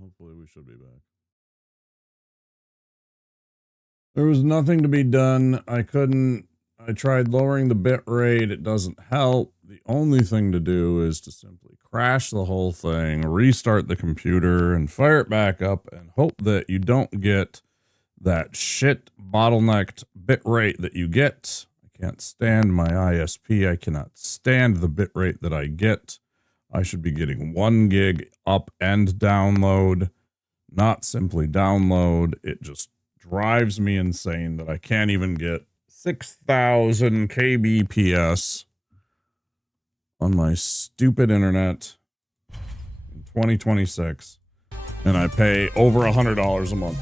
Hopefully we should be back. There was nothing to be done. I tried lowering the bit rate. It doesn't help. The only thing to do is to simply crash the whole thing, restart the computer, and fire it back up, and hope that you don't get that shit bottlenecked bit rate that you get. I can't stand my ISP. I cannot stand the bit rate that I get. I should be getting 1 gig up and download, not simply download. It just drives me insane that I can't even get 6,000 kbps on my stupid internet in 2026, and I pay over $100 a month.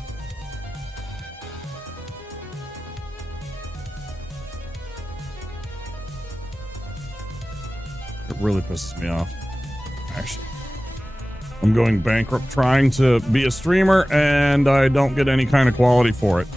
It really pisses me off. Actually, I'm going bankrupt trying to be a streamer, and I don't get any kind of quality for it.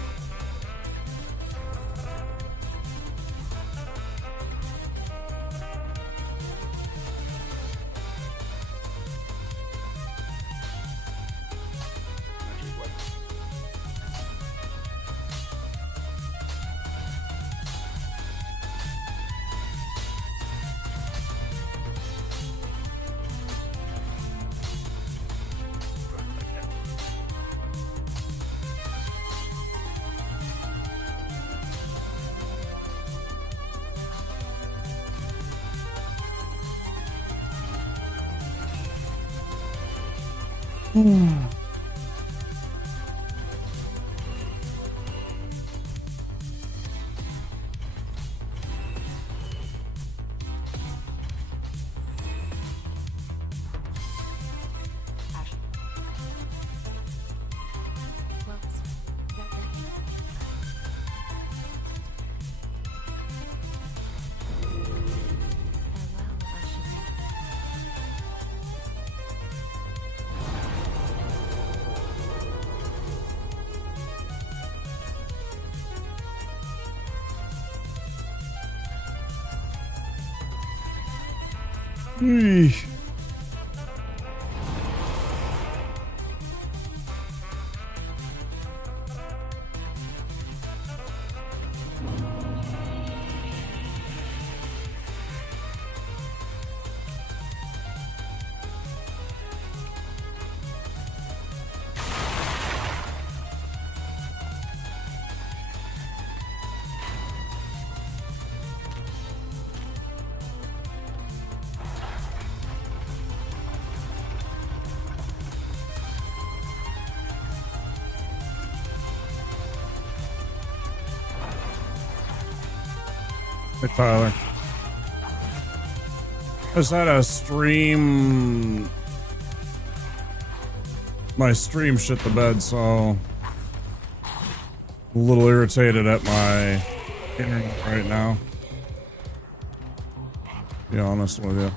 Eesh. Hey, Tyler. I just had a stream. My stream shit the bed, so I'm a little irritated at my internet right now. To be honest with you.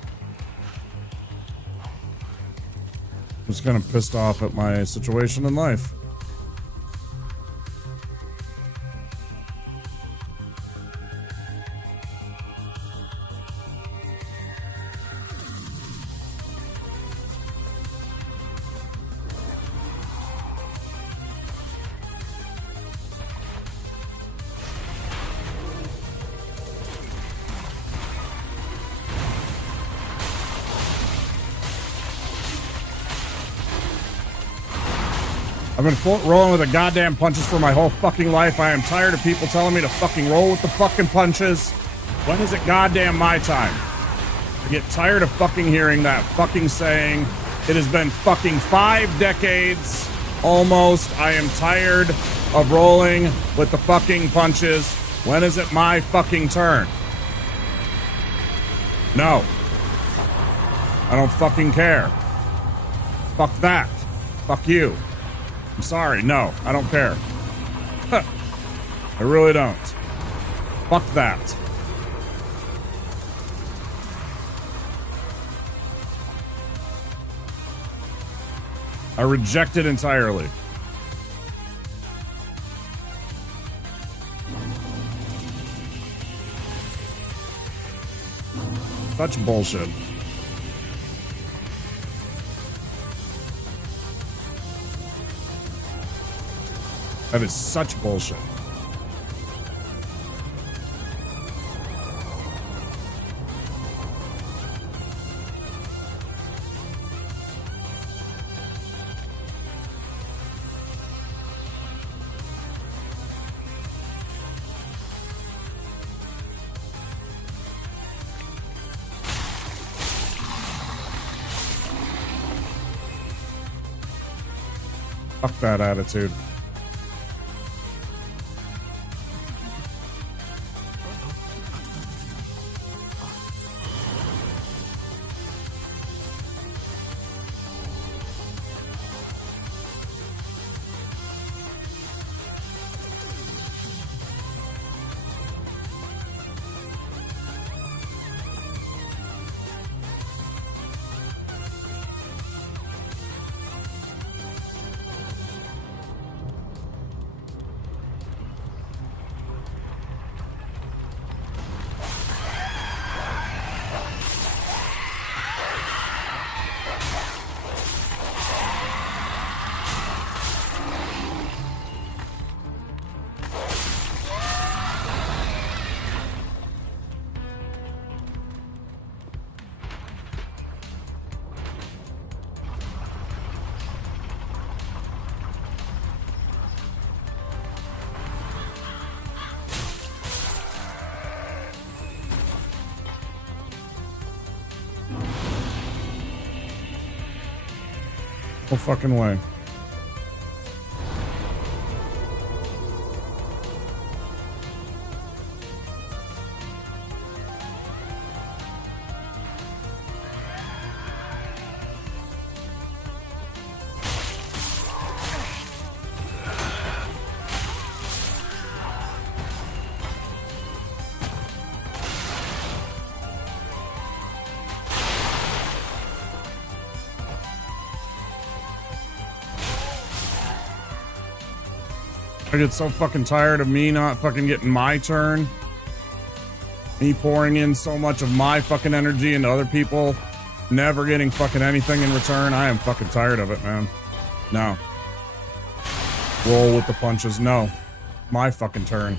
I'm just kind of pissed off at my situation in life. I've been rolling with the goddamn punches for my whole fucking life. I am tired of people telling me to fucking roll with the fucking punches. When is it goddamn my time? I get tired of fucking hearing that fucking saying. It has been fucking 5 decades, almost. I am tired of rolling with the fucking punches. When is it my fucking turn? No. I don't fucking care. Fuck that. Fuck you. I'm sorry, no, I don't care. I really don't. Fuck that. I reject it entirely. Such bullshit. That is such bullshit. Fuck that attitude. No fucking way. I get so fucking tired of me not fucking getting my turn. Me pouring in so much of my fucking energy into other people, never getting fucking anything in return. I am fucking tired of it, man. No. Roll with the punches. No. My fucking turn.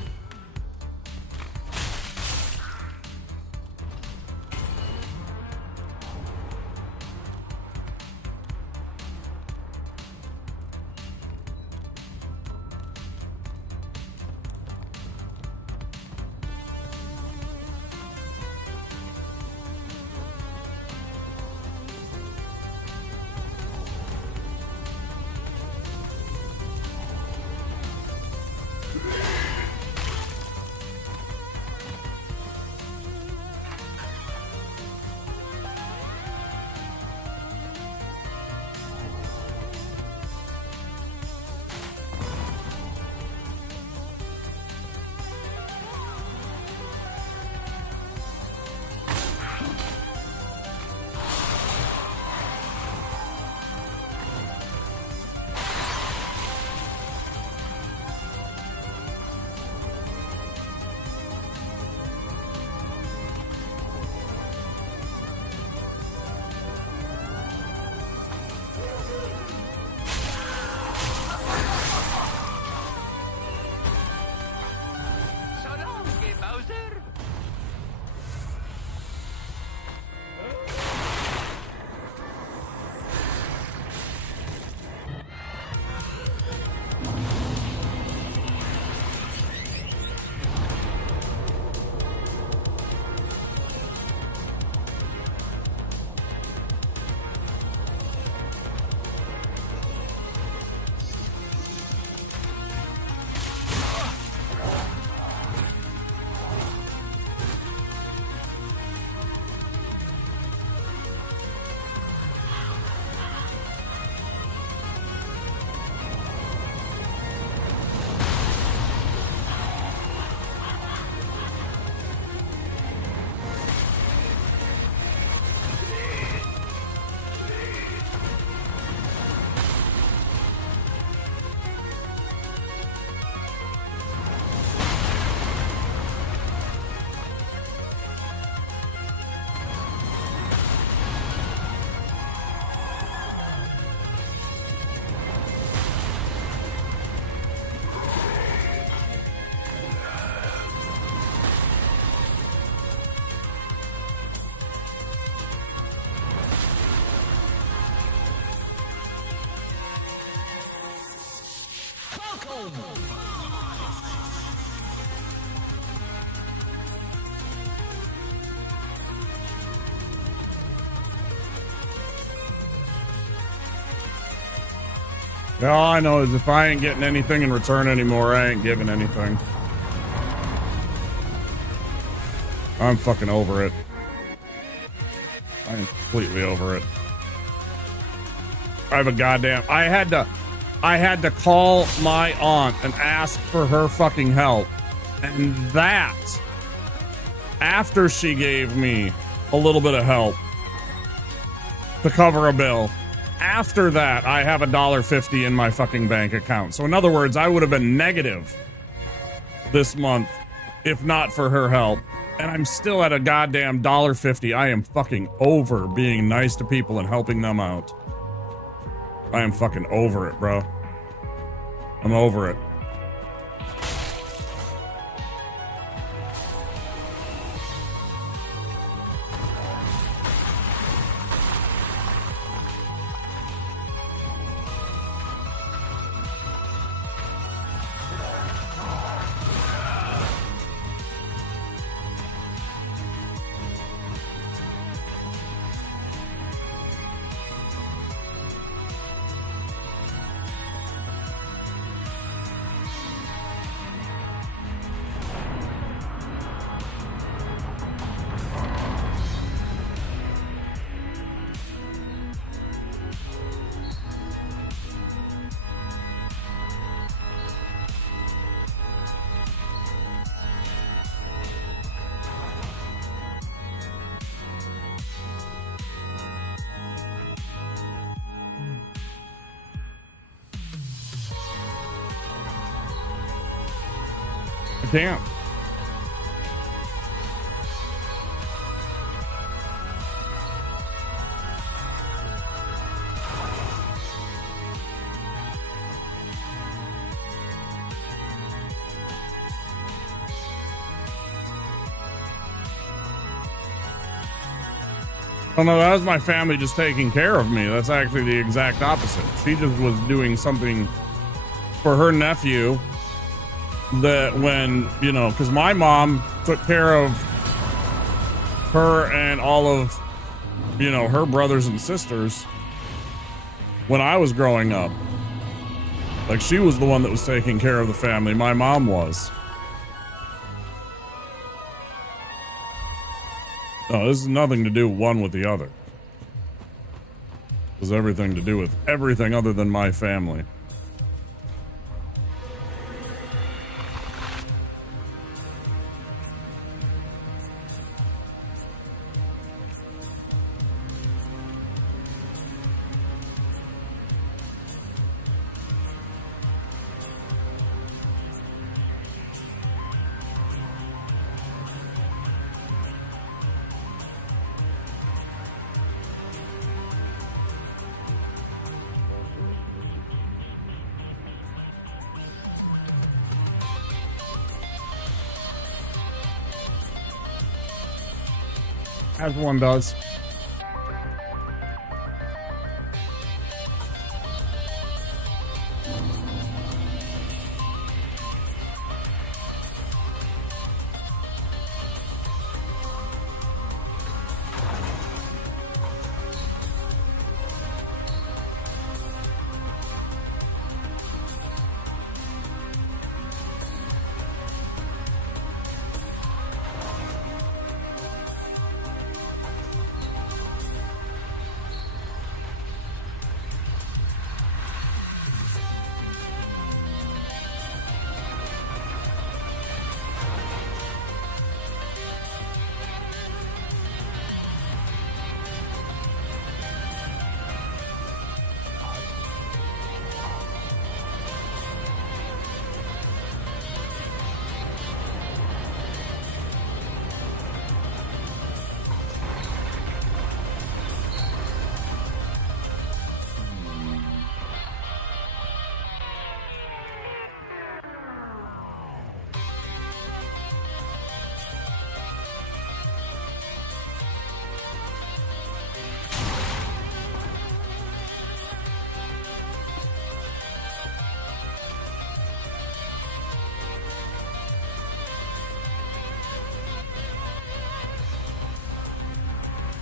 All I know is if I ain't getting anything in return anymore, I ain't giving anything. I'm fucking over it. I am completely over it. I have a goddamn... I had to call my aunt and ask for her fucking help. And that, after she gave me a little bit of help to cover a bill, after that, I have $1.50 in my fucking bank account. So in other words, I would have been negative this month if not for her help. And I'm still at a goddamn $1.50. I am fucking over being nice to people and helping them out. I am fucking over it, bro. I'm over it. Damn. Oh no, that was my family just taking care of me. That's actually the exact opposite. She just was doing something for her nephew that when, you know, because my mom took care of her and all of, you know, her brothers and sisters when I was growing up. Like, she was the one that was taking care of the family. My mom was. No, this has nothing to do one with the other. It has everything to do with everything other than my family. As one does.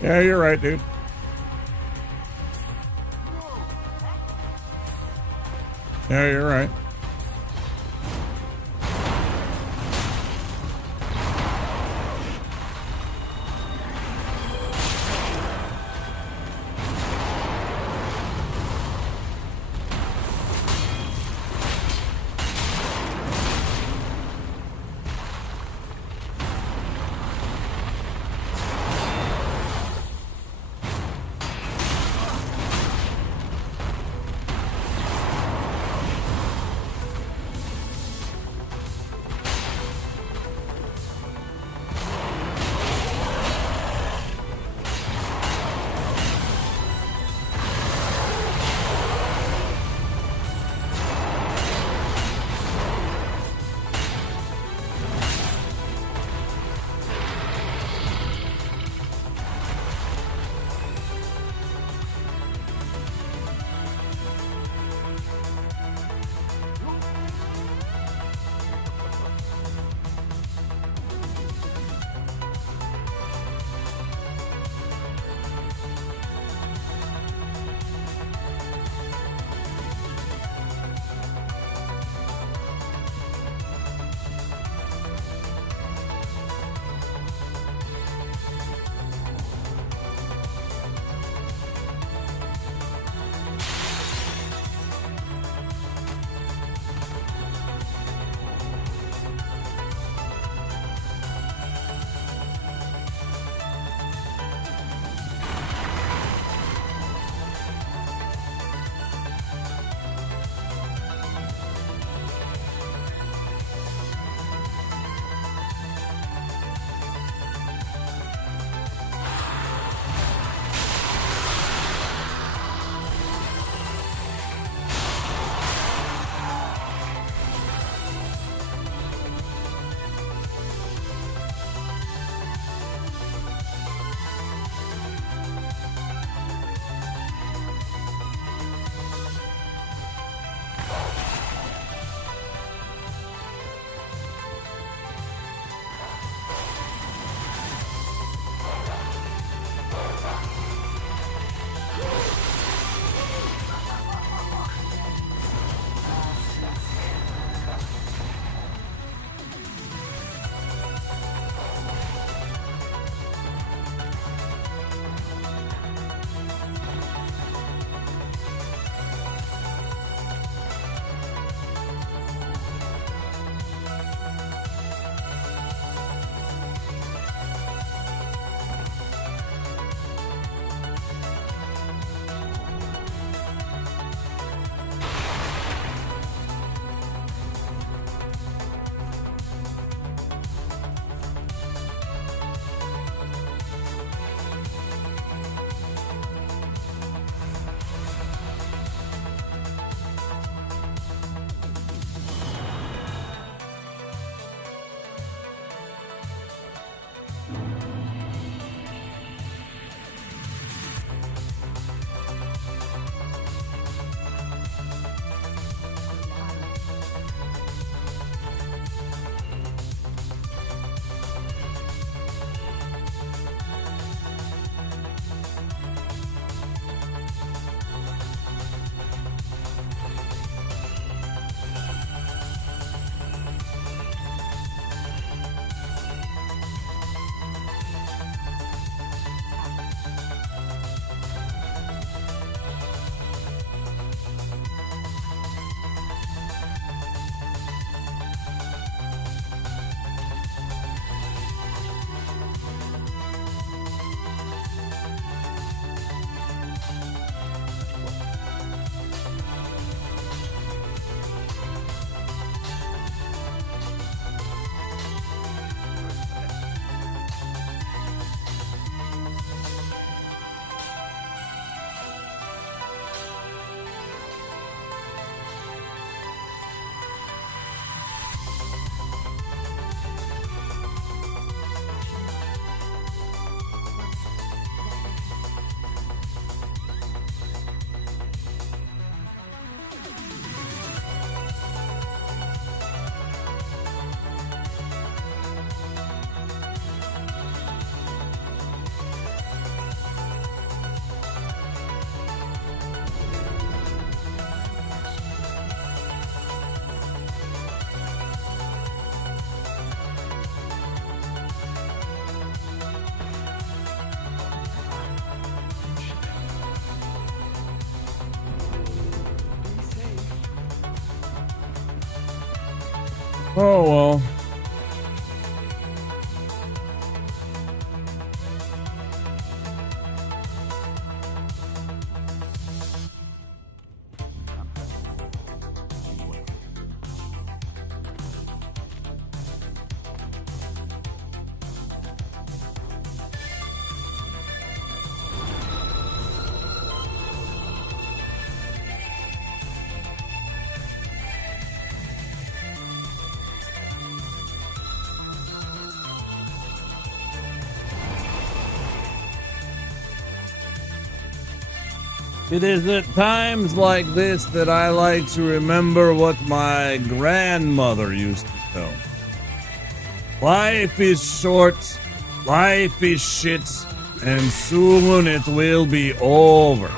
Yeah, you're right, dude. Yeah, you're right. Oh well. It is at times like this that I like to remember what my grandmother used to tell me. Life is short, life is shit, and soon it will be over.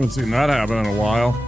Haven't seen that happen in a while.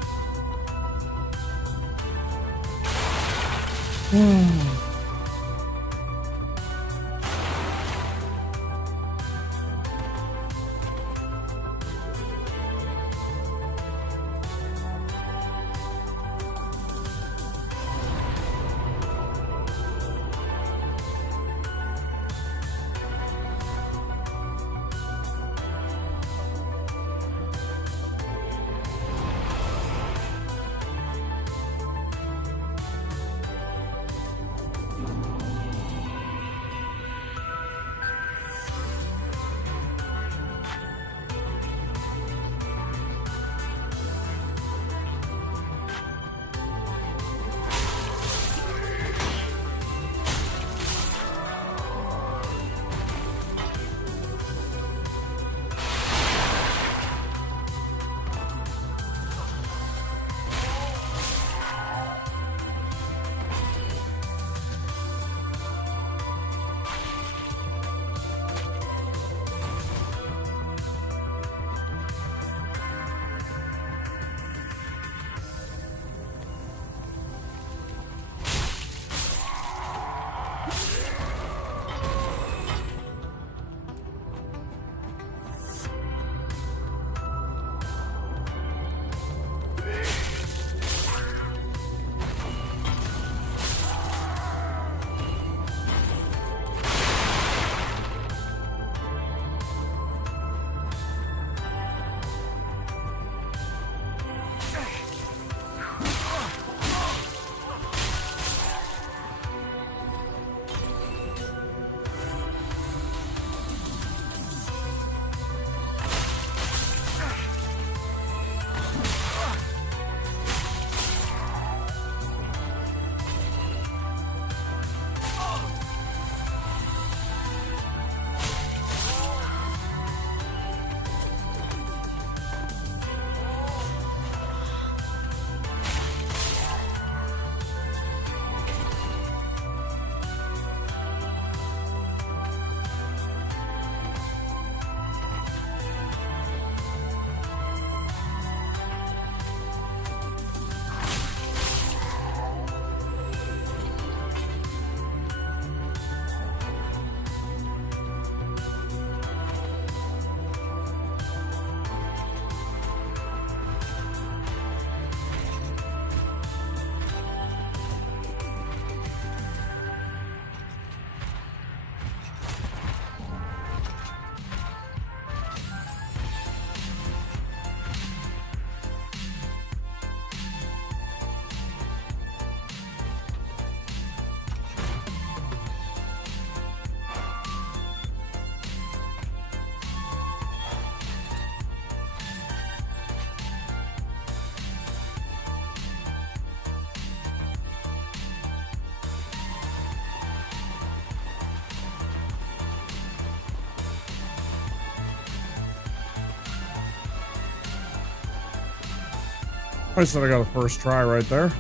I said I got a first try right there.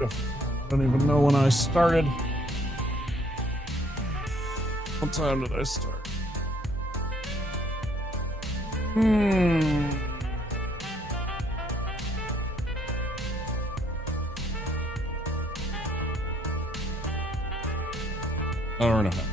I don't even know when I started. What time did I start? Hour and a half.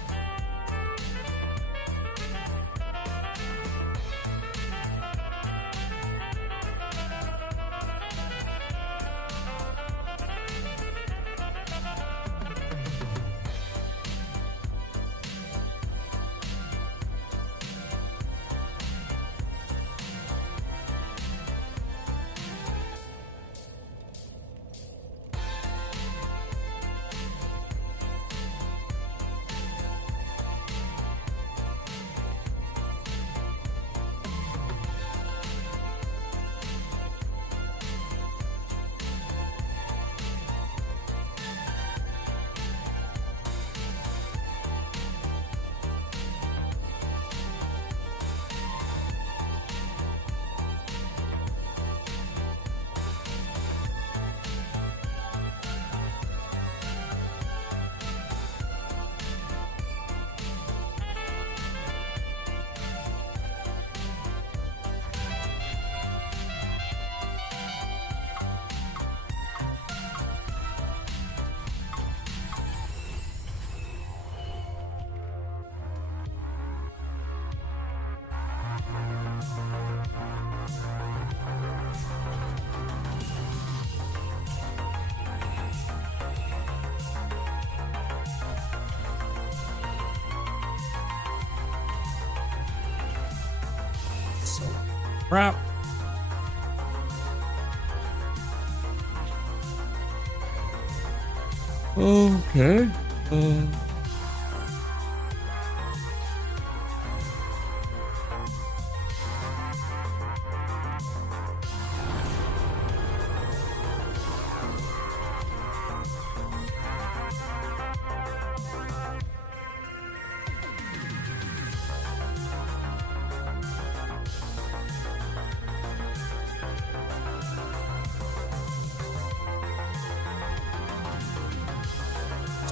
Crap. Okay.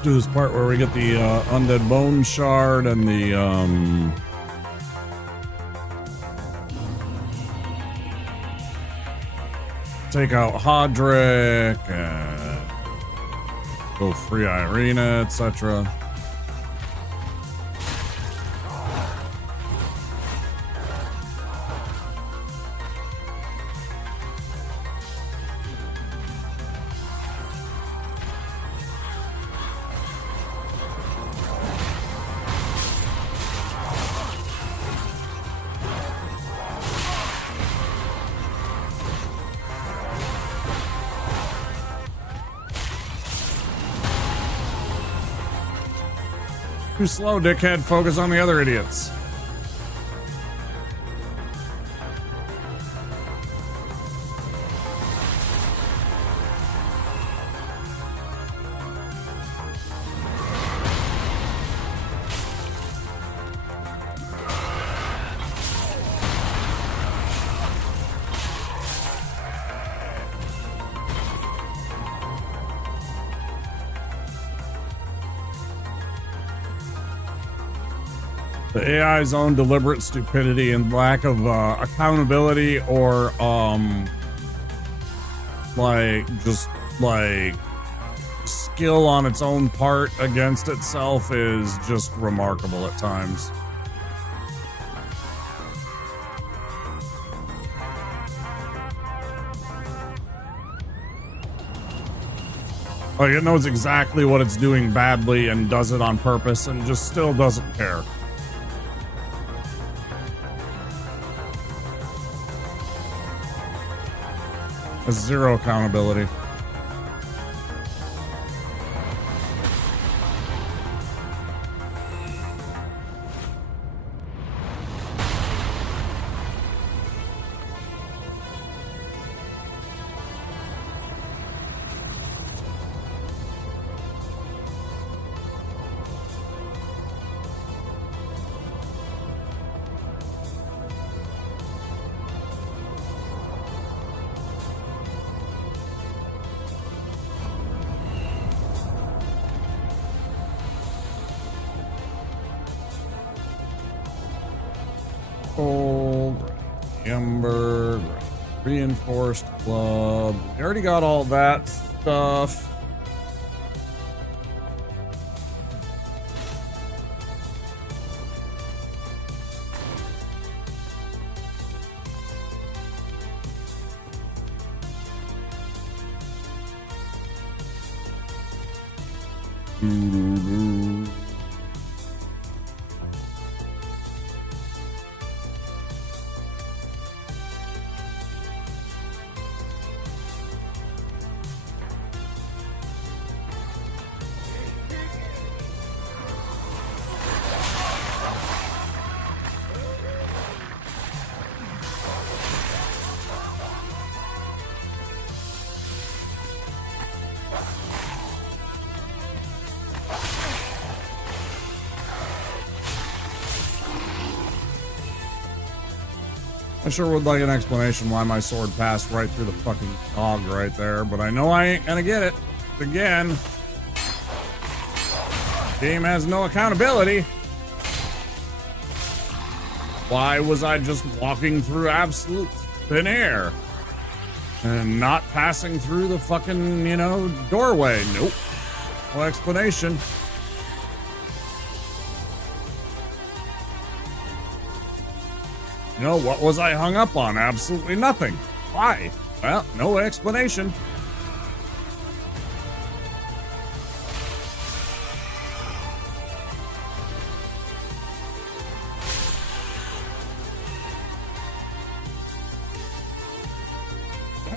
Do this part where we get the undead bone shard and the take out Hodrick and go free Irina, etc. Too slow, dickhead. Focus on the other idiots. The AI's own deliberate stupidity and lack of accountability or skill on its own part against itself is just remarkable at times. Like, it knows exactly what it's doing badly and does it on purpose and just still doesn't care. Has zero accountability. Coal, Ember, reinforced club. We already got all that stuff. I sure would like an explanation why my sword passed right through the fucking dog right there, but I know I ain't gonna get it. Again, game has no accountability. Why was I just walking through absolute thin air and not passing through the fucking, you know, doorway? Nope. No explanation. You know, what was I hung up on? Absolutely nothing. Why? Well, no explanation.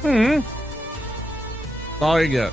That's all you get.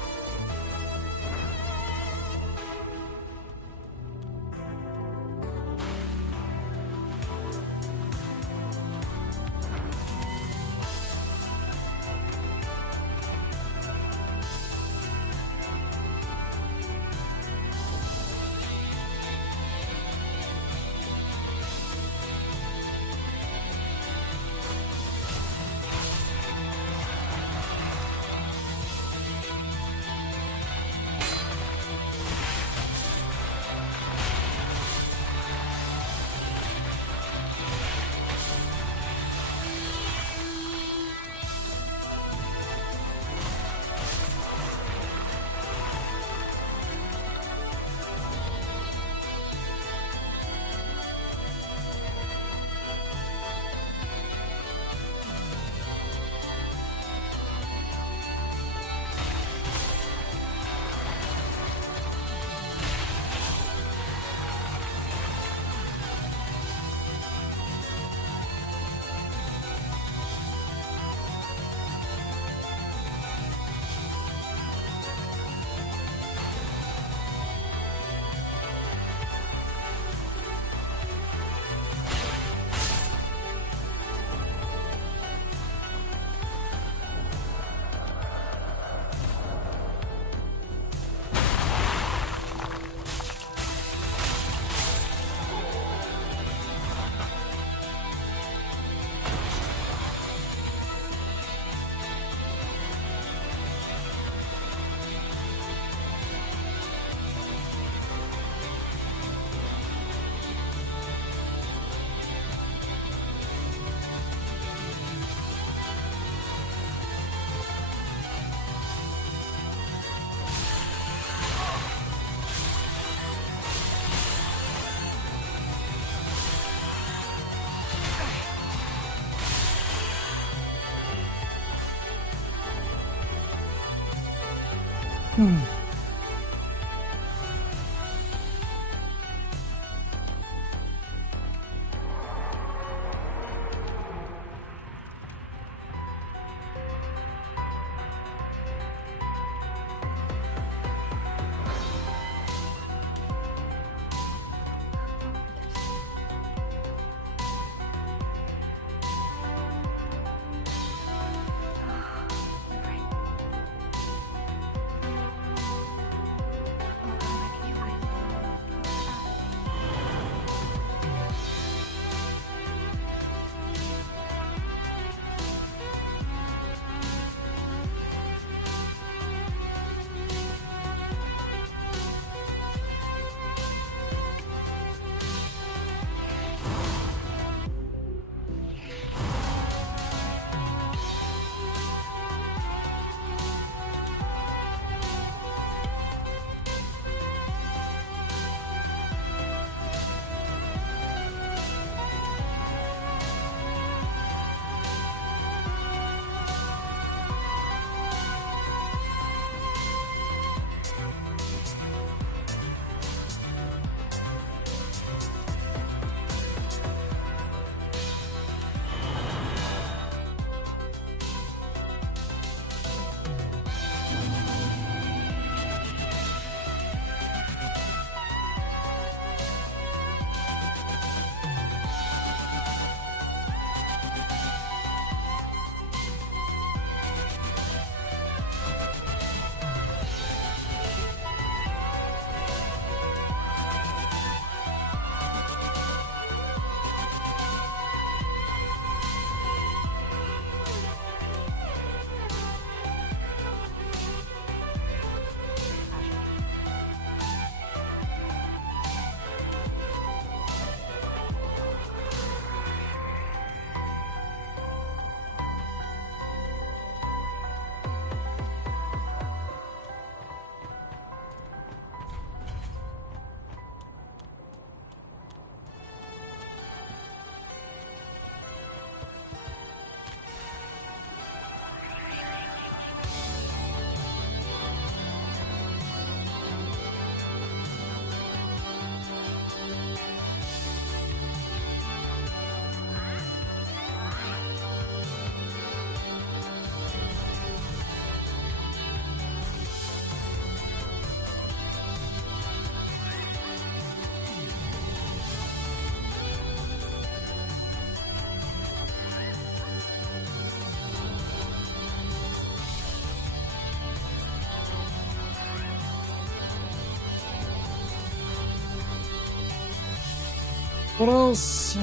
What else?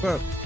What's up?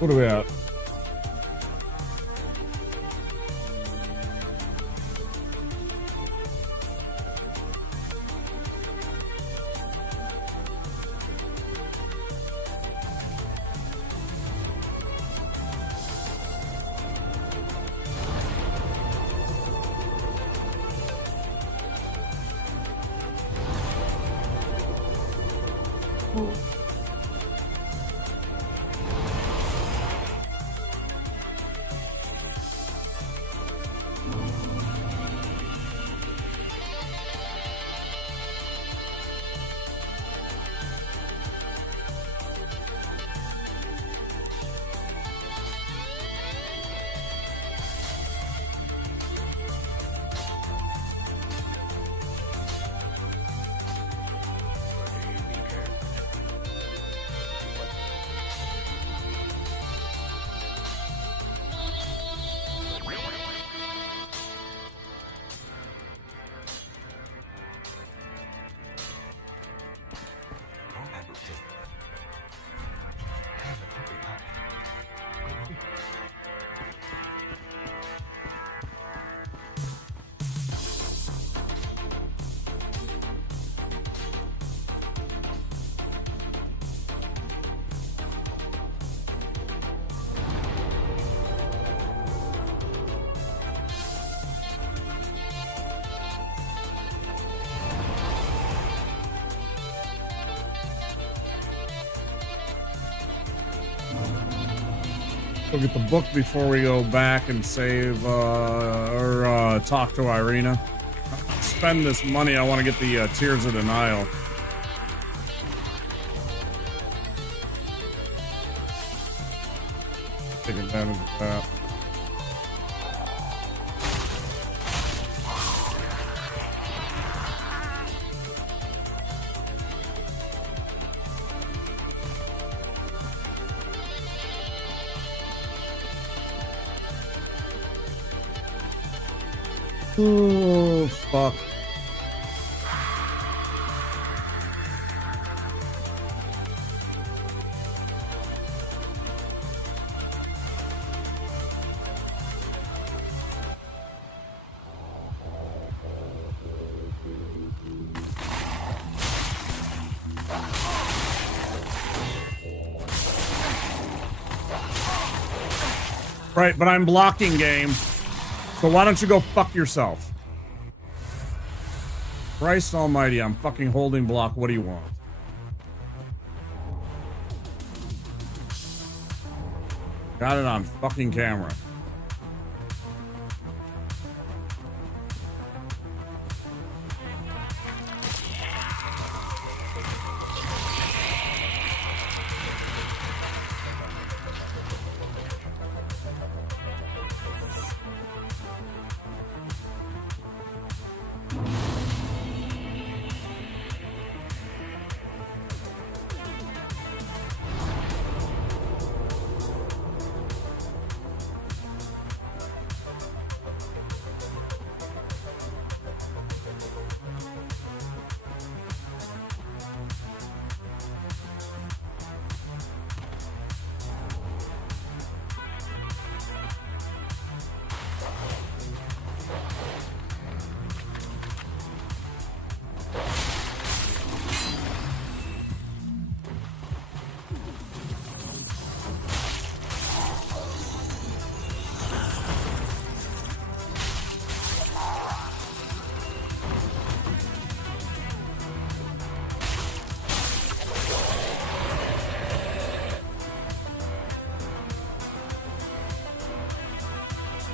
What are we at? We'll get the book before we go back and save or talk to Irina. Spend this money. I want to get the Tears of Denial. Take advantage of that. Oh, fuck. Right, but I'm blocking game. So why don't you go fuck yourself? Christ almighty, I'm fucking holding block. What do you want? Got it on fucking camera.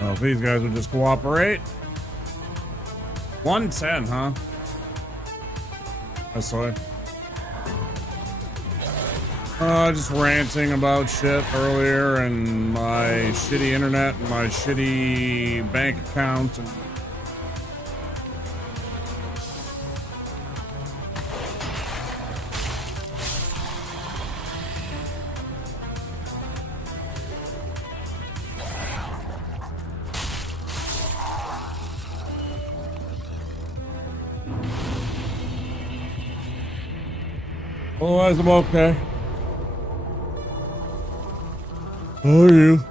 Well, if these guys would just cooperate. 110, huh? That's why. Just ranting about shit earlier and my shitty internet and my shitty bank account and otherwise I'm okay. How are you?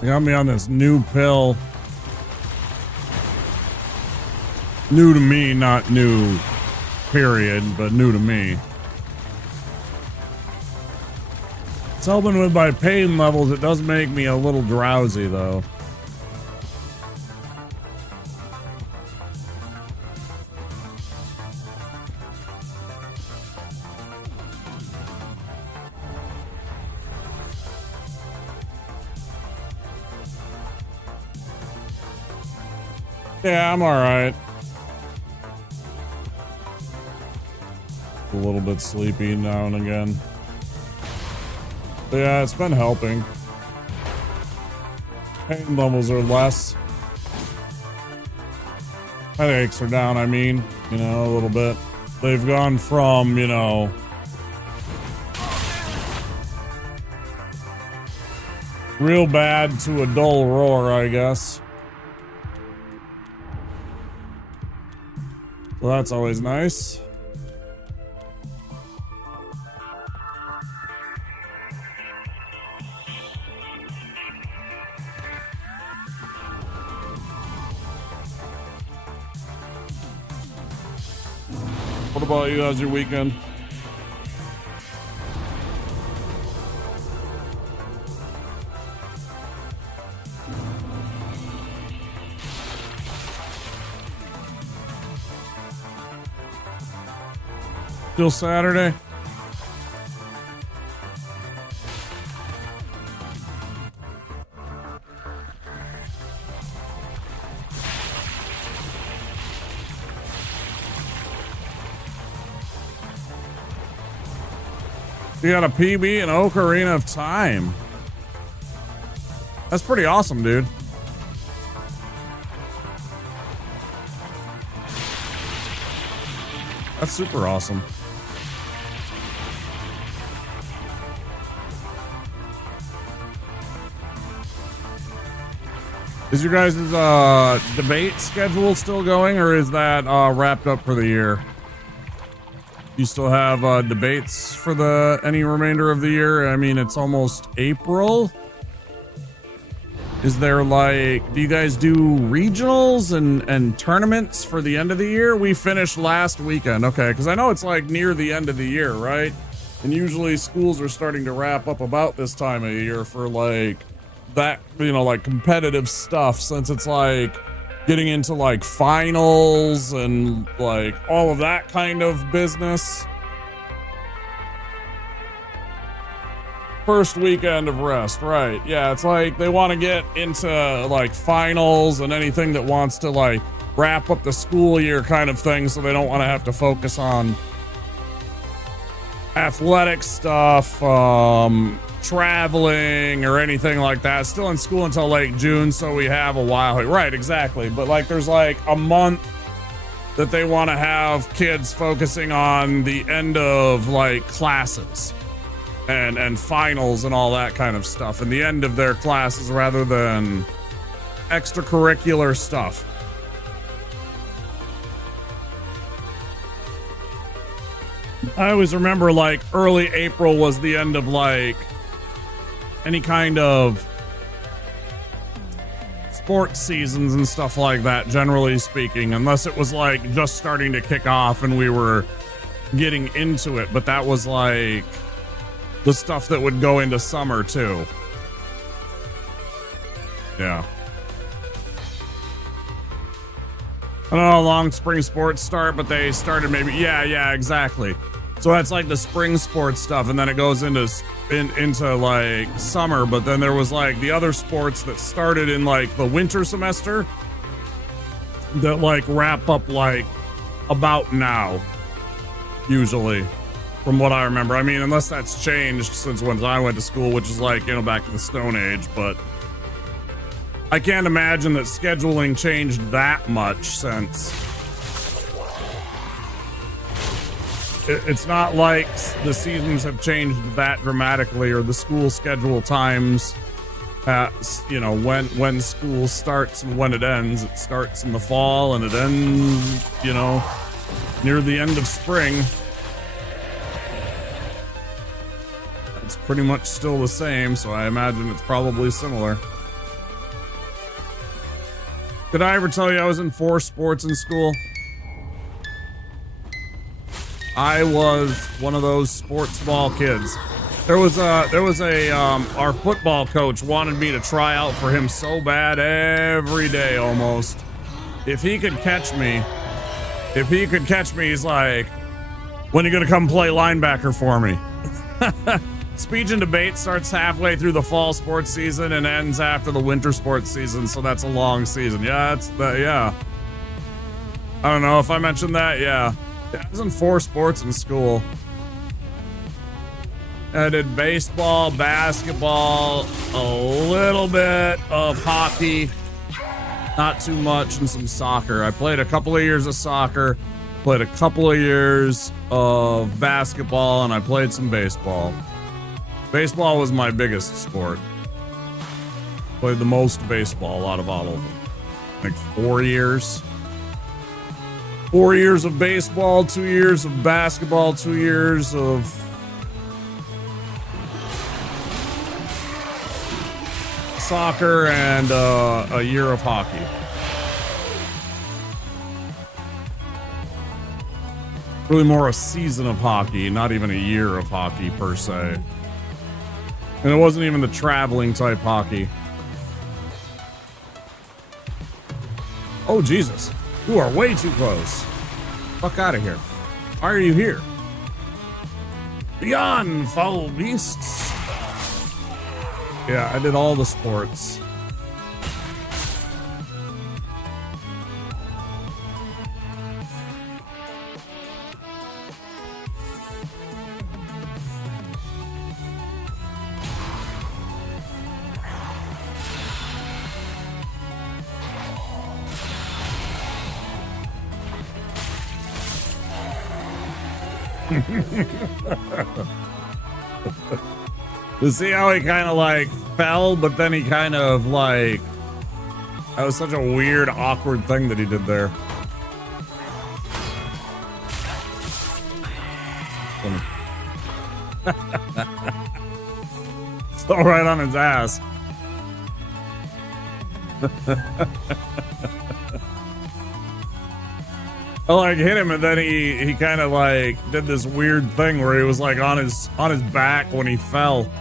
They got me on this new pill. New to me, not new, period, but new to me. It's helping with my pain levels. It does make me a little drowsy, though. Yeah, I'm alright. A little bit sleepy now and again. But yeah, it's been helping. Pain levels are less. Headaches are down, I mean, you know, a little bit. They've gone from, you know, real bad to a dull roar, I guess. So that's always nice. What about you? How's your weekend? Still Saturday? You got a PB and Ocarina of Time. That's pretty awesome, dude. That's super awesome. Is your guys' debate schedule still going, or is that wrapped up for the year? You still have debates for any remainder of the year? I mean, it's almost April. Is there do you guys do regionals and tournaments for the end of the year? We finished last weekend. Okay, because I know it's near the end of the year, right? And usually schools are starting to wrap up about this time of year for that, competitive stuff, since it's getting into finals and all of that kind of business. First weekend of rest, right? Yeah, it's they want to get into finals and anything that wants to wrap up the school year kind of thing, so they don't want to have to focus on athletic stuff, traveling or anything like that. Still in school until late June, so we have a while. Right, exactly. But there's a month that they want to have kids focusing on the end of classes and finals and all that kind of stuff, and the end of their classes rather than extracurricular stuff. I always remember early April was the end of any kind of sports seasons and stuff like that, generally speaking, unless it was just starting to kick off and we were getting into it. But that was the stuff that would go into summer too. Yeah. I don't know how long spring sports start, but they started maybe, yeah, exactly. So that's the spring sports stuff, and then it goes into summer. But then there was the other sports that started in the winter semester that wrap up about now, usually, from what I remember. I mean, unless that's changed since when I went to school, which is back in the Stone Age, but I can't imagine that scheduling changed that much since. It's not the seasons have changed that dramatically, or the school schedule times, when school starts and when it ends. It starts in the fall and it ends, near the end of spring. It's pretty much still the same, so I imagine it's probably similar. Did I ever tell you I was in 4 sports in school? I was one of those sports ball kids. There was our football coach wanted me to try out for him so bad every day almost. If he could catch me, he's like, when are you gonna come play linebacker for me? Speech and debate starts halfway through the fall sports season and ends after the winter sports season, so that's a long season. Yeah, yeah. I don't know if I mentioned that. Yeah, I was in 4 sports in school. I did baseball, basketball, a little bit of hockey, not too much, and some soccer. I played a couple of years of soccer, played a couple of years of basketball, and I played some baseball. Baseball was my biggest sport. Played the most baseball out of all of them. 4 years. 4 years of baseball, 2 years of basketball, 2 years of soccer, and a year of hockey. Really more a season of hockey, not even a year of hockey per se. And it wasn't even the traveling type hockey. Oh, Jesus. You are way too close. Fuck out of here. Why are you here? Beyond foul beasts. Yeah, I did all the sports. To see how he kind of like fell, but then he kind of like, that was such a weird, awkward thing that he did there. Still right on his ass. I like hit him, and then he kind of like did this weird thing where he was like on his back when he fell,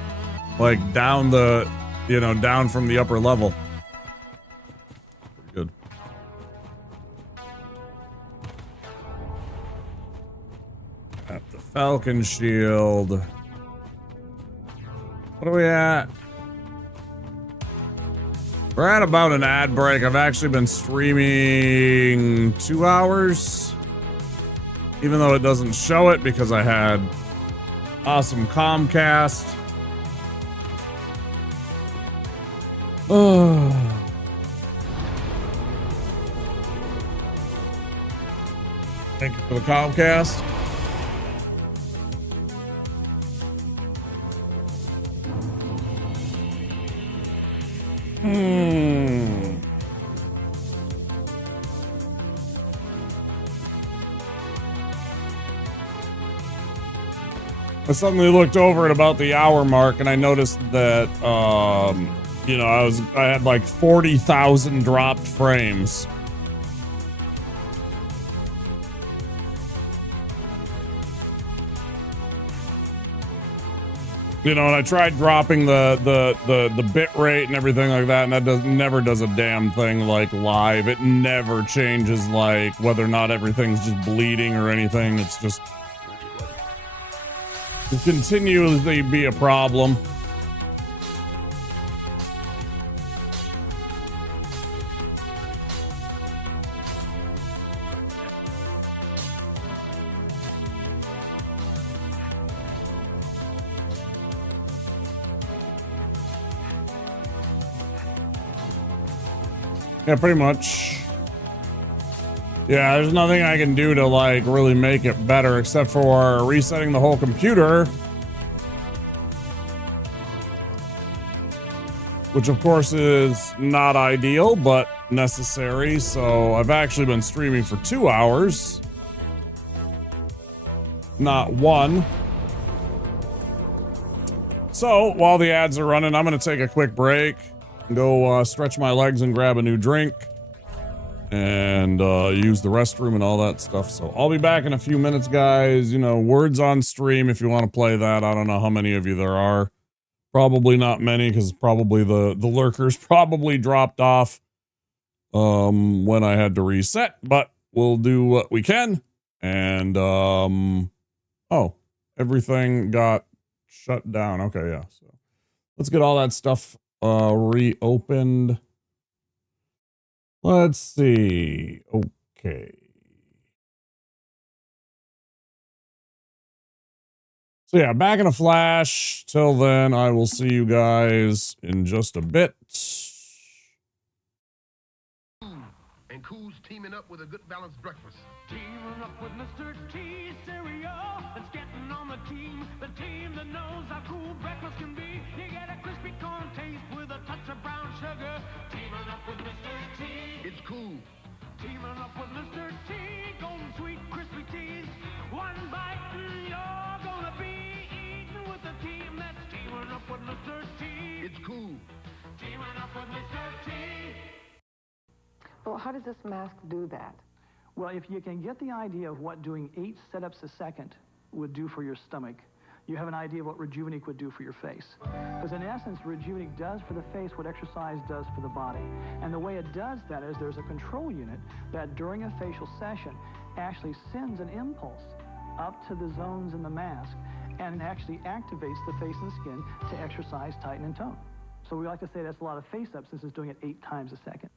like down the, you know, down from the upper level. Pretty good. Got the Falcon shield. What are we at? We're at about an ad break. I've actually been streaming 2 hours, even though it doesn't show it because I had awesome Comcast. Oh. Thank you for the Comcast. I suddenly looked over at about the hour mark and I noticed that, you know, I had like 40,000 dropped frames. You know, and I tried dropping the bit rate and everything like that, and that never does a damn thing like live. It never changes like whether or not everything's just bleeding or anything. It's just it continuously be a problem. Yeah, pretty much. Yeah, there's nothing I can do to like really make it better except for resetting the whole computer. Which of course is not ideal, but necessary. So I've actually been streaming for 2 hours. Not 1. So while the ads are running, I'm going to take a quick break. Go stretch my legs and grab a new drink and use the restroom and all that stuff. So I'll be back in a few minutes, guys. You know, words on stream if you want to play that. I don't know how many of you there are. Probably not many because probably the lurkers probably dropped off when I had to reset, but we'll do what we can. And oh, everything got shut down. Okay, yeah. So let's get all that stuff reopened. Let's see. Okay. So yeah, back in a flash. Till then, I will see you guys in just a bit. And Cool's teaming up with a good balanced breakfast. Teaming up with Mr. T cereal. It's getting on the team that knows how cool breakfast can be. You get a crispy corn taste with a touch of brown sugar. Teaming up with Mr. T. It's cool. Teaming up with Mr. T. Golden sweet crispy teas. One bite and you're gonna be eating with a team that's teaming up with Mr. T. It's cool. Teaming up with Mr. T. Well, how does this mask do that? Well, if you can get the idea of what doing 8 setups a second would do for your stomach, you have an idea of what Rejuvenate would do for your face. Because in essence, Rejuvenate does for the face what exercise does for the body. And the way it does that is there's a control unit that during a facial session actually sends an impulse up to the zones in the mask and actually activates the face and skin to exercise, tighten, and tone. So we like to say that's a lot of face-up since it's doing it 8 times a second.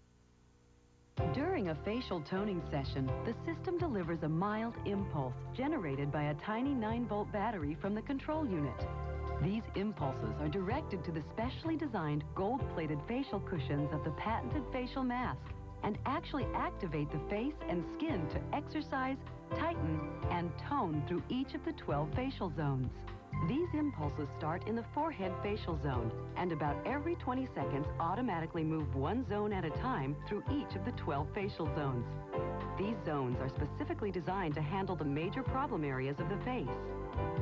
During a facial toning session, the system delivers a mild impulse generated by a tiny 9-volt battery from the control unit. These impulses are directed to the specially designed gold-plated facial cushions of the patented facial mask and actually activate the face and skin to exercise, tighten, and tone through each of the 12 facial zones. These impulses start in the forehead facial zone and about every 20 seconds automatically move one zone at a time through each of the 12 facial zones. These zones are specifically designed to handle the major problem areas of the face.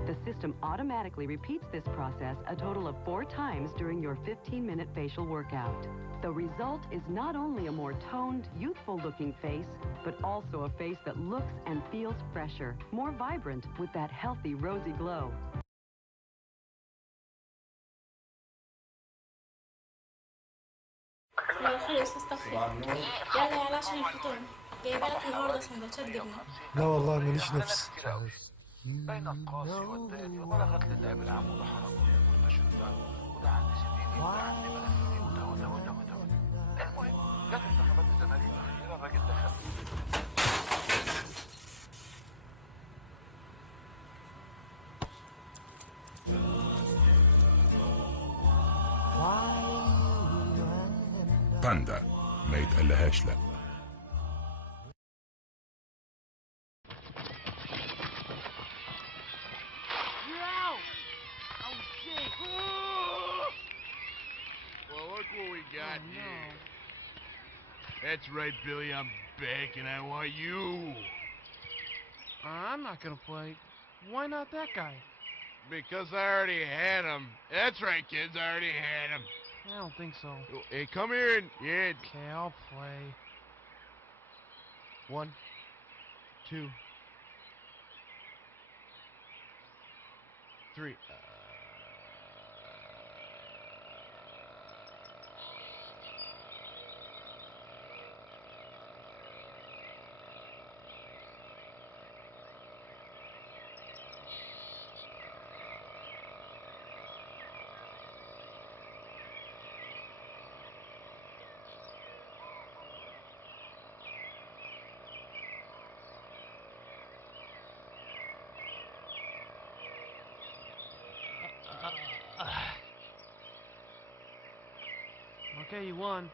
The system automatically repeats this process a total of 4 times during your 15-minute facial workout. The result is not only a more toned, youthful-looking face, but also a face that looks and feels fresher, more vibrant, with that healthy, rosy glow. لو خلص استغفر يلا يلا عشان الفطور جايبه لك النهارده سندوتشات جبنه. لا والله ماليش نفس. بين القاسي والداني وبلغت للعب العام وضحى والمشروع وده عندي 60 عندي بلغني وده المهم جت انتخابات الزمالك الاخيره الراجل دخل باندا ما يتقلهاش لا. That's right, Billy. I'm back, and I want you. I'm not gonna play. Why not that guy? Because I already had him. That's right, kids. I already had him. I don't think so. Hey, come here and... Yeah. Okay, I'll play. 1, 2, 3. Okay, you won.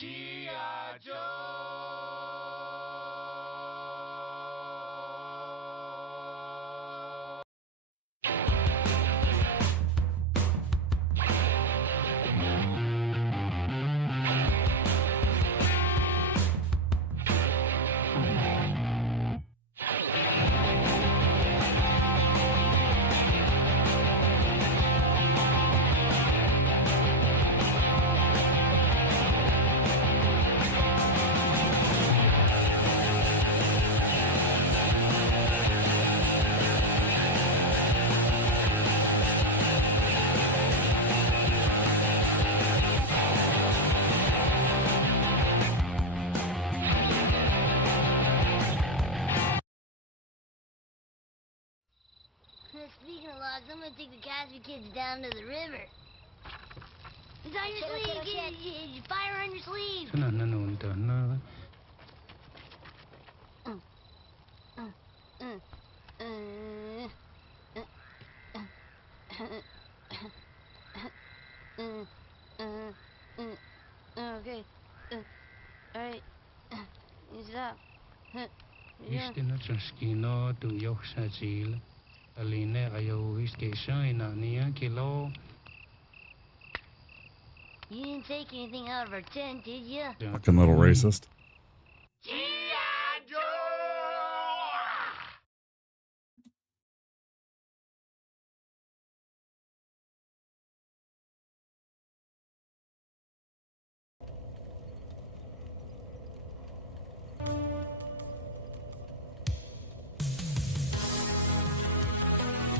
G.I. Joe. Speaking of logs, I'm gonna take the Casby kids down to the river. It's on your sleeve. Get fire on your sleeve. Okay. All right. Stop. You didn't take anything out of our tent, did you? Fucking little racist. G.I. Joe.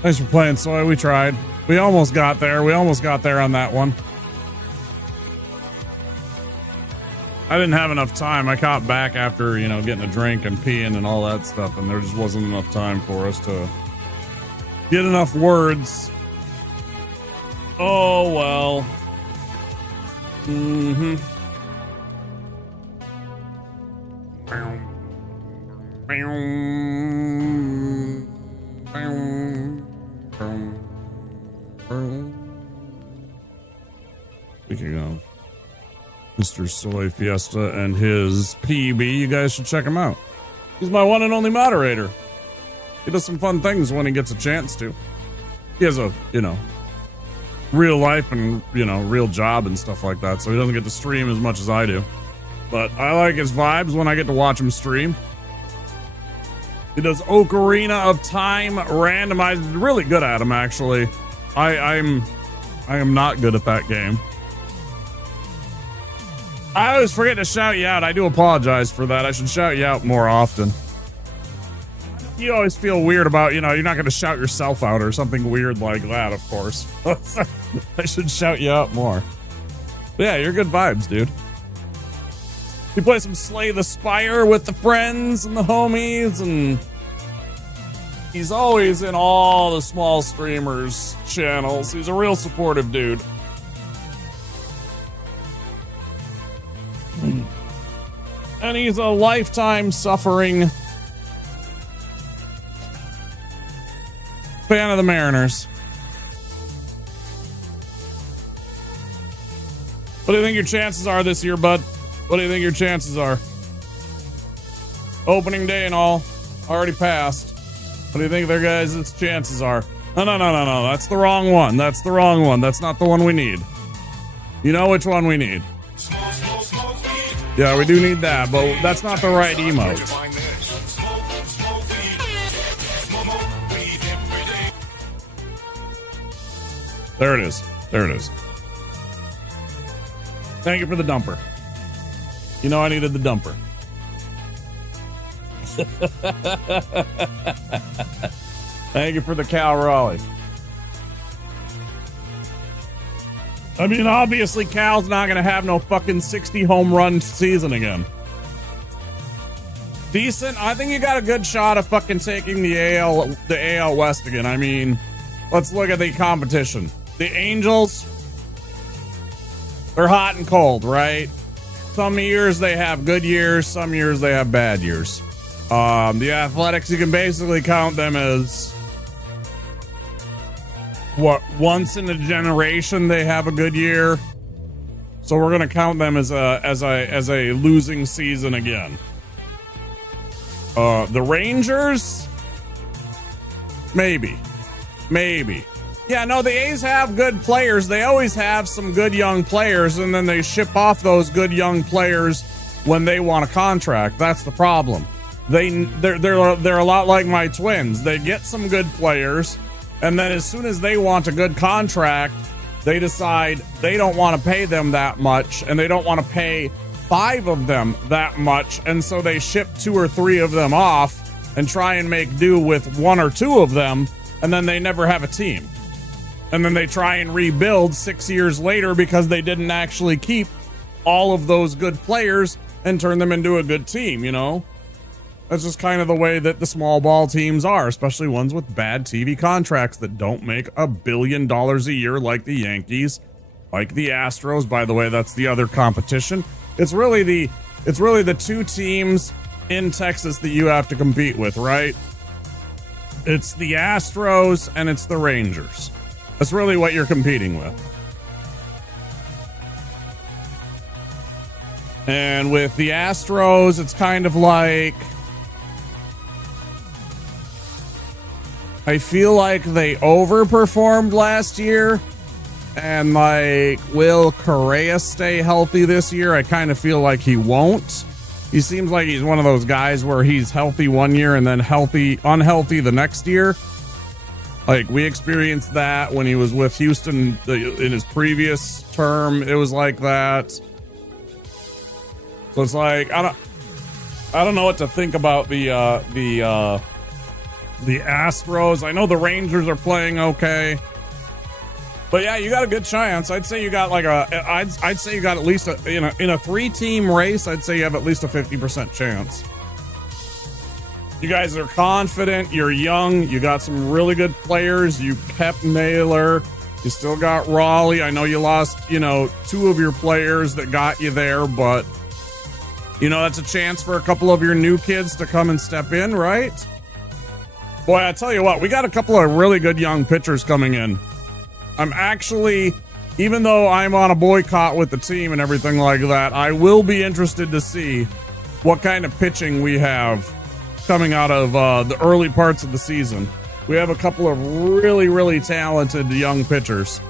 Thanks for playing, Soy. We tried. We almost got there. We almost got there on that one. I didn't have enough time. I caught back after, you know, getting a drink and peeing and all that stuff, and there just wasn't enough time for us to get enough words. Oh, well. Mm-hmm. Speaking of Mr. Soy Fiesta and his PB, you guys should check him out. He's my one and only moderator. He does some fun things when he gets a chance to. He has a, you know, real life and, you know, real job and stuff like that, so he doesn't get to stream as much as I do. But I like his vibes when I get to watch him stream. He does Ocarina of Time randomized. Really good at him, actually. I am not good at that game. I always forget to shout you out. I do apologize for that. I should shout you out more often. You always feel weird about, you know, you're not going to shout yourself out or something weird like that, of course. I should shout you out more. But yeah, you're good vibes, dude. We play some Slay the Spire with the friends and the homies, and he's always in all the small streamers' channels. He's a real supportive dude. And he's a lifetime suffering fan of the Mariners. What do you think your chances are this year, bud? What do you think your chances are? Opening day and all already passed. What do you think their guys' chances are? No. That's the wrong one. That's the wrong one. That's not the one we need. You know which one we need. Yeah, we do need that, but that's not the right emote. There it is. There it is. Thank you for the dumper. You know I needed the dumper. Thank you for the Cal Raleigh. I mean, obviously, Cal's not going to have no fucking 60 home run season again. Decent. I think you got a good shot of fucking taking the AL West again. I mean, let's look at the competition. The Angels, they're hot and cold, right? Some years they have good years, some years they have bad years. The Athletics, you can basically count them as what, once in a generation they have a good year. So we're gonna count them as a losing season again. The Rangers, maybe. Yeah, no, the A's have good players. They always have some good young players, and then they ship off those good young players when they want a contract. That's the problem. They're a lot like my Twins. They get some good players, and then as soon as they want a good contract, they decide they don't want to pay them that much, and they don't want to pay 5 of them that much, and so they ship 2 or 3 of them off and try and make do with 1 or 2 of them, and then they never have a team. And then they try and rebuild 6 years later because they didn't actually keep all of those good players and turn them into a good team, you know? That's just kind of the way that the small ball teams are, especially ones with bad TV contracts that don't make $1 billion a year like the Yankees, like the Astros. By the way, that's the other competition. It's really the 2 teams in Texas that you have to compete with, right? It's the Astros and it's the Rangers. That's really what you're competing with. And with the Astros, it's kind of like, I feel like they overperformed last year. And like, will Correa stay healthy this year? I kind of feel like he won't. He seems like he's one of those guys where he's healthy one year and then unhealthy the next year. Like, we experienced that when he was with Houston in his previous term. It was like that. So it's like, I don't know what to think about the the Astros. I know the Rangers are playing okay. But yeah, you got a good chance. I'd say you got like I'd say you got at least in a 3-team race, I'd say you have at least a 50% chance. You guys are confident, you're young, you got some really good players, you kept Naylor, you still got Raleigh. I know you lost, 2 of your players that got you there, but that's a chance for a couple of your new kids to come and step in, right? Boy, I tell you what, we got a couple of really good young pitchers coming in. I'm actually, even though I'm on a boycott with the team and everything like that, I will be interested to see what kind of pitching we have coming out of the early parts of the season. We have a couple of really, really talented young pitchers.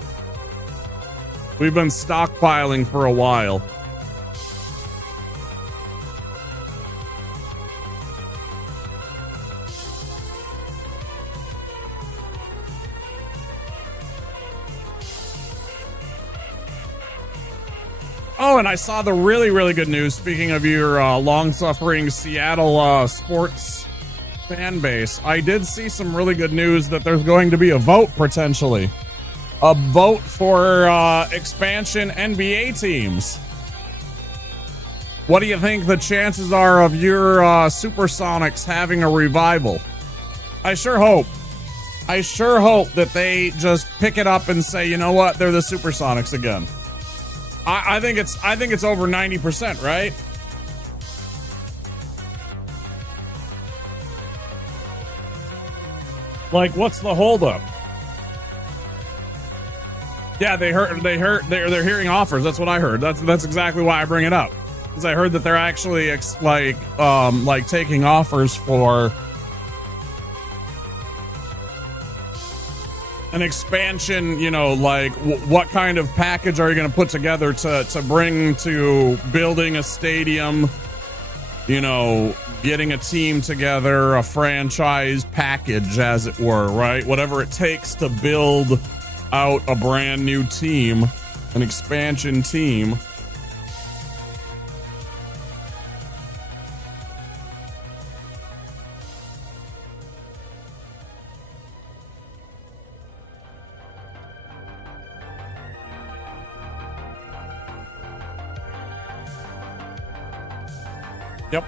We've been stockpiling for a while. Oh, and I saw the really, really good news. Speaking of your long-suffering Seattle sports fan base, I did see some really good news that there's going to be a vote, potentially. A vote for expansion NBA teams. What do you think the chances are of your Supersonics having a revival? I sure hope that they just pick it up and say, you know what, they're the Supersonics again. I think it's over 90%, right? Like, what's the holdup? Yeah, they're hearing offers. That's what I heard. That's exactly why I bring it up. Because I heard that they're actually like taking offers for an expansion, what kind of package are you going to put together to bring to building a stadium, getting a team together, a franchise package, as it were, right? Whatever it takes to build out a brand new team, an expansion team. Yep.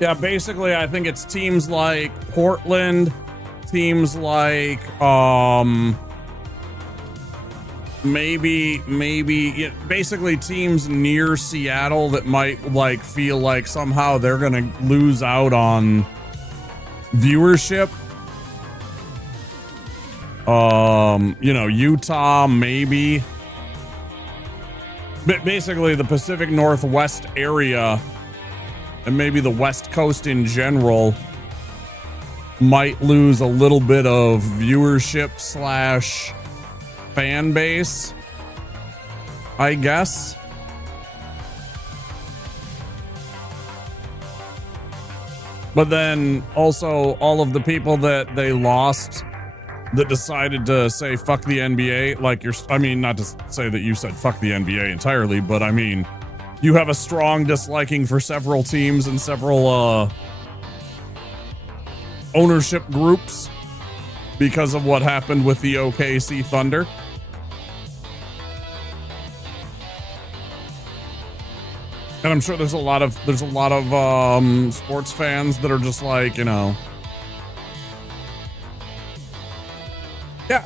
Yeah, basically, I think it's teams like Portland, teams like basically teams near Seattle that might feel like somehow they're gonna lose out on viewership. Utah, maybe. But basically the Pacific Northwest area and maybe the West Coast in general might lose a little bit of viewership / fan base, I guess. But then also all of the people that they lost that decided to say fuck the NBA, not to say that you said fuck the NBA entirely, but I mean, you have a strong disliking for several teams and several ownership groups because of what happened with the OKC Thunder. And I'm sure there's a lot of sports fans that are just like, yeah,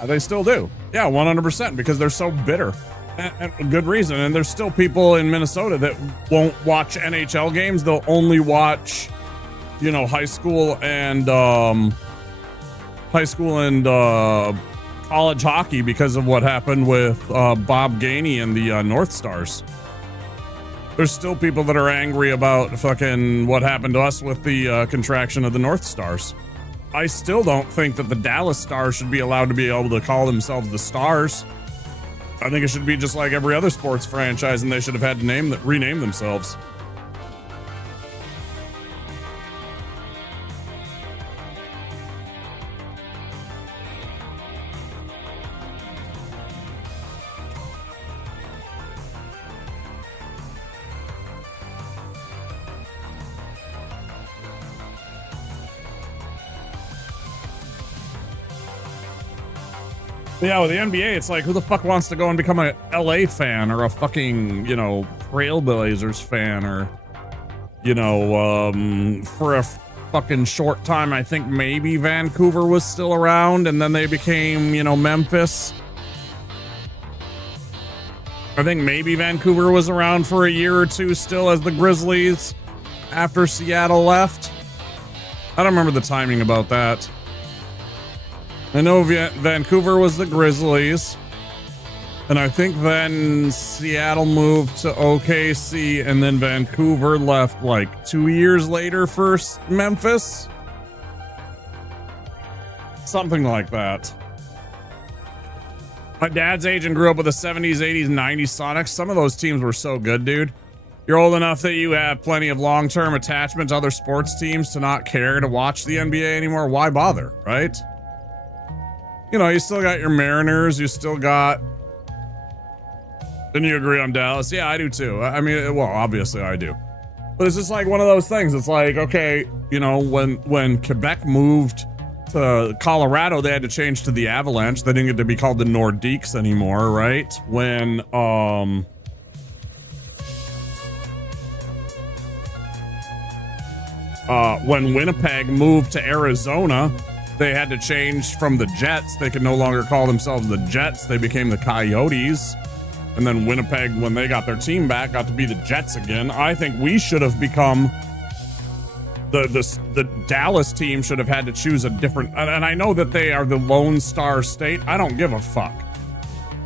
they still do. Yeah, 100%, because they're so bitter. And good reason. And there's still people in Minnesota that won't watch NHL games. They'll only watch, high school and college hockey because of what happened with Bob Gainey and the North Stars. There's still people that are angry about fucking what happened to us with the contraction of the North Stars. I still don't think that the Dallas Stars should be allowed to be able to call themselves the Stars. I think it should be just like every other sports franchise, and they should have had to rename themselves. Yeah, with the NBA, it's like, who the fuck wants to go and become a LA fan or a fucking, you know, Trailblazers fan or, you know, for a fucking short time, I think maybe Vancouver was still around and then they became, you know, Memphis. I think maybe Vancouver was around for a year or two still as the Grizzlies after Seattle left. I don't remember the timing about that. I know Vancouver was the Grizzlies, and I think then Seattle moved to OKC, and then Vancouver left like 2 years later for Memphis. Something like that. My dad's agent grew up with the 70s, 80s, 90s Sonics. Some of those teams were so good, dude. You're old enough that you have plenty of long-term attachment to other sports teams to not care to watch the NBA anymore. Why bother, right? You know, you still got your Mariners. You still got... Didn't you agree on Dallas? Yeah, I do too. I mean, well, obviously I do. But it's just like one of those things. It's like, okay, you know, when Quebec moved to Colorado, they had to change to the Avalanche. They didn't get to be called the Nordiques anymore, right? When Winnipeg moved to Arizona, they had to change from the Jets. They could no longer call themselves the Jets. They became the Coyotes. And then Winnipeg, when they got their team back, got to be the Jets again. I think we should have become the Dallas team should have had to choose a different, and I know that they are the Lone Star State. I don't give a fuck,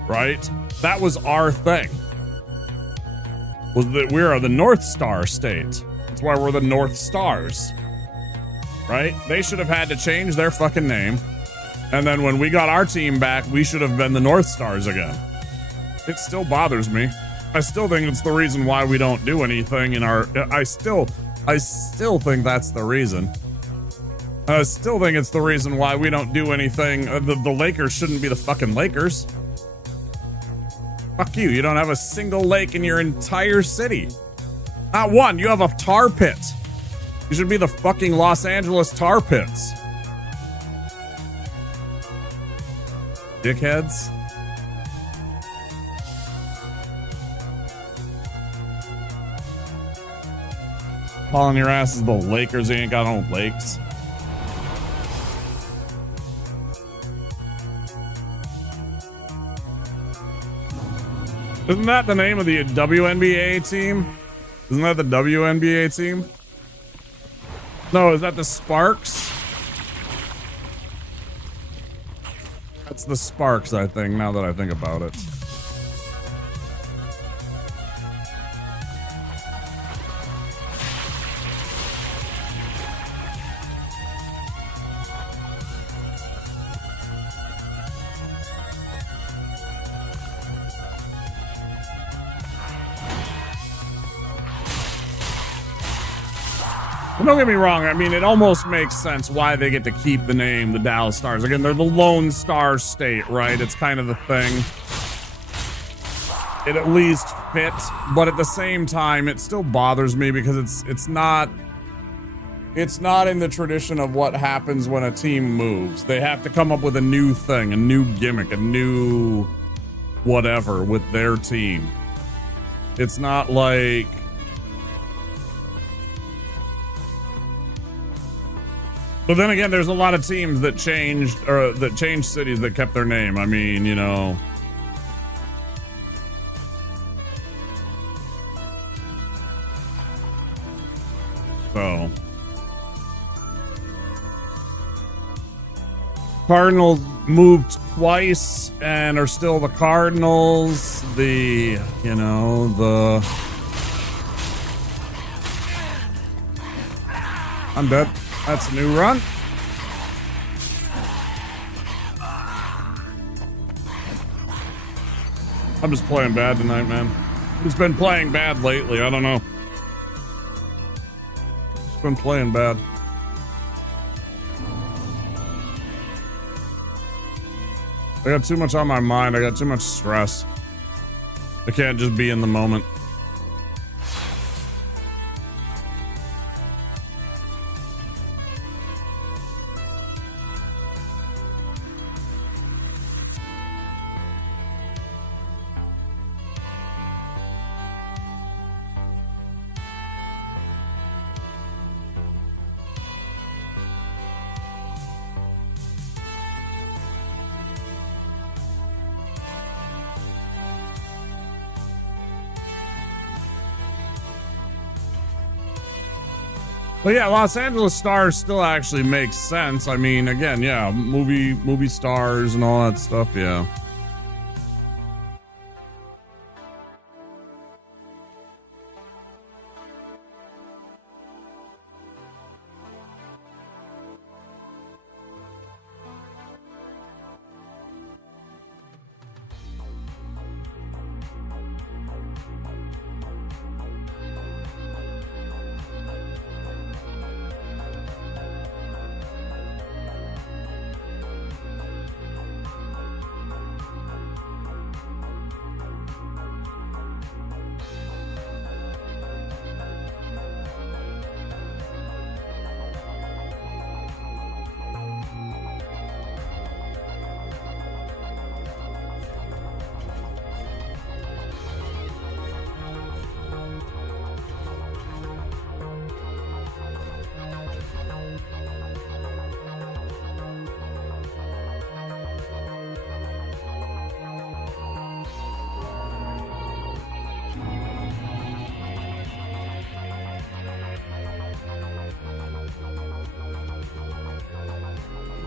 right? That was our thing, was that we are the North Star State. That's why we're the North Stars, right? They should have had to change their fucking name. And then when we got our team back, we should have been the North Stars again. It still bothers me. I still think it's the reason why we don't do anything in our, I still think that's the reason. I still think it's the reason why we don't do anything. The Lakers shouldn't be the fucking Lakers. Fuck you. You don't have a single lake in your entire city. Not one. You have a tar pit. You should be the fucking Los Angeles Tar Pits. Dickheads. Calling your asses the Lakers, they ain't got no lakes. Isn't that the name of the WNBA team? Isn't that the WNBA team? No, is that the Sparks? That's the Sparks, I think, now that I think about it. Don't get me wrong. I mean, it almost makes sense why they get to keep the name the Dallas Stars. Again, they're the Lone Star State, right? It's kind of the thing. It at least fits, but at the same time, it still bothers me because it's not in the tradition of what happens when a team moves. They have to come up with a new thing, a new gimmick, a new whatever with their team. It's not like... But then again, there's a lot of teams that changed cities that kept their name. I mean, you know. So. Cardinals moved twice and are still the Cardinals. The, you know, the... I'm dead. That's a new run. I'm just playing bad tonight, man. It's been playing bad lately. I don't know. It's been playing bad. I got too much on my mind. I got too much stress. I can't just be in the moment. But yeah, Los Angeles stars still actually makes sense. I mean, again, yeah, movie stars and all that stuff, yeah.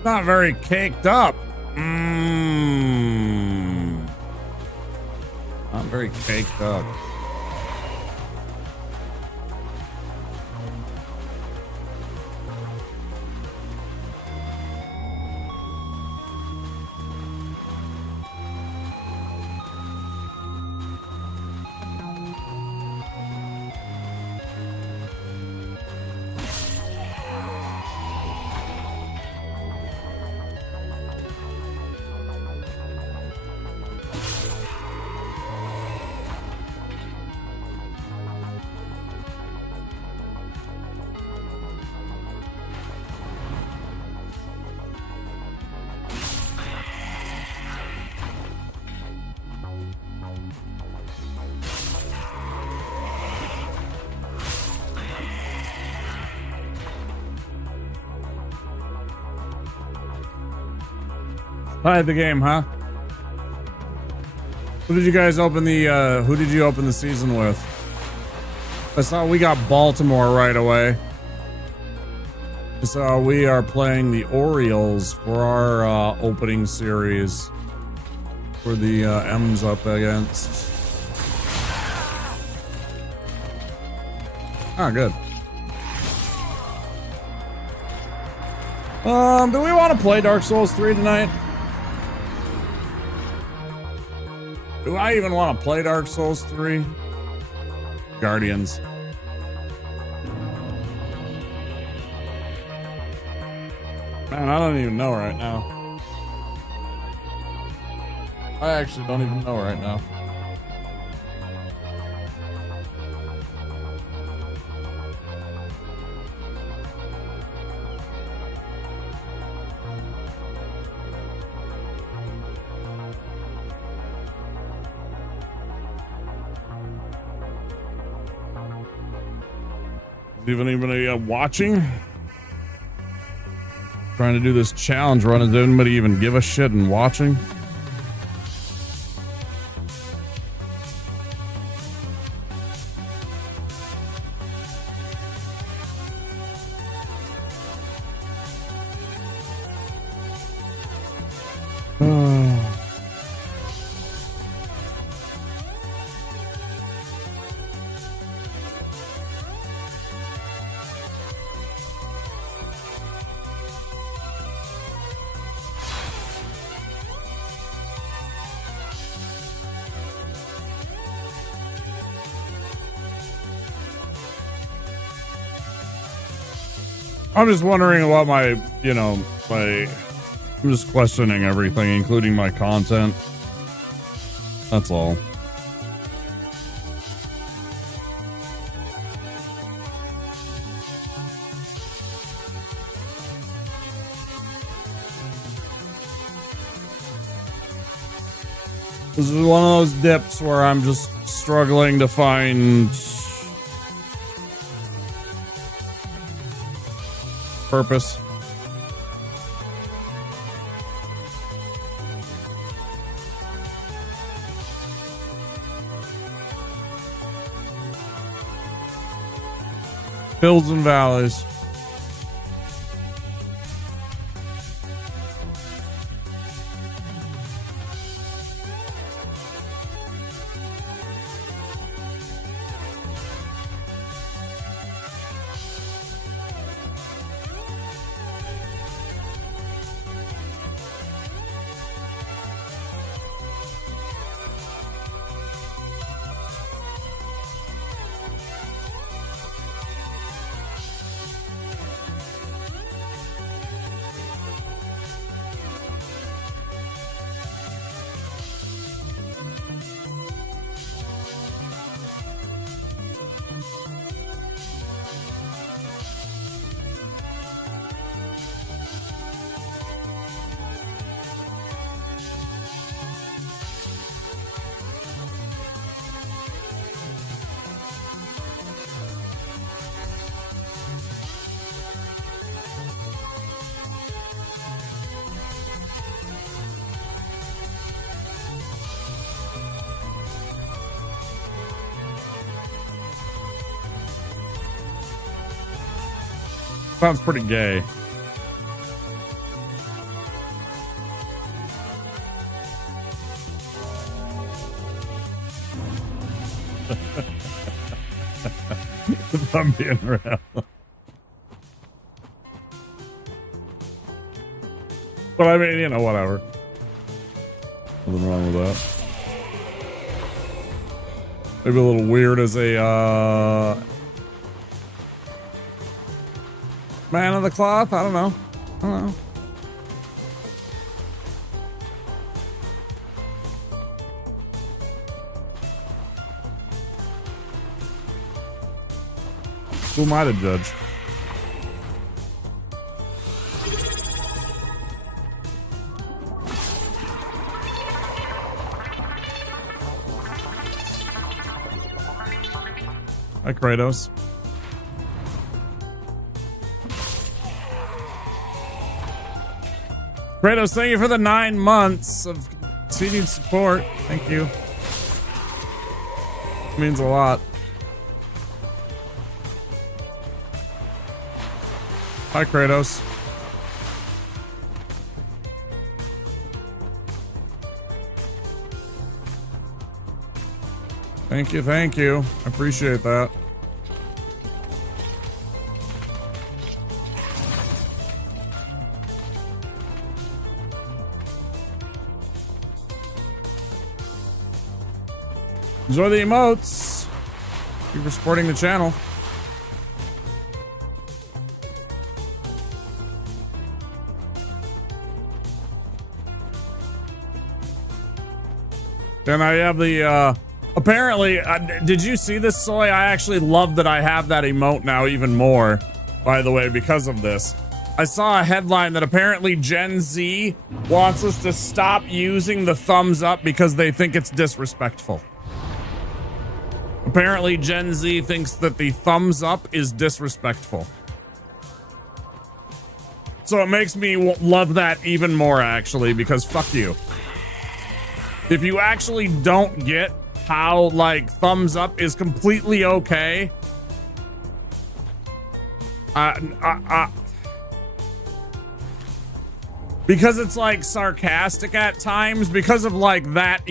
Not very caked up. Not very caked up. Play the game, huh? Who did you guys open the who did you open the season with? I saw we got Baltimore right away. So we are playing the Orioles for our opening series for the M's up against. Ah, good. Do we want to play Dark Souls 3 tonight? Do I even want to play Dark Souls 3? Guardians. Man, I don't even know right now. I actually don't even know right now. Is even anybody watching? Trying to do this challenge run. Does anybody even give a shit and watching? I'm just wondering about my, I'm just questioning everything, including my content. That's all. This is one of those dips where I'm just struggling to find purpose. Hills and valleys. Sounds pretty gay. If I'm being real. But I mean, you know, whatever. Nothing wrong with that. Maybe a little weird as a man of the cloth? I don't know. I don't know. Who am I to judge? Hi, Kratos. Kratos, thank you for the 9 months of continued support. Thank you. It means a lot. Hi, Kratos. Thank you, thank you. I appreciate that. Enjoy the emotes. Thank you for supporting the channel. Then I have the, apparently, did you see this, Soy? I actually love that I have that emote now even more, by the way, because of this. I saw a headline that apparently Gen Z wants us to stop using the thumbs up because they think it's disrespectful. Apparently, Gen Z thinks that the thumbs up is disrespectful. So it makes me love that even more, actually, because fuck you. If you actually don't get how, like, thumbs up is completely okay, because it's like sarcastic at times, because of like that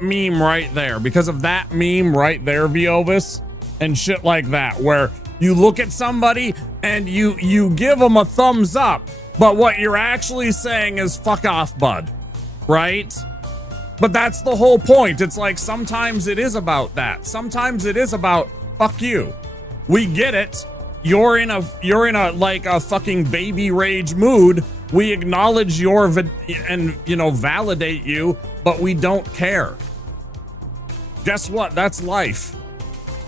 meme right there, because of that meme right there, Viovis, and shit like that, where you look at somebody and you give them a thumbs up, but what you're actually saying is fuck off, bud, right? But that's the whole point. It's like sometimes it is about that. Sometimes it is about fuck you. We get it. You're in a like a fucking baby rage mood. We acknowledge your and, you know, validate you, but we don't care. Guess what? That's life.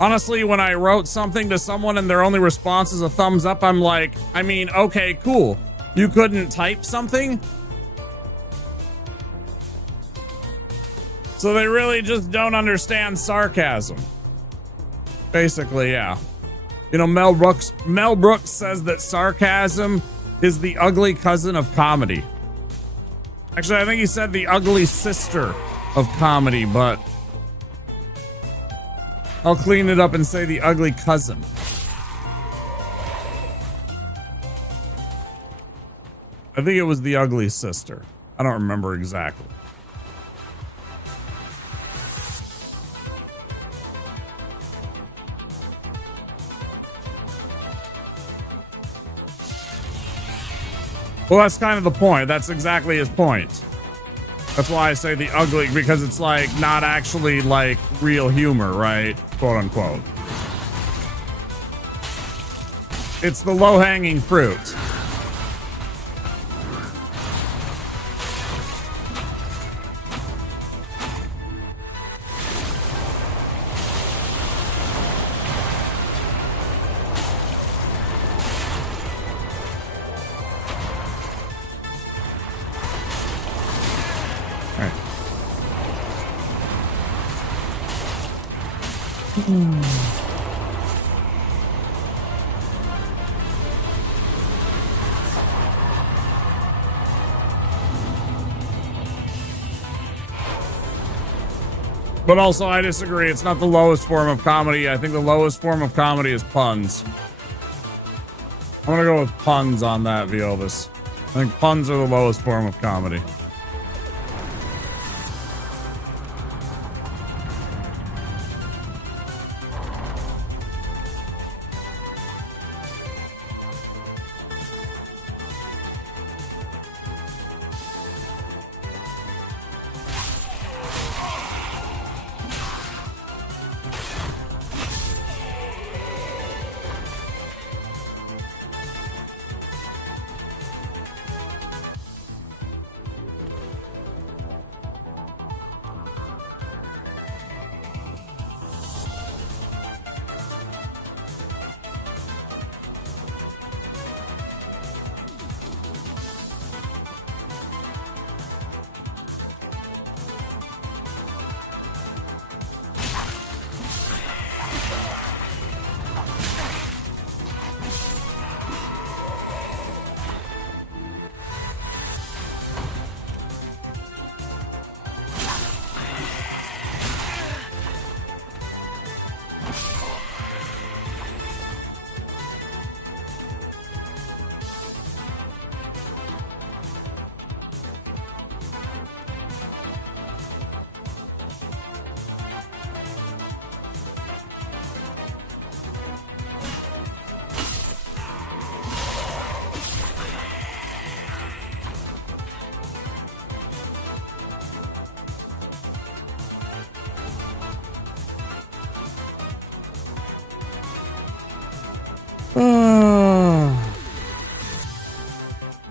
Honestly, when I wrote something to someone and their only response is a thumbs up, I'm like, I mean, okay, cool. You couldn't type something? So they really just don't understand sarcasm. Basically, yeah. You know, Mel Brooks says that sarcasm is the ugly cousin of comedy. Actually, I think he said the ugly sister of comedy, but I'll clean it up and say the ugly cousin. I think it was the ugly sister. I don't remember exactly. Well, that's kind of the point. That's exactly his point. That's why I say the ugly, because it's like not actually like real humor, right? Quote unquote. It's the low-hanging fruit. But also, I disagree. It's not the lowest form of comedy. I think the lowest form of comedy is puns. I'm gonna go with puns on that, Viovis. I think puns are the lowest form of comedy.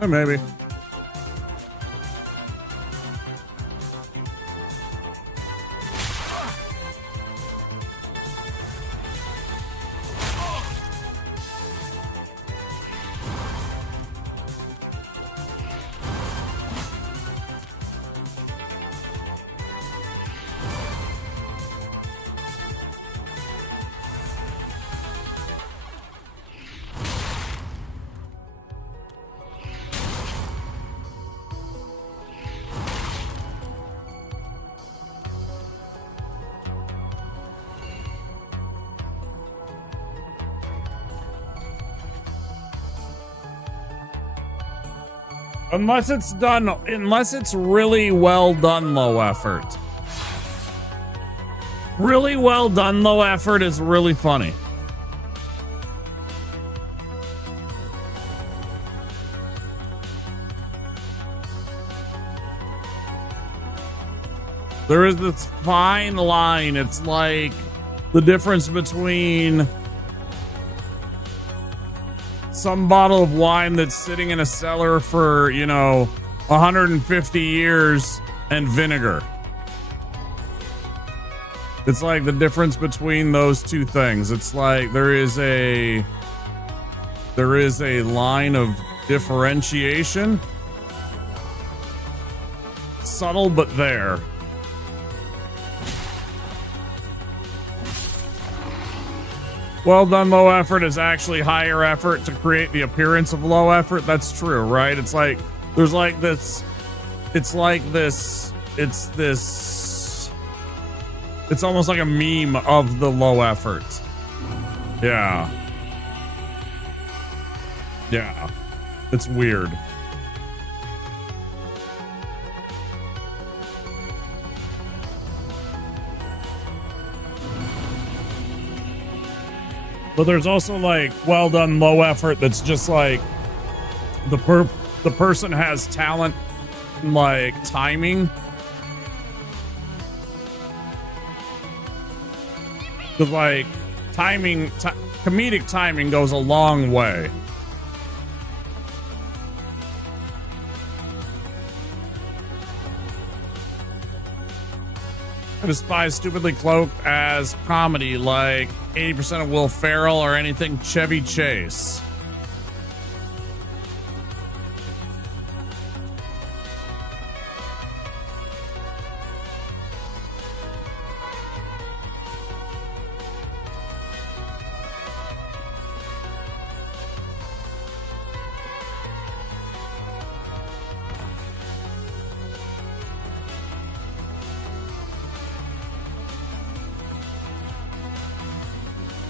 Maybe. Unless it's really well done low effort. Really well done low effort is really funny. There is this fine line. It's like the difference between some bottle of wine that's sitting in a cellar for, 150 years and vinegar. It's like the difference between those two things. It's like there is a line of differentiation. Subtle, but there. Well done low effort is actually higher effort to create the appearance of low effort. That's true, right? It's like there's like this. It's like this. It's this. It's almost like a meme of the low effort. Yeah. Yeah. It's weird. But there's also like well done, low effort. That's just like the person has talent, like timing. Because like comedic timing goes a long way. I despise stupidly cloaked as comedy like 80% of Will Ferrell or anything Chevy Chase.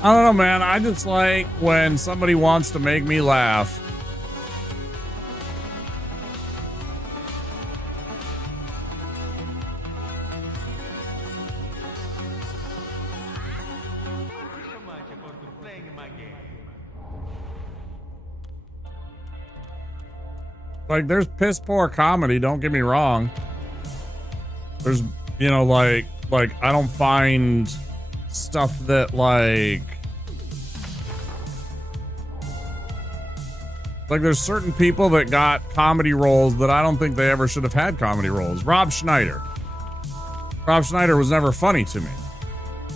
I don't know, man. I just like when somebody wants to make me laugh. Like, there's piss poor comedy, don't get me wrong. There's, you know, like I don't find stuff that like there's certain people that got comedy roles that I don't think they ever should have had comedy roles. Rob Schneider was never funny to me.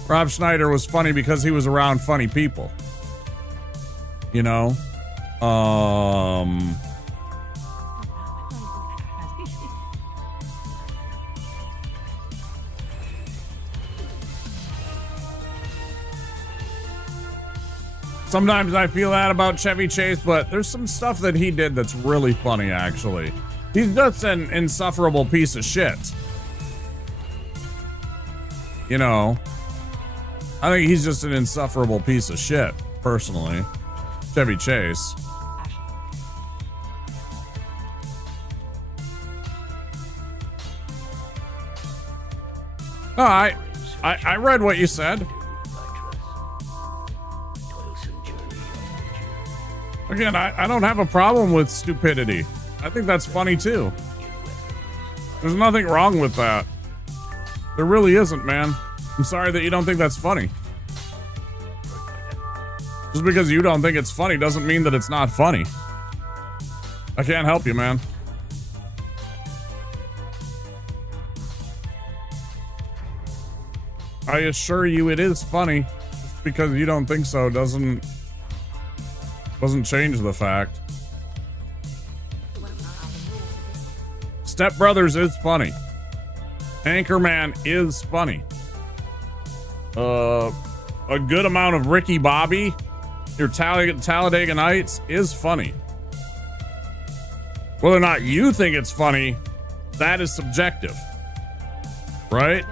Rob Schneider was funny because he was around funny people, you know. Sometimes I feel that about Chevy Chase, but there's some stuff that he did that's really funny, actually. He's just an insufferable piece of shit. You know, I think he's just an insufferable piece of shit, personally. Chevy Chase. No, I read what you said. Again, I don't have a problem with stupidity. I think that's funny too. There's nothing wrong with that. There really isn't, man. I'm sorry that you don't think that's funny. Just because you don't think it's funny doesn't mean that it's not funny. I can't help you, man. I assure you it is funny. Just because you don't think so doesn't change the fact. Step Brothers is funny. Anchorman is funny. A good amount of Ricky Bobby, your Talladega Nights, is funny. Whether or not you think it's funny, that is subjective, right?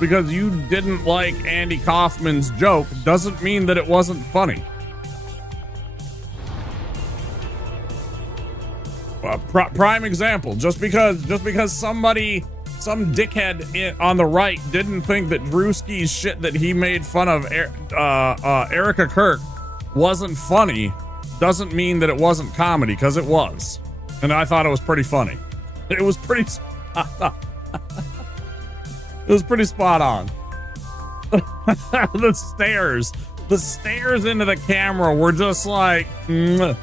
Because you didn't like Andy Kaufman's joke doesn't mean that it wasn't funny. Prime example, just because some dickhead on the right didn't think that Drewski's shit that he made fun of Erica Kirk wasn't funny doesn't mean that it wasn't comedy, because it was. And I thought it was pretty funny. It was pretty It was pretty spot on. The stares into the camera were just like, it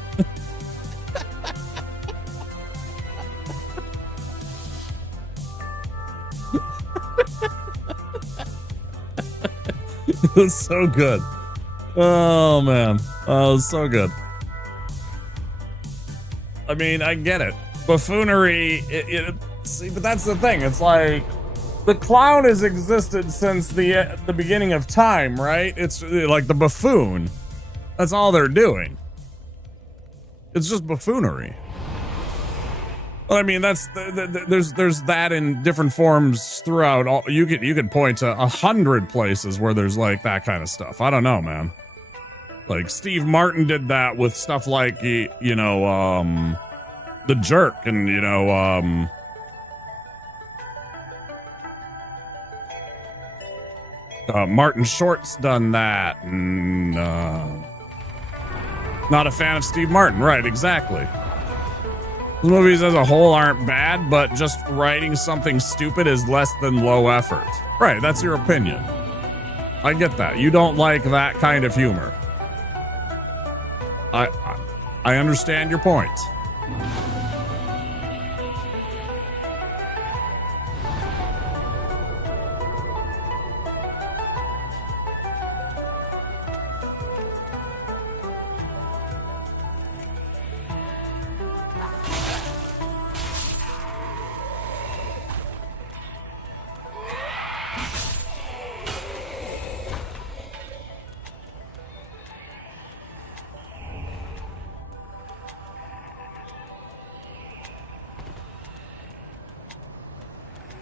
was so good. Oh man, it was so good. I mean, I get it. Buffoonery, see, but that's the thing. It's like, the clown has existed since the beginning of time, right? It's like the buffoon. That's all they're doing. It's just buffoonery. Well, I mean, that's there's that in different forms throughout. All you could point to 100 places where there's like that kind of stuff. I don't know, man. Like Steve Martin did that with stuff like The Jerk, and Martin Short's done that. And, not a fan of Steve Martin. Right, exactly. The movies as a whole aren't bad, but just writing something stupid is less than low effort. Right, that's your opinion. I get that. You don't like that kind of humor. I understand your point.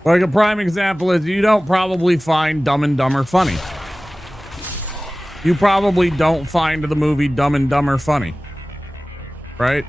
Like a prime example is you don't probably find Dumb and Dumber funny. You probably don't find the movie Dumb and Dumber funny. Right?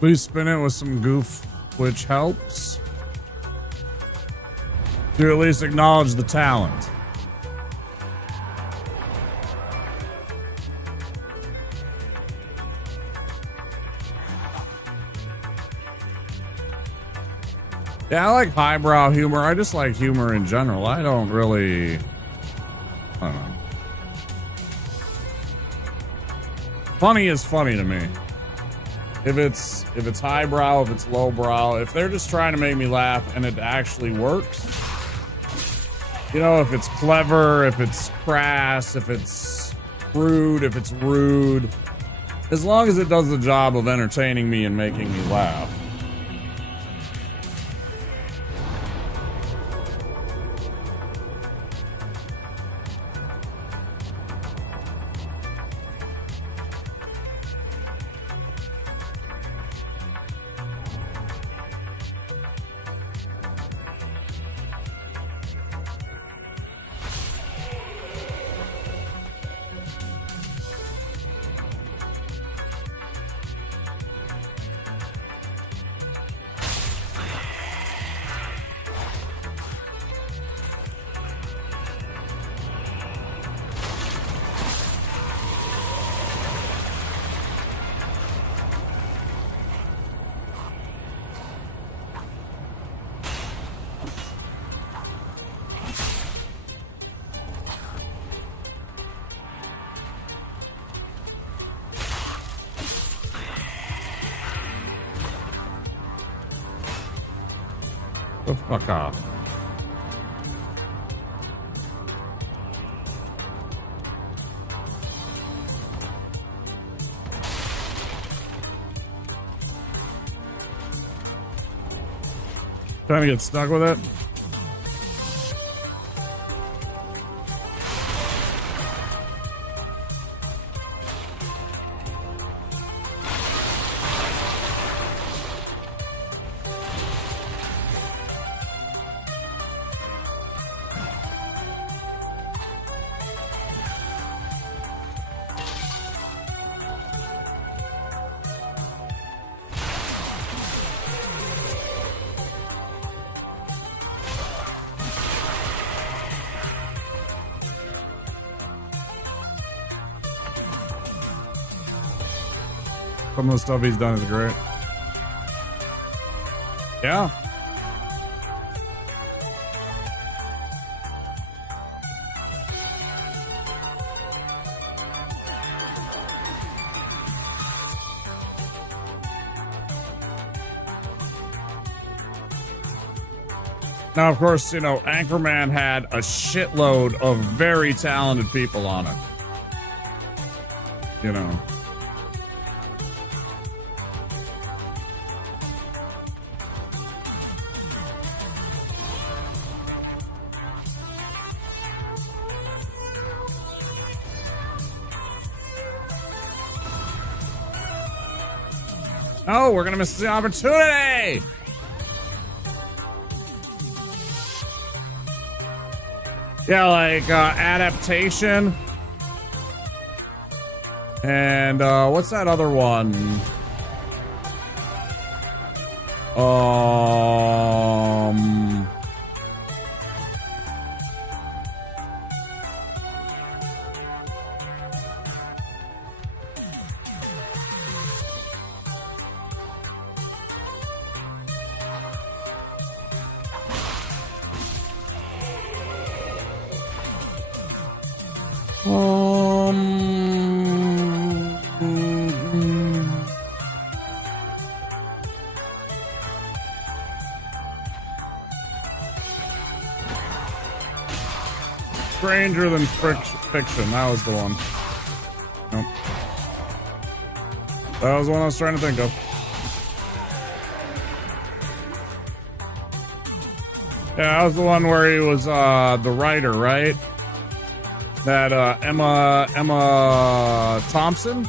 Please spin it with some goof, which helps. To at least acknowledge the talent. Yeah, I like highbrow humor. I just like humor in general. I don't really... I don't know. Funny is funny to me. If it's highbrow, if it's lowbrow, if they're just trying to make me laugh and it actually works, you know, if it's clever, if it's crass, if it's crude, if it's rude, as long as it does the job of entertaining me and making me laugh. The fuck off. Trying to get stuck with it. Some of the stuff he's done is great. Yeah. Now, of course, you know, Anchorman had a shitload of very talented people on it. You know. Oh, we're gonna miss the opportunity! Yeah, like adaptation. And what's that other one? Stranger Than Fiction. That was the one. Nope. That was the one I was trying to think of. Yeah, that was the one where he was the writer, right? That Emma Thompson.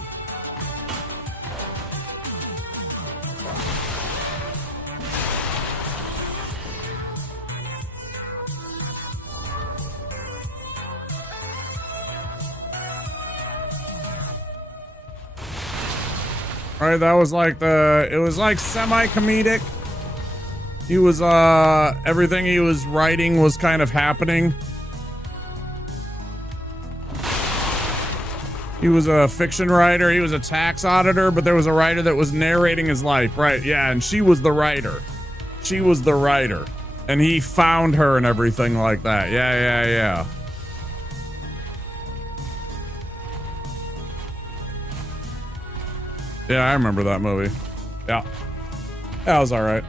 Right, that was like it was like semi-comedic. He was, everything he was writing was kind of happening. He was a fiction writer, he was a tax auditor, but there was a writer that was narrating his life, right? Yeah, and she was the writer. She was the writer. And he found her and everything like that. Yeah. Yeah, I remember that movie. Yeah. That was alright.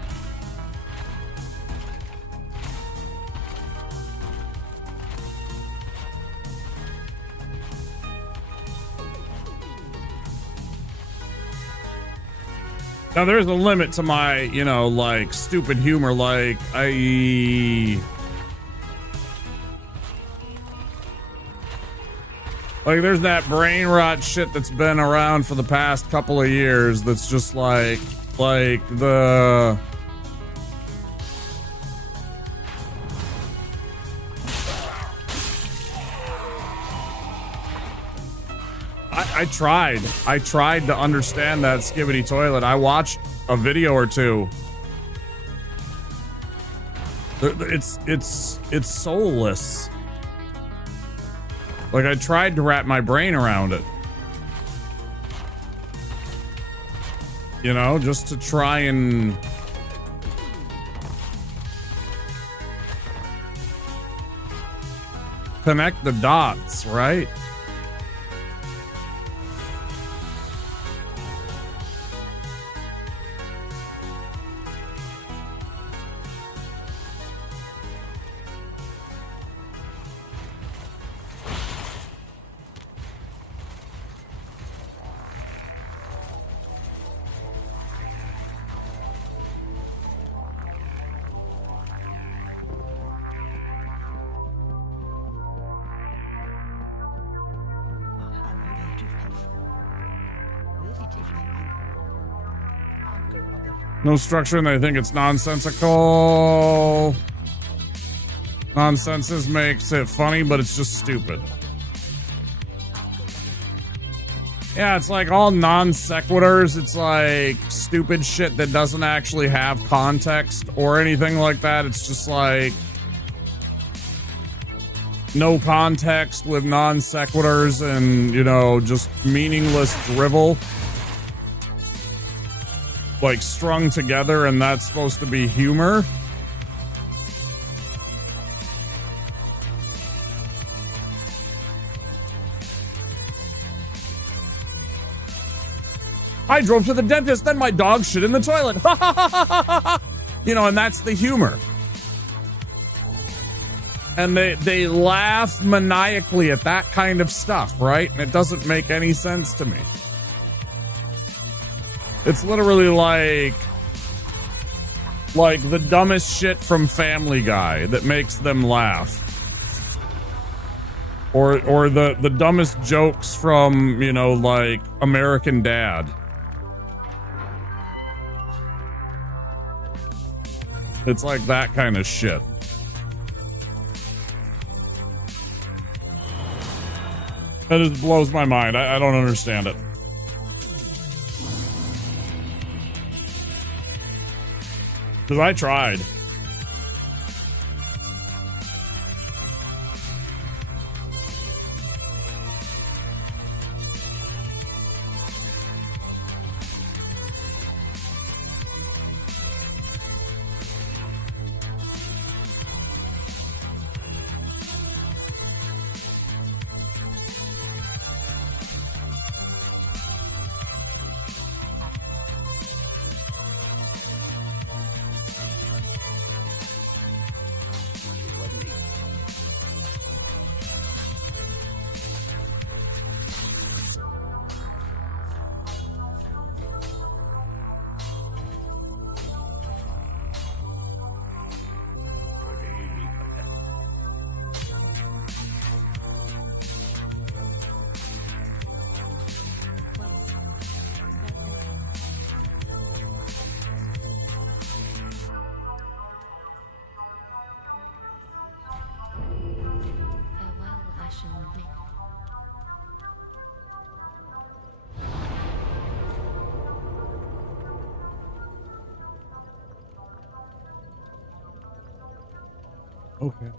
Now, there's a limit to my, you know, like, stupid humor. Like, like, there's that brain rot shit that's been around for the past couple of years that's just like the... I tried to understand that skibbity toilet. I watched a video or two. It's soulless. Like, I tried to wrap my brain around it. You know, just to try and... connect the dots, right? No structure, and they think it's nonsensical. Nonsenses makes it funny, but it's just stupid. Yeah, it's like all non sequiturs. It's like stupid shit that doesn't actually have context or anything like that. It's just like no context with non sequiturs and, you know, just meaningless drivel. Like strung together, and that's supposed to be humor. I drove to the dentist, then my dog shit in the toilet. You know, and that's the humor. And they laugh maniacally at that kind of stuff, right? And it doesn't make any sense to me. It's literally like the dumbest shit from Family Guy that makes them laugh. Or the dumbest jokes from, you know, like American Dad. It's like that kind of shit. That just blows my mind. I don't understand it. Because I tried. Okay.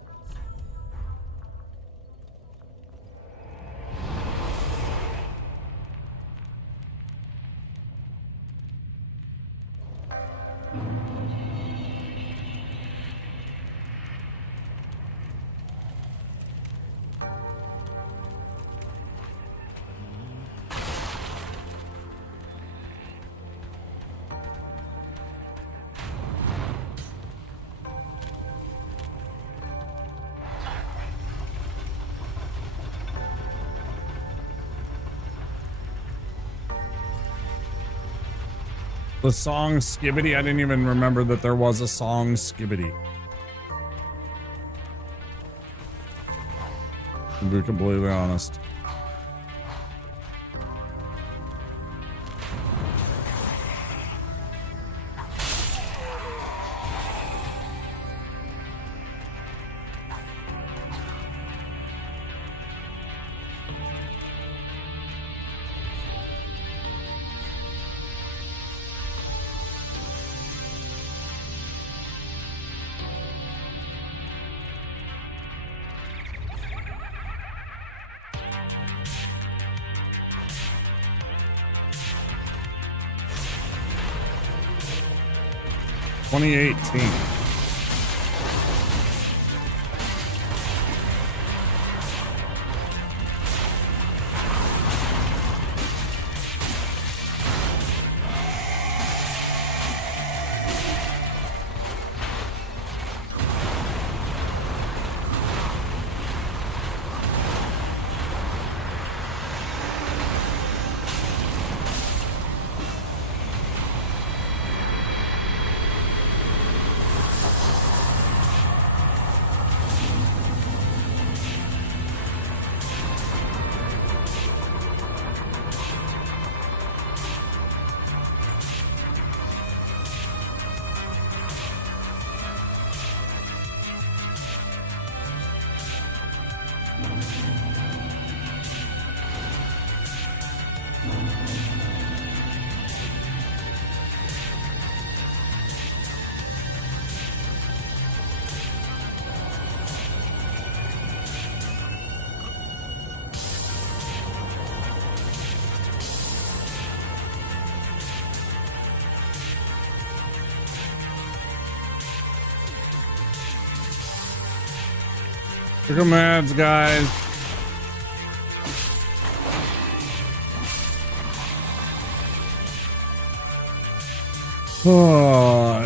The song Skibbity, I didn't even remember that there was a song Skibbity. To be completely honest. Here come ads, guys.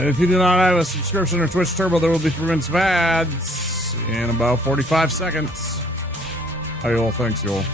If you do not have a subscription or Twitch Turbo, there will be 3 minutes of ads in about 45 seconds. Hi, y'all. Thanks, y'all.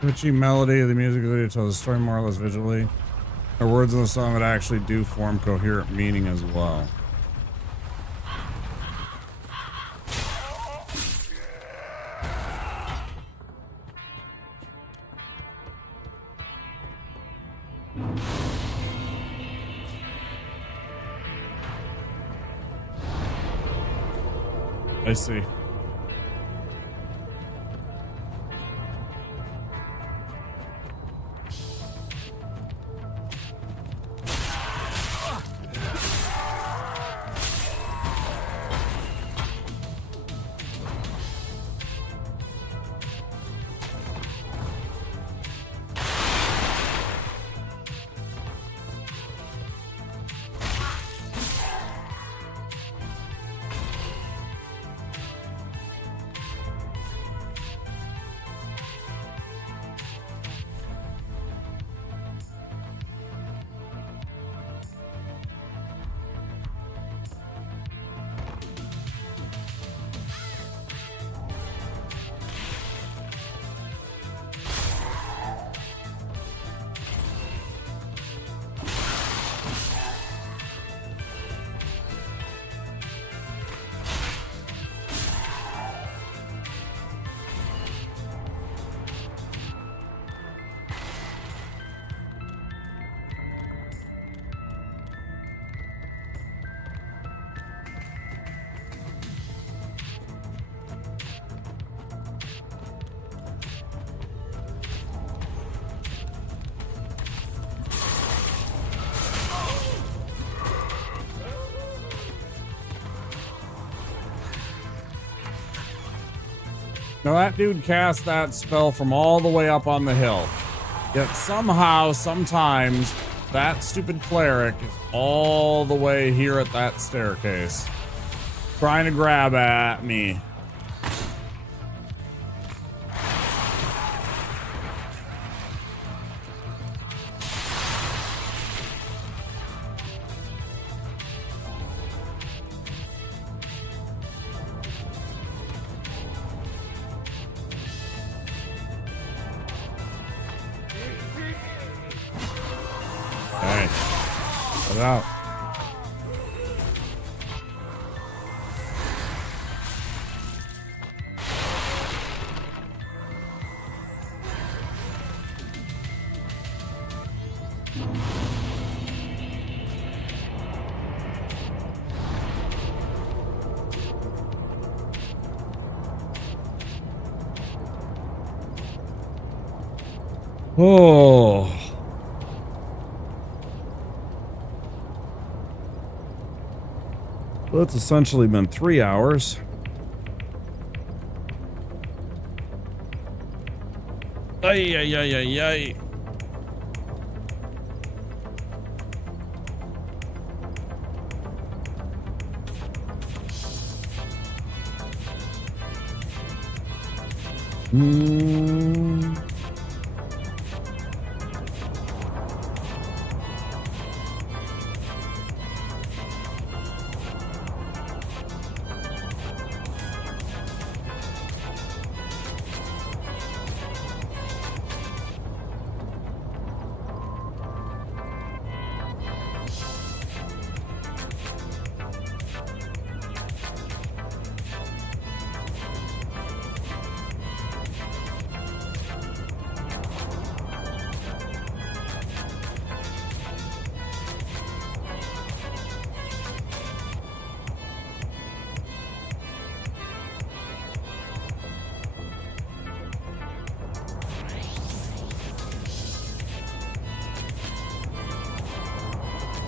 Twitchy melody of the music video tells the story more or less visually. There are words in the song that actually do form coherent meaning as well. I see. Now that dude cast that spell from all the way up on the hill. Yet somehow, sometimes, that stupid cleric is all the way here at that staircase. Trying to grab at me. Out. Oh. Well, it's essentially been 3 hours. Ay, ay, ay, ay, ay.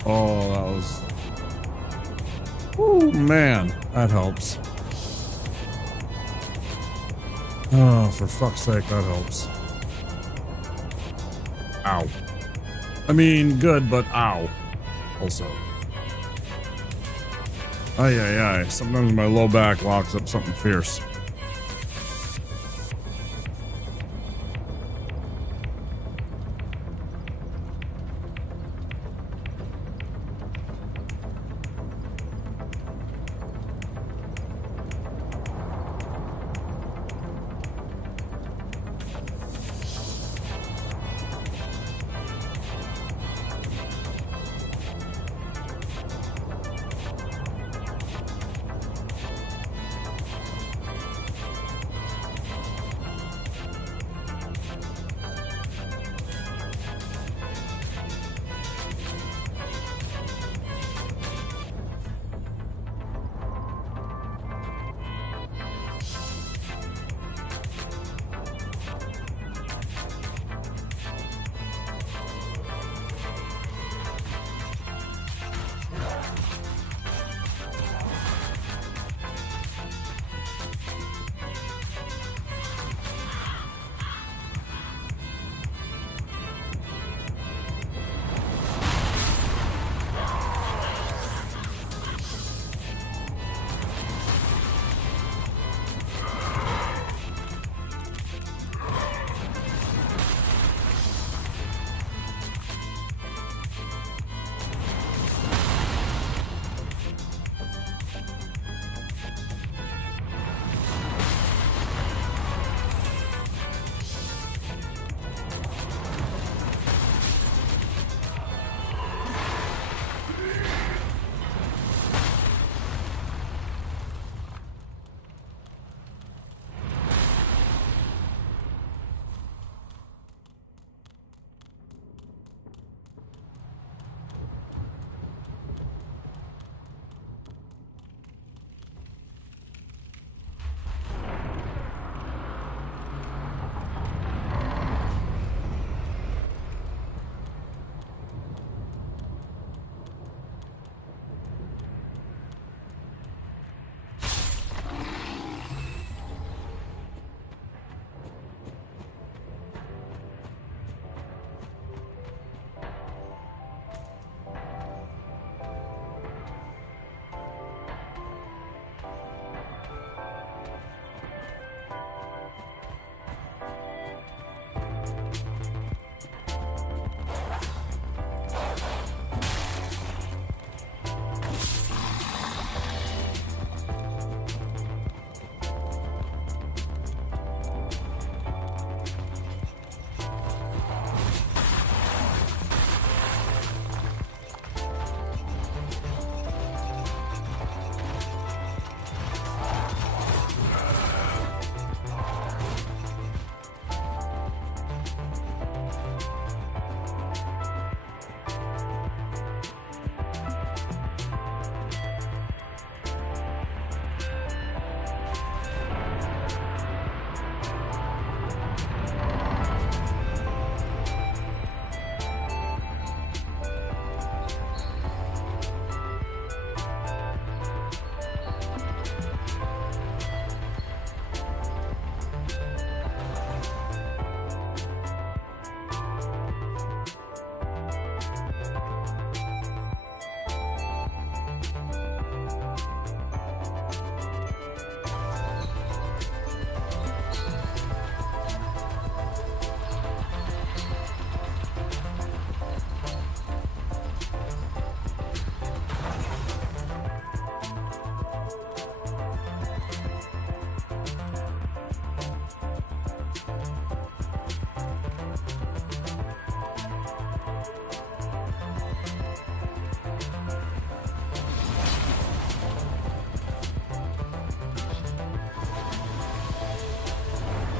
Oh, that was... Oh, man. That helps. Oh, for fuck's sake, that helps. Ow. I mean, good, but ow. Also. Ay, ay, ay. Sometimes my low back locks up something fierce.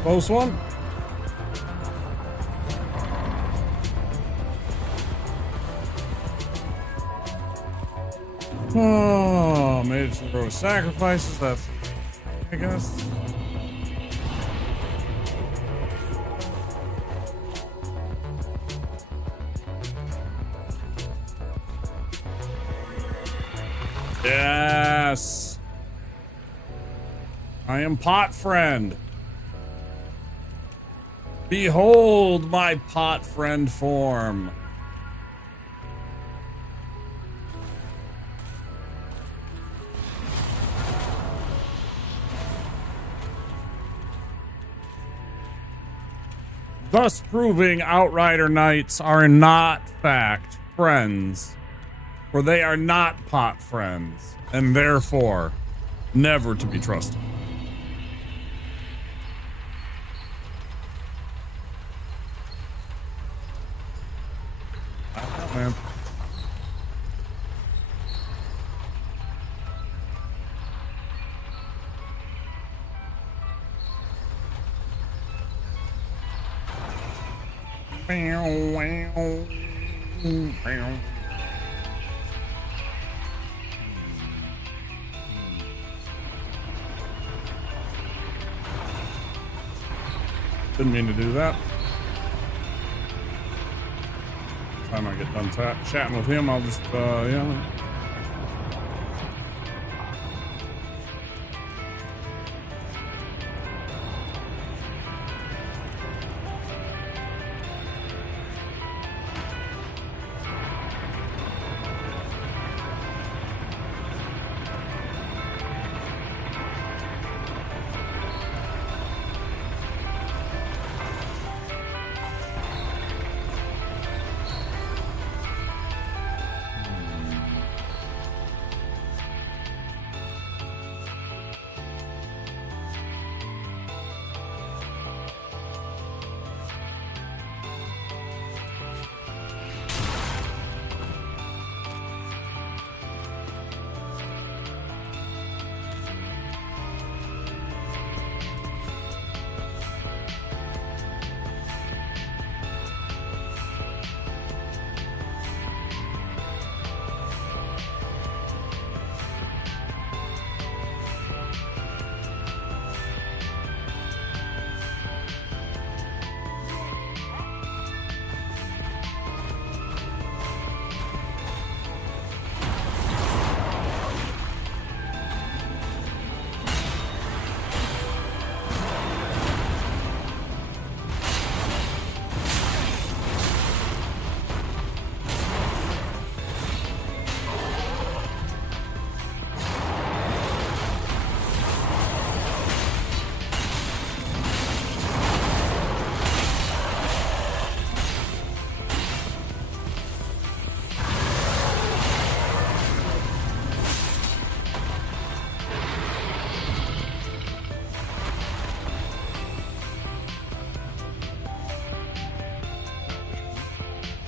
Close one. Oh, made it to the row of sacrifices. That's, I guess. Yes. I am pot friend. Behold my pot friend form. Thus proving Outrider Knights are not fact friends, for they are not pot friends, and therefore never to be trusted. I don't know, man. Didn't mean to do that. Time I get done chatting with him, I'll just, yeah.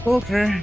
Okay.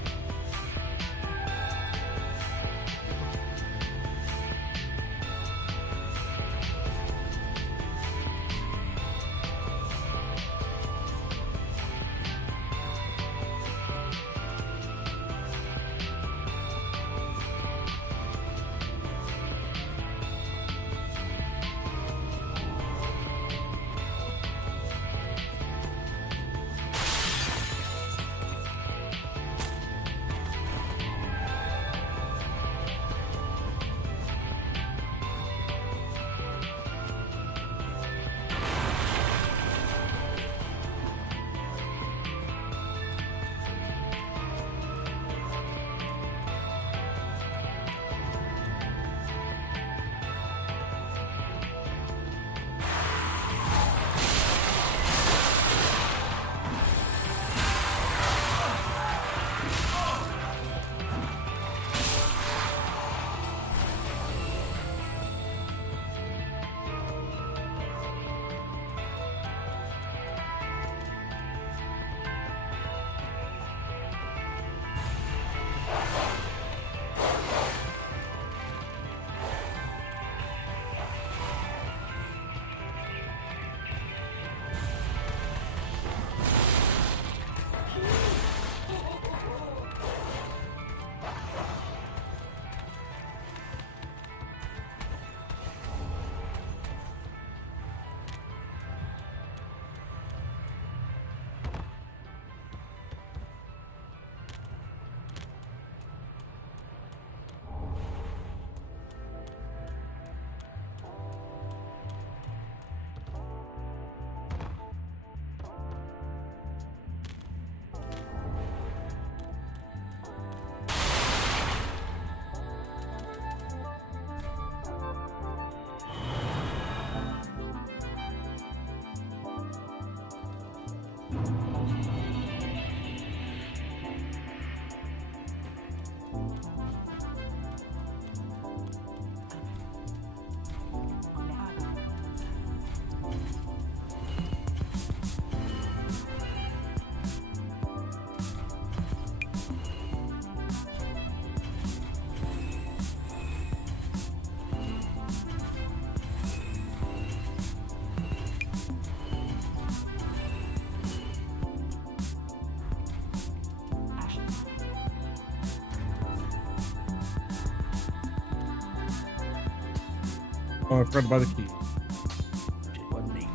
Oh, I forgot to buy the key. It wasn't neat.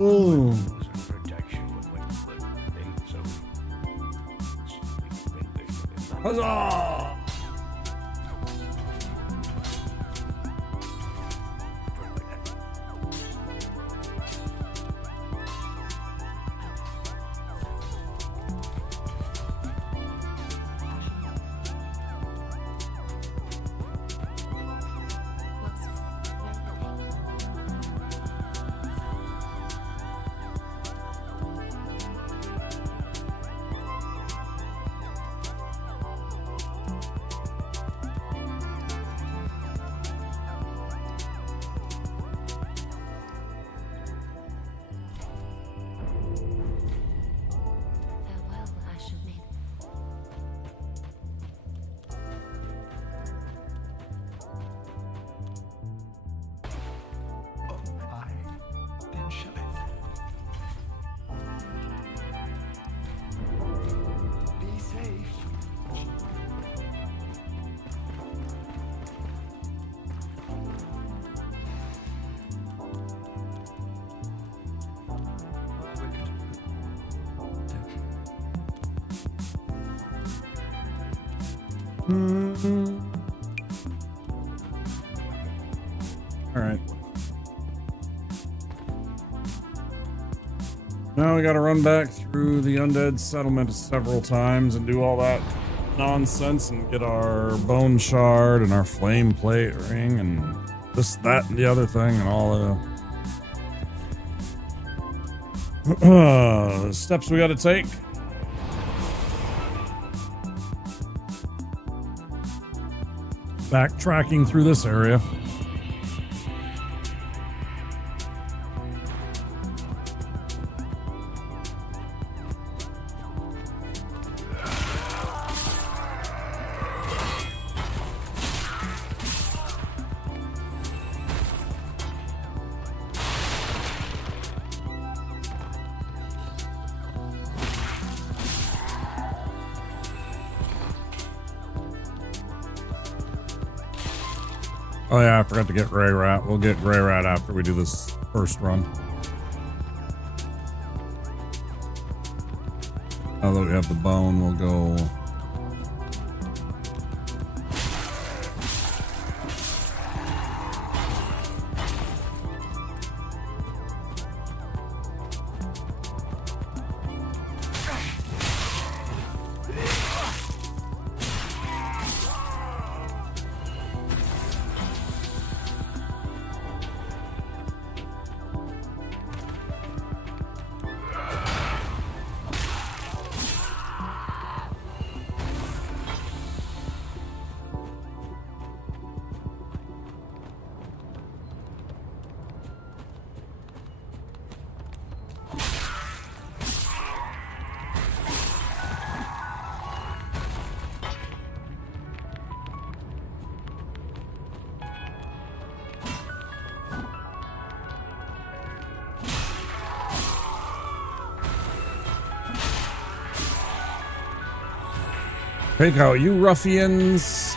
Ooh. It was a protection, but so Huzzah! All right. Now we got to run back through the undead settlement several times and do all that nonsense and get our bone shard and our flame plate ring and this, that, and the other thing and all the steps we got to take. Backtracking through this area. Oh yeah, I forgot to get Grey Rat. We'll get Grey Rat after we do this first run. Now that we have the bone, we'll go... Take out you ruffians.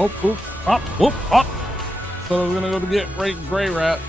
Up. So we're gonna go to get gray rat.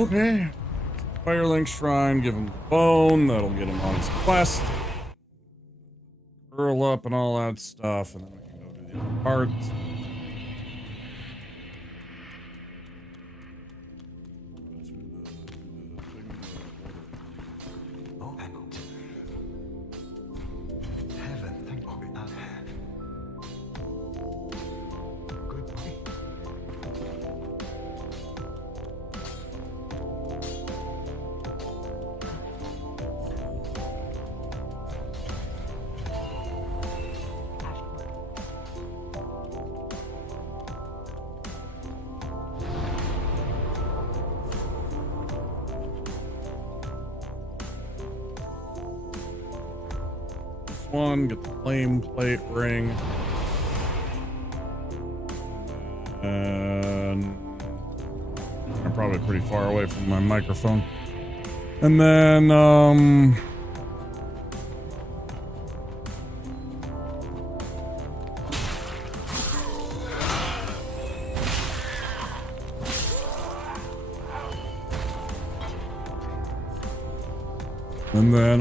Okay. Firelink Shrine, give him the bone. That'll get him on his quest. Curl up and all that stuff, and then we can go do the other parts. One, get the flame plate ring. And I'm probably pretty far away from my microphone. And then,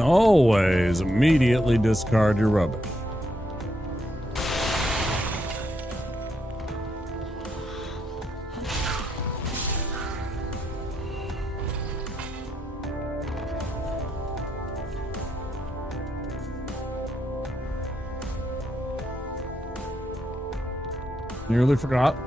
always immediately discard your rubbish. Nearly forgot.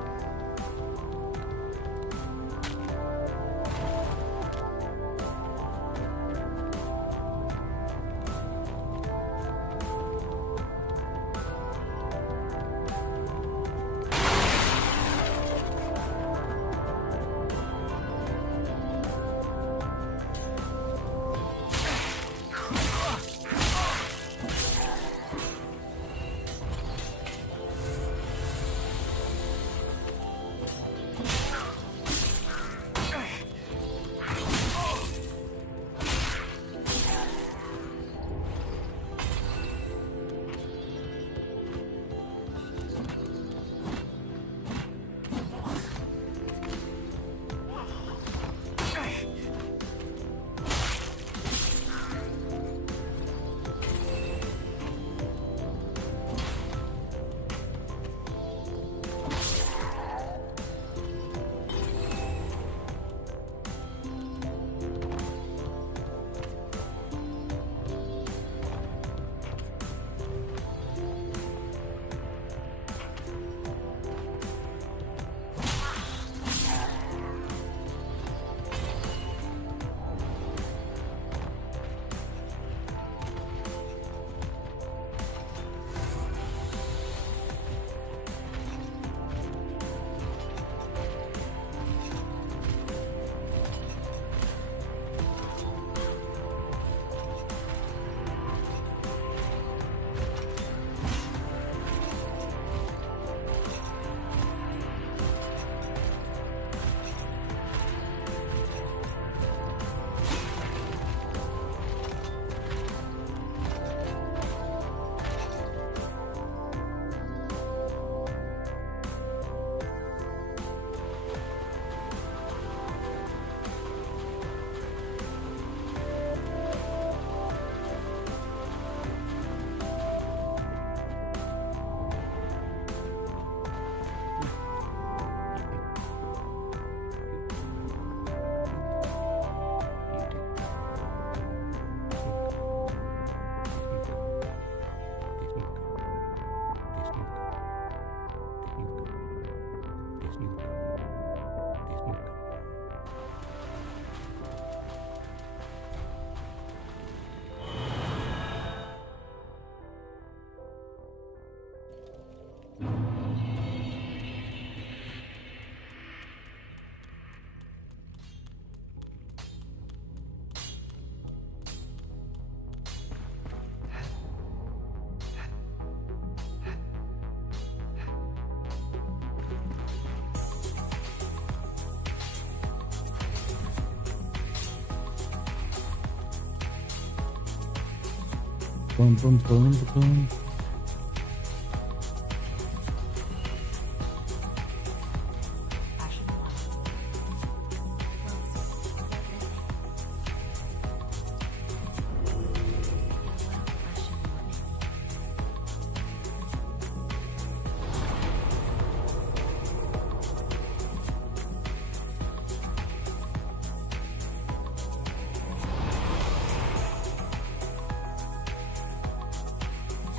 Boom, boom, boom, boom.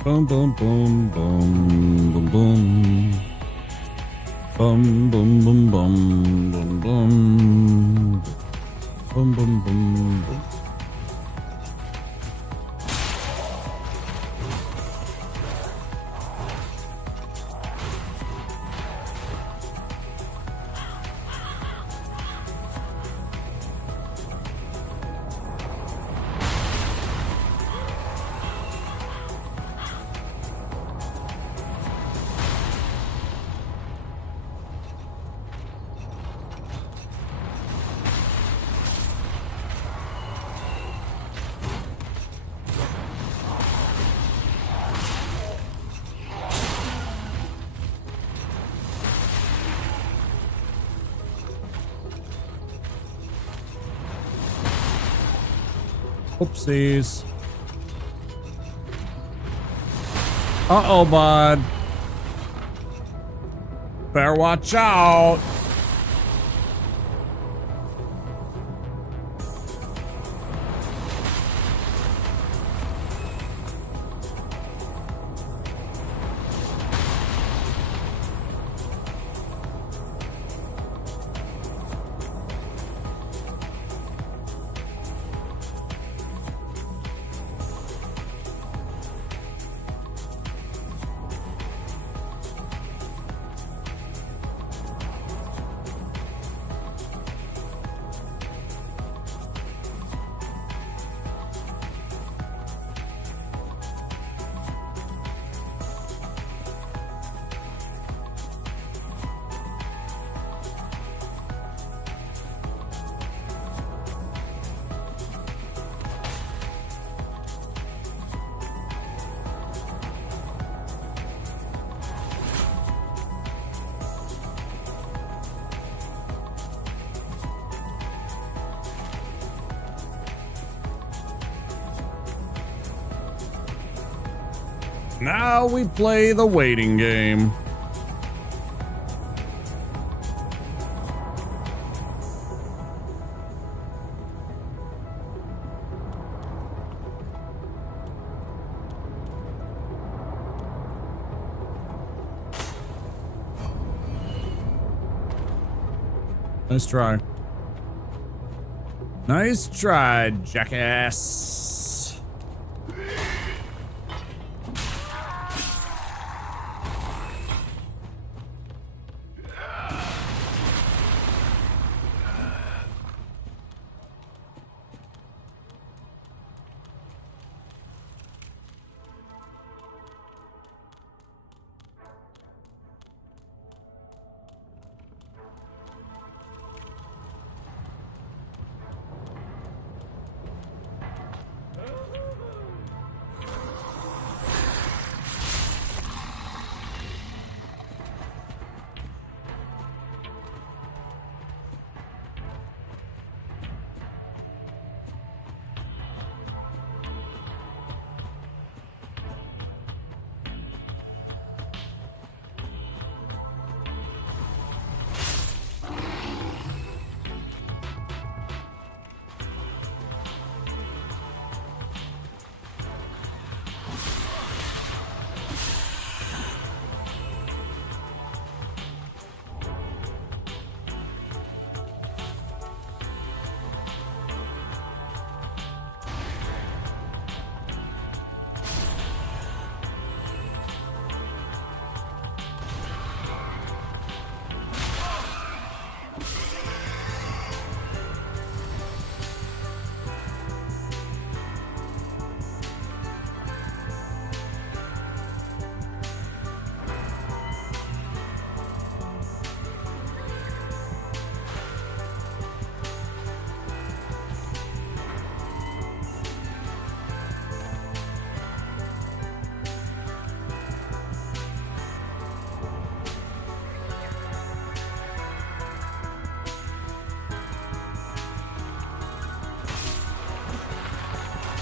Boom, boom, boom, boom, boom, boom. Boom, boom, boom, boom, boom, boom. Boom, boom, boom, boom. Oopsies. Uh-oh, bud. Better watch out. Now we play the waiting game. Nice try. Nice try, jackass.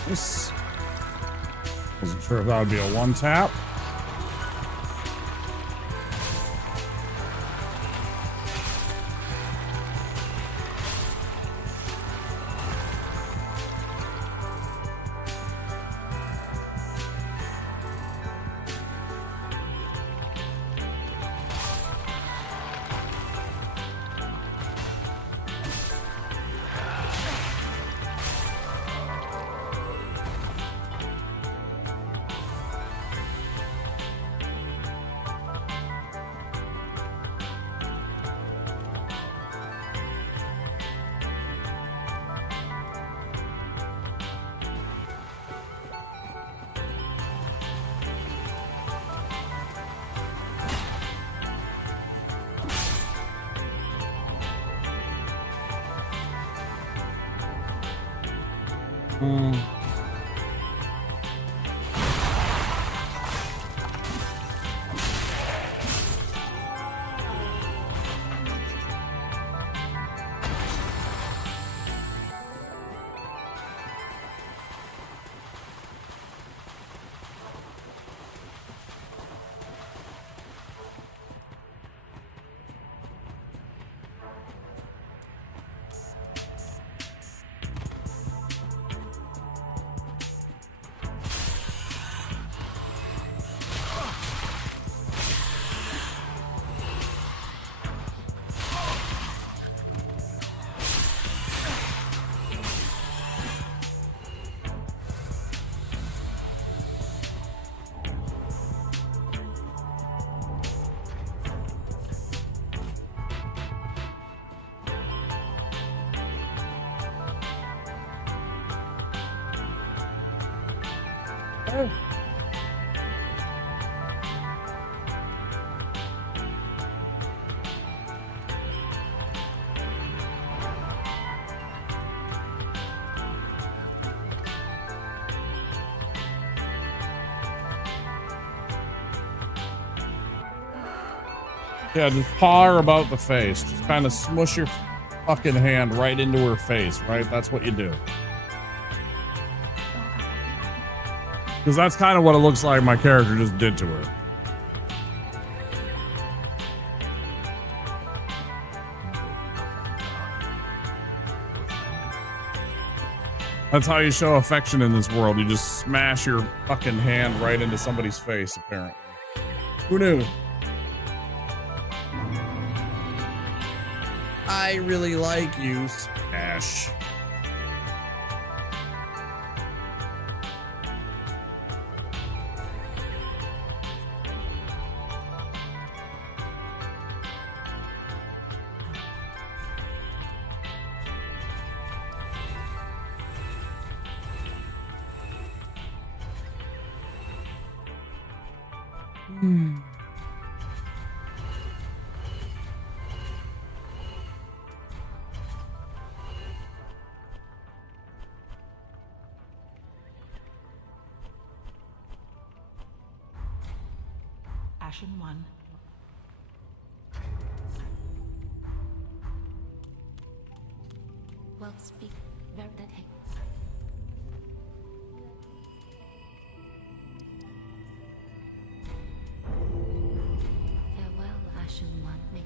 Nice. Wasn't sure if that would be a one tap. Yeah, just paw her about the face. Just kind of smush your fucking hand right into her face, right? That's what you do. Because that's kind of what it looks like my character just did to her. That's how you show affection in this world. You just smash your fucking hand right into somebody's face, apparently. Who knew? I really like you, Smash. Ashen 1. Well, speak very that hey. Farewell, Ashen 1. Me.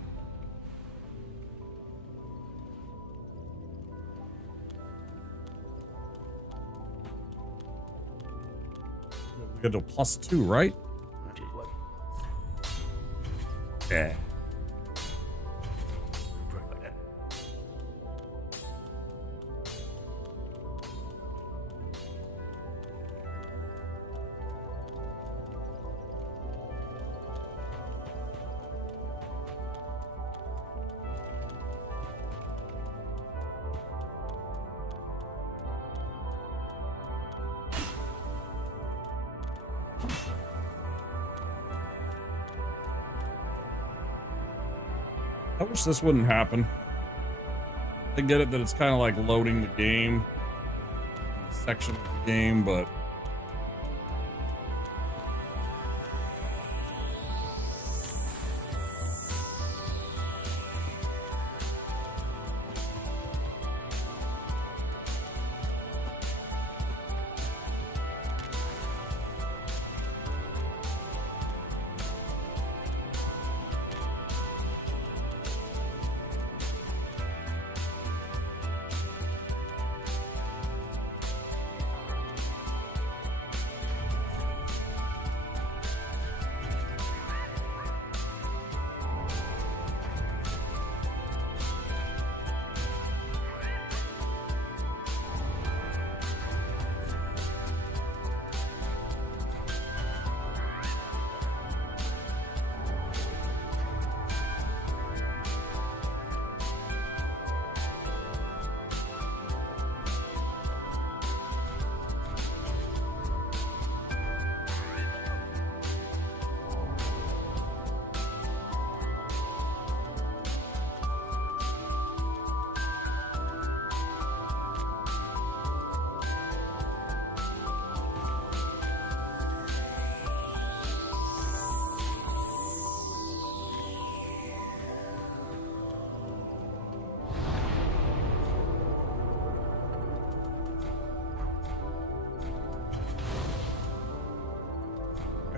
We get to +2, right? Yeah. I wish this wouldn't happen. I get it that it's kind of like loading the game, section of the game, but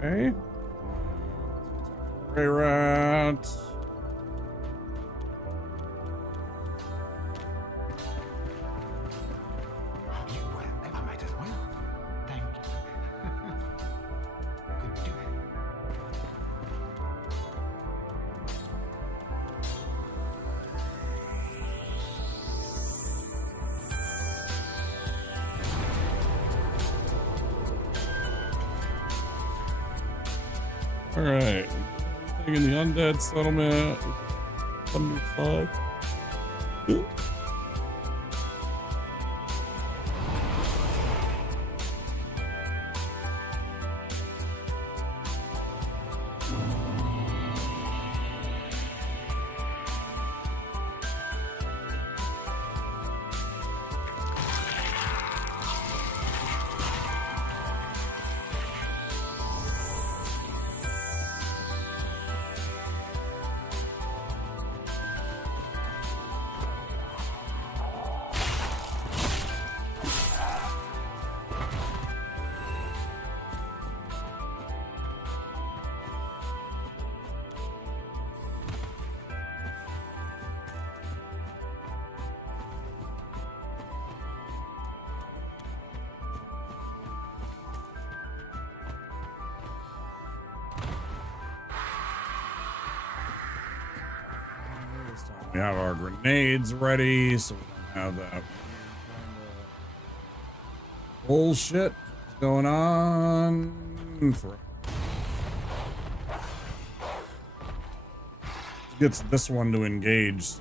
Okay. Gray rat. I might as well. Thank you. Could do it. All right. Anything in the undead settlement? 105. We have our grenades ready, so we don't have that bullshit going on. Gets this one to engage.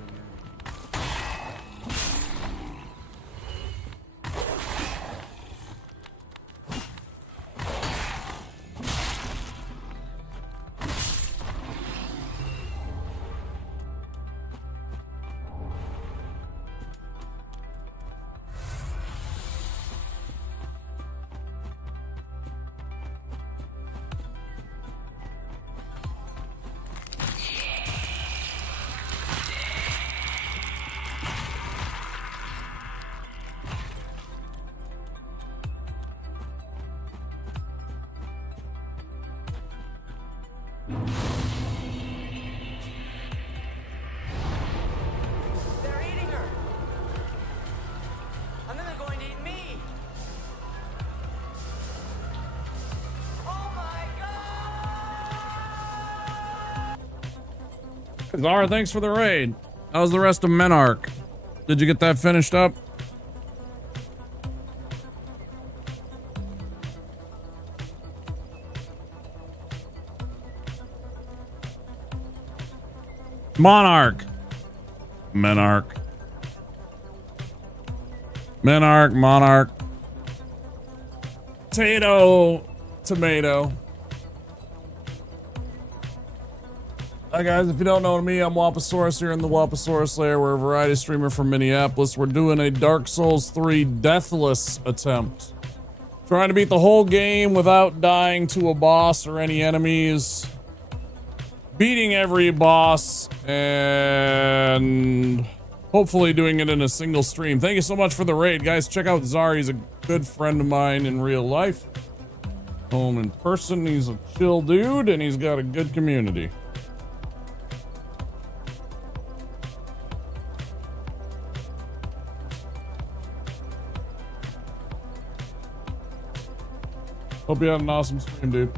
They're eating her. And then they're going to eat me. Oh my God! Zara, thanks for the raid. How's the rest of Menarch? Did you get that finished up? Monarch. Menarch. Menarch, Monarch. Potato. Tomato. Hi guys, if you don't know me, I'm Wapasaurus here in the Wapasaurus Lair. We're a variety streamer from Minneapolis. We're doing a Dark Souls 3 Deathless attempt. Trying to beat the whole game without dying to a boss or any enemies. Beating every boss and hopefully doing it in a single stream. Thank you so much for the raid, guys. Check out Zari. He's a good friend of mine in real life. Home in person. He's a chill dude and he's got a good community. Hope you had an awesome stream, dude.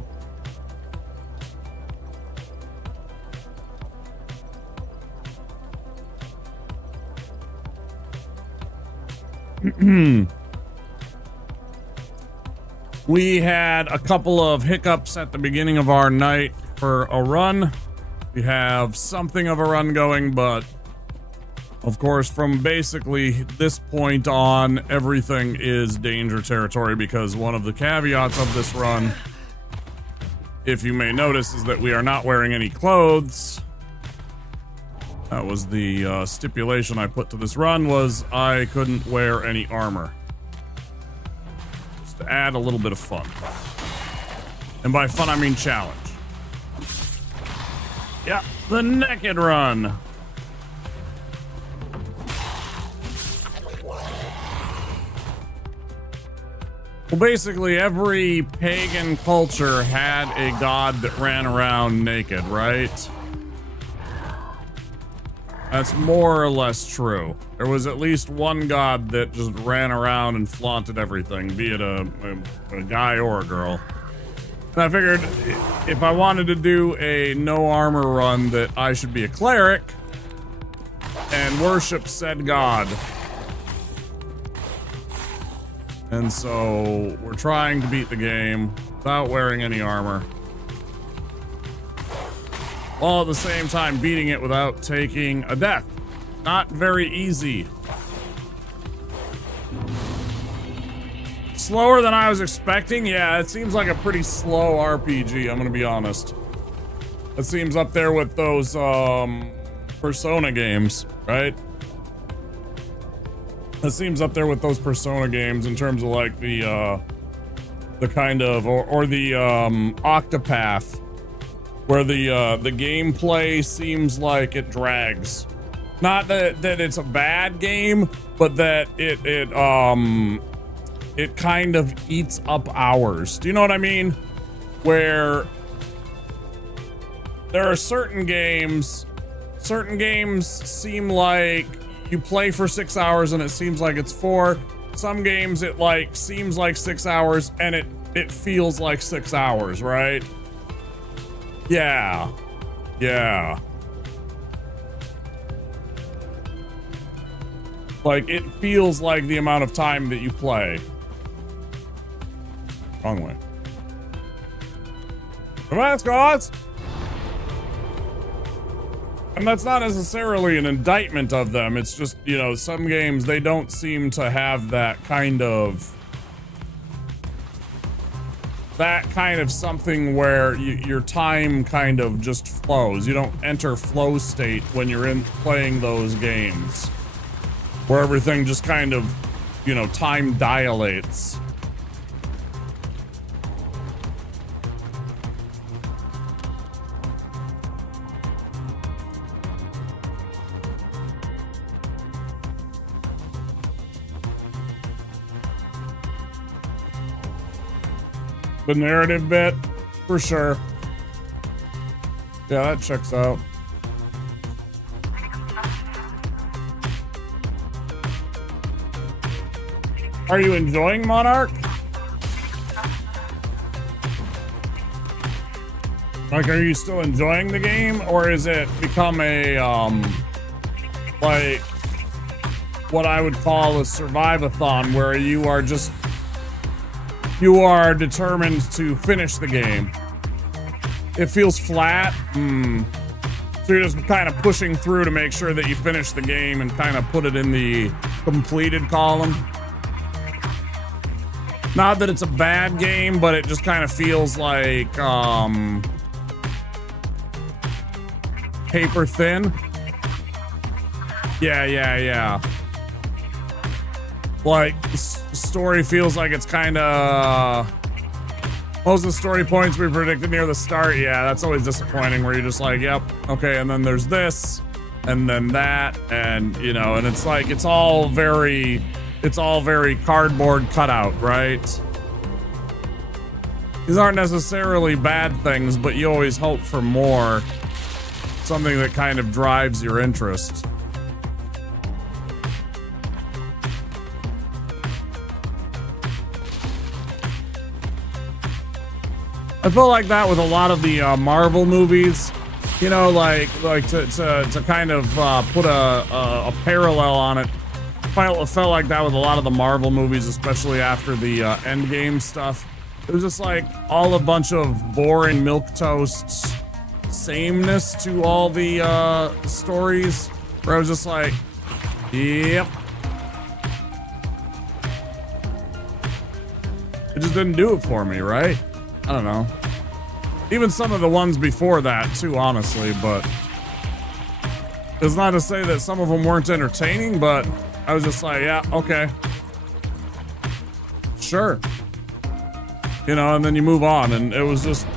We had a couple of hiccups at the beginning of our night for a run. We have something of a run going, but of course, from basically this point on, everything is danger territory because one of the caveats of this run, if you may notice, is that we are not wearing any clothes. That was the stipulation I put to this run, was I couldn't wear any armor. Just to add a little bit of fun. And by fun, I mean challenge. Yeah, the naked run. Well, basically every pagan culture had a god that ran around naked, right? That's more or less true. There was at least one god that just ran around and flaunted everything, be it a guy or a girl. And I figured if I wanted to do a no armor run that I should be a cleric and worship said god. And so we're trying to beat the game without wearing any armor, while at the same time beating it without taking a death. Not very easy. Slower than I was expecting. Yeah, it seems like a pretty slow RPG, I'm gonna be honest. It seems up there with those Persona games, right? It seems up there with those Persona games in terms of like the kind of or the Octopath, where the gameplay seems like it drags. Not that it's a bad game, but that it kind of eats up hours. Do you know what I mean? Where there are certain games seem like you play for 6 hours and it seems like it's 4. Some games it like seems like 6 hours and it feels like 6 hours, right? Yeah. Like it feels like the amount of time that you play. Wrong way. The mascots! And that's not necessarily an indictment of them. It's just, you know, some games, they don't seem to have that kind of something where your time kind of just flows. You don't enter flow state when you're playing those games, where everything just kind of, you know, time dilates. The narrative bit, for sure. Yeah, that checks out. Are you enjoying Monarch? Like, are you still enjoying the game, or is it become a, like, what I would call a survive-a-thon, where you are determined to finish the game? It feels flat. So you're just kind of pushing through to make sure that you finish the game and kind of put it in the completed column. Not that it's a bad game, but it just kind of feels like paper thin. Yeah. Like, the story feels like it's kind of... Most of the story points we predicted near the start, yeah, that's always disappointing, where you're just like, yep, okay, and then there's this, and then that, and, you know, and it's like, it's all very cardboard cutout, right? These aren't necessarily bad things, but you always hope for more. Something that kind of drives your interest. I feel like that with a lot of the Marvel movies, you know, like to kind of put a parallel on it. I felt like that with a lot of the Marvel movies, especially after the Endgame stuff. It was just like all a bunch of boring milquetoast sameness to all the stories, where I was just like, yep. It just didn't do it for me, right? I don't know. Even some of the ones before that too, honestly, but it's not to say that some of them weren't entertaining, but I was just like, yeah, okay. Sure. You know, and then you move on, and it was just,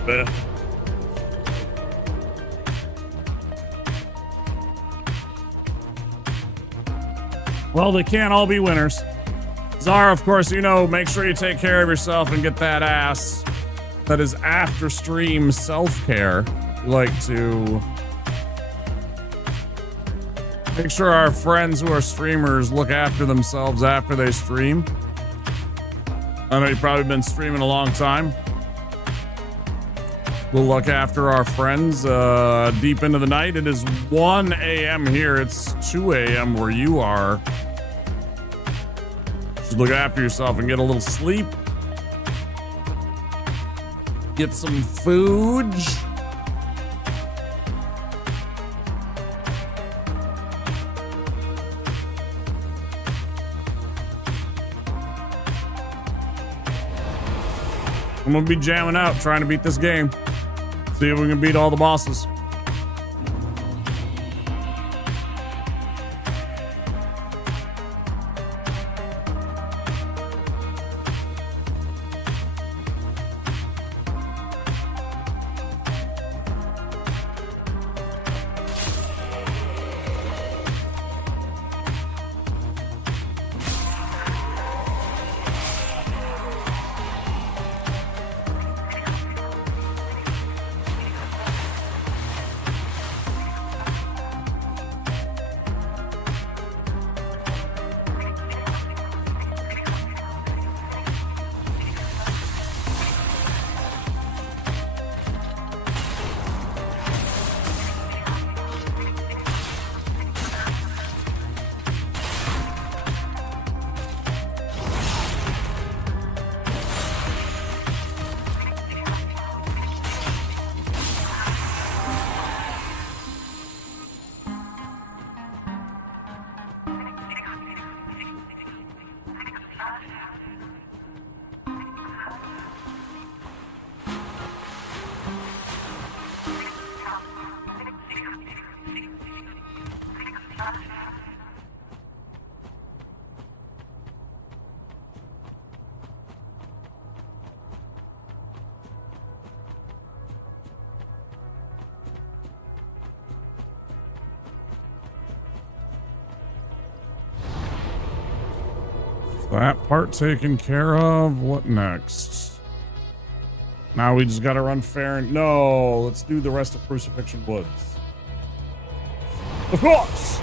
Well, they can't all be winners. Zara, of course, you know, make sure you take care of yourself and get that ass. That is after stream self-care. We like to make sure our friends who are streamers look after themselves after they stream. I know you've probably been streaming a long time. We'll look after our friends deep into the night. It is 1 a.m. here. It's 2 a.m. where you are. Should look after yourself and get a little sleep. Get some food. I'm gonna be jamming out, trying to beat this game. See if we can beat all the bosses. That part taken care of. What next? Now we just gotta run fair and no, let's do the rest of Crucifixion Woods. Of course!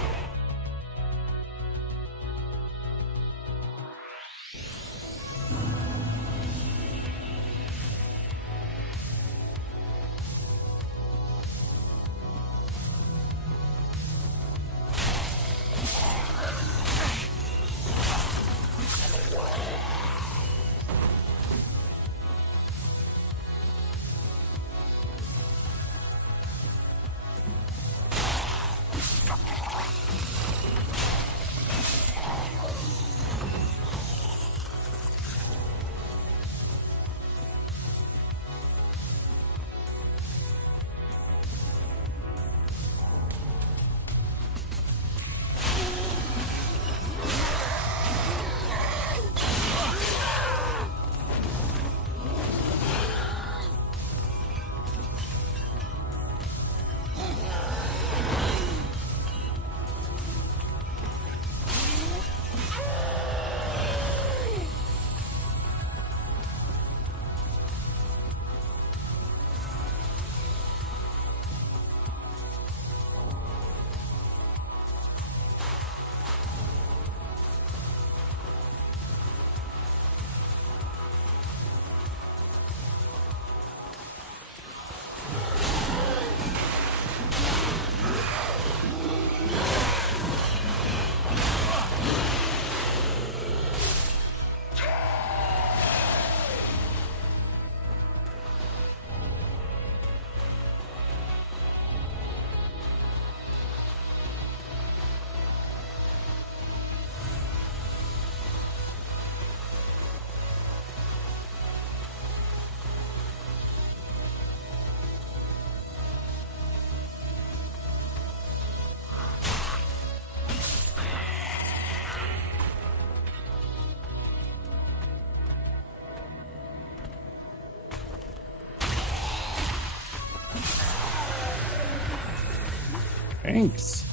Thanks.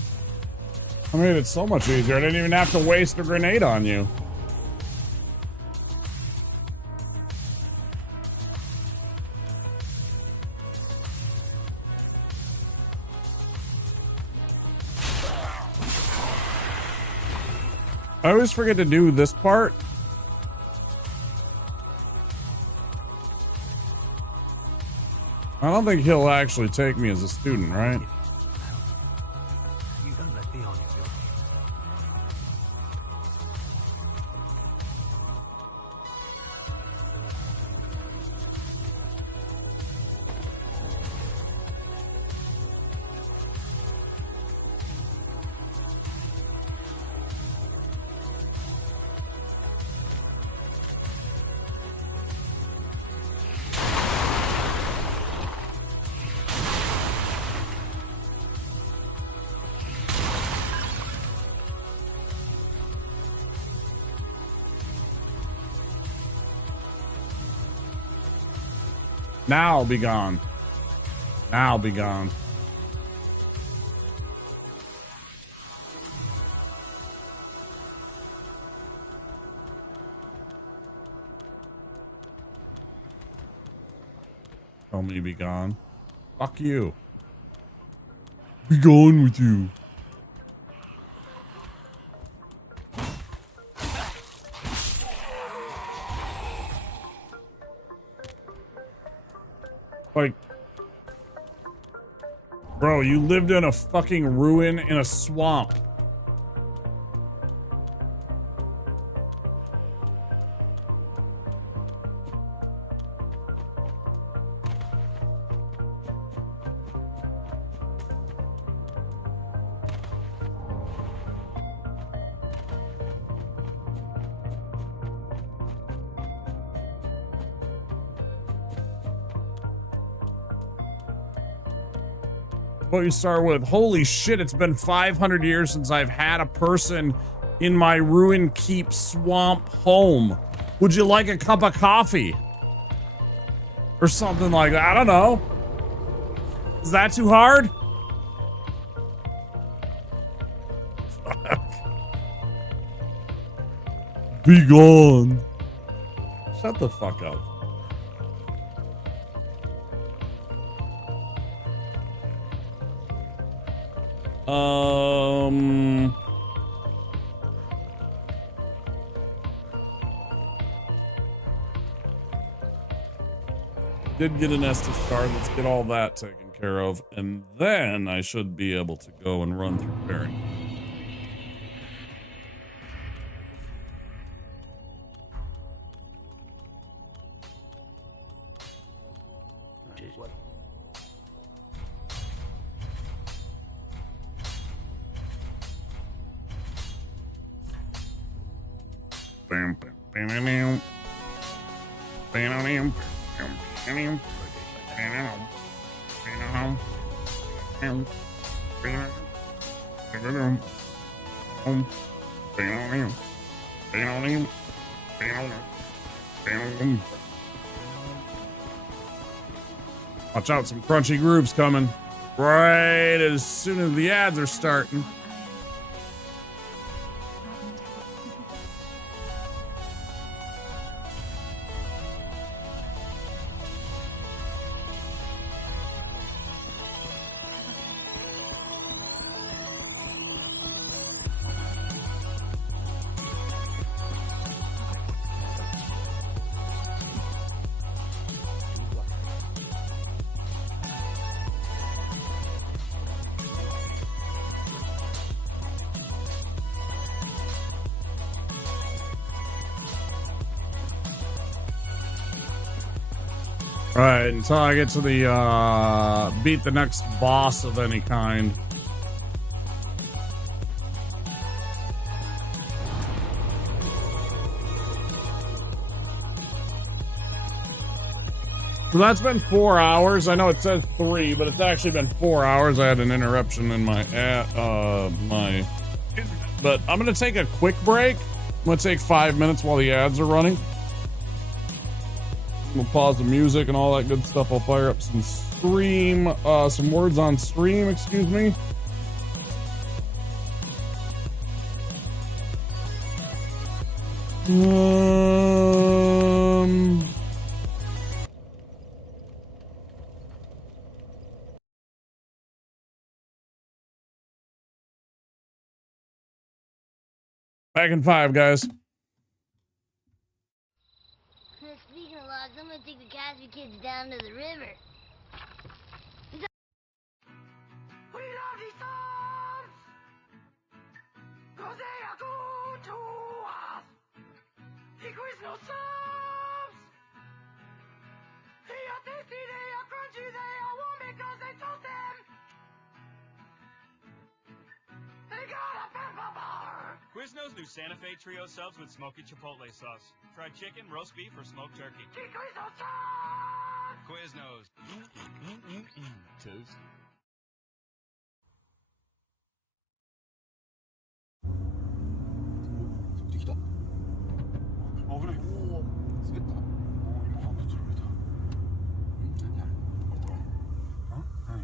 I made it so much easier. I didn't even have to waste a grenade on you. I always forget to do this part. I don't think he'll actually take me as a student, right? You don't let me on it, you. Now be gone. Now be gone. Tell me be gone. Fuck you. Be gone with you. Like, bro, you lived in a fucking ruin in a swamp. What you start with? Holy shit, it's been 500 years since I've had a person in my ruin keep swamp home. Would you like a cup of coffee? Or something like that. I don't know. Is that too hard? Be gone. Shut the fuck up. Did get an Estus card. Let's get all that taken care of, and then I should be able to go and run through pairing. Bam, bam, bam, bam, bam, bam, bam, watch out, some crunchy grooves coming right as soon as the ads are starting. Alright, until I get to the, beat the next boss of any kind. So that's been 4 hours. I know it says 3, but it's actually been 4 hours. I had an interruption in my, but I'm gonna take a quick break. I'm gonna take 5 minutes while the ads are running. We'll pause the music and all that good stuff. I'll fire up some stream, some words on stream, excuse me. Back in 5, guys. Speaking of logs, I'm gonna take the Cosby kids down to the river. We love these songs, 'cause they are good to us. The Quiznos subs, they are tasty, they are crunchy, they are warm because they toast them. They got a pepper bar. Quiznos new Santa Fe Trio subs with smoky chipotle sauce. Fried chicken, roast beef, or smoked turkey. The Quiznos subs. Quiznos. Toast. 그래. 오, 쓰겠다. 이거 한번 들어보자. 아니야. 어? 아니.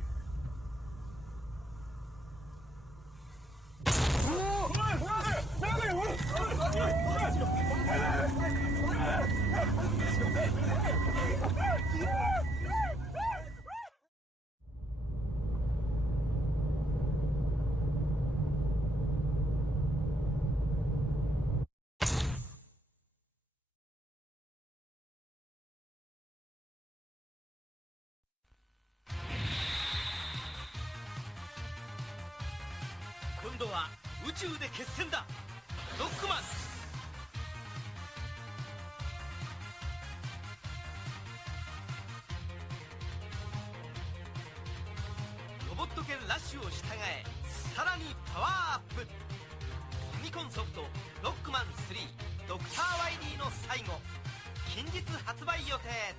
우주에決戦だ. 로크만. 로봇犬ラッシュを従えさらにパワーアップ。ファミコンソフトロックマン3ドクターワイリーの最後近日発売予定。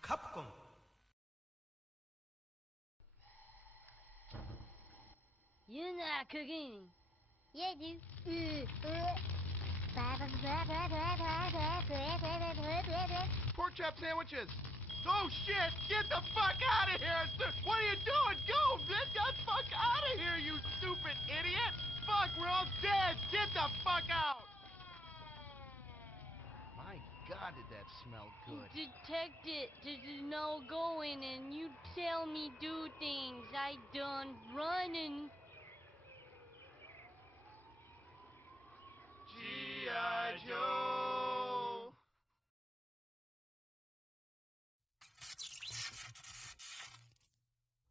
カプコン。You're not cooking. Yeah, I do. Pork chop sandwiches. Oh shit! Get the fuck out of here! What are you doing? Go! Get the fuck out of here, you stupid idiot! Fuck, we're all dead! Get the fuck out! My God, did that smell good? Detect it. There's no going, and you tell me do things. I done running. G.I. Joe!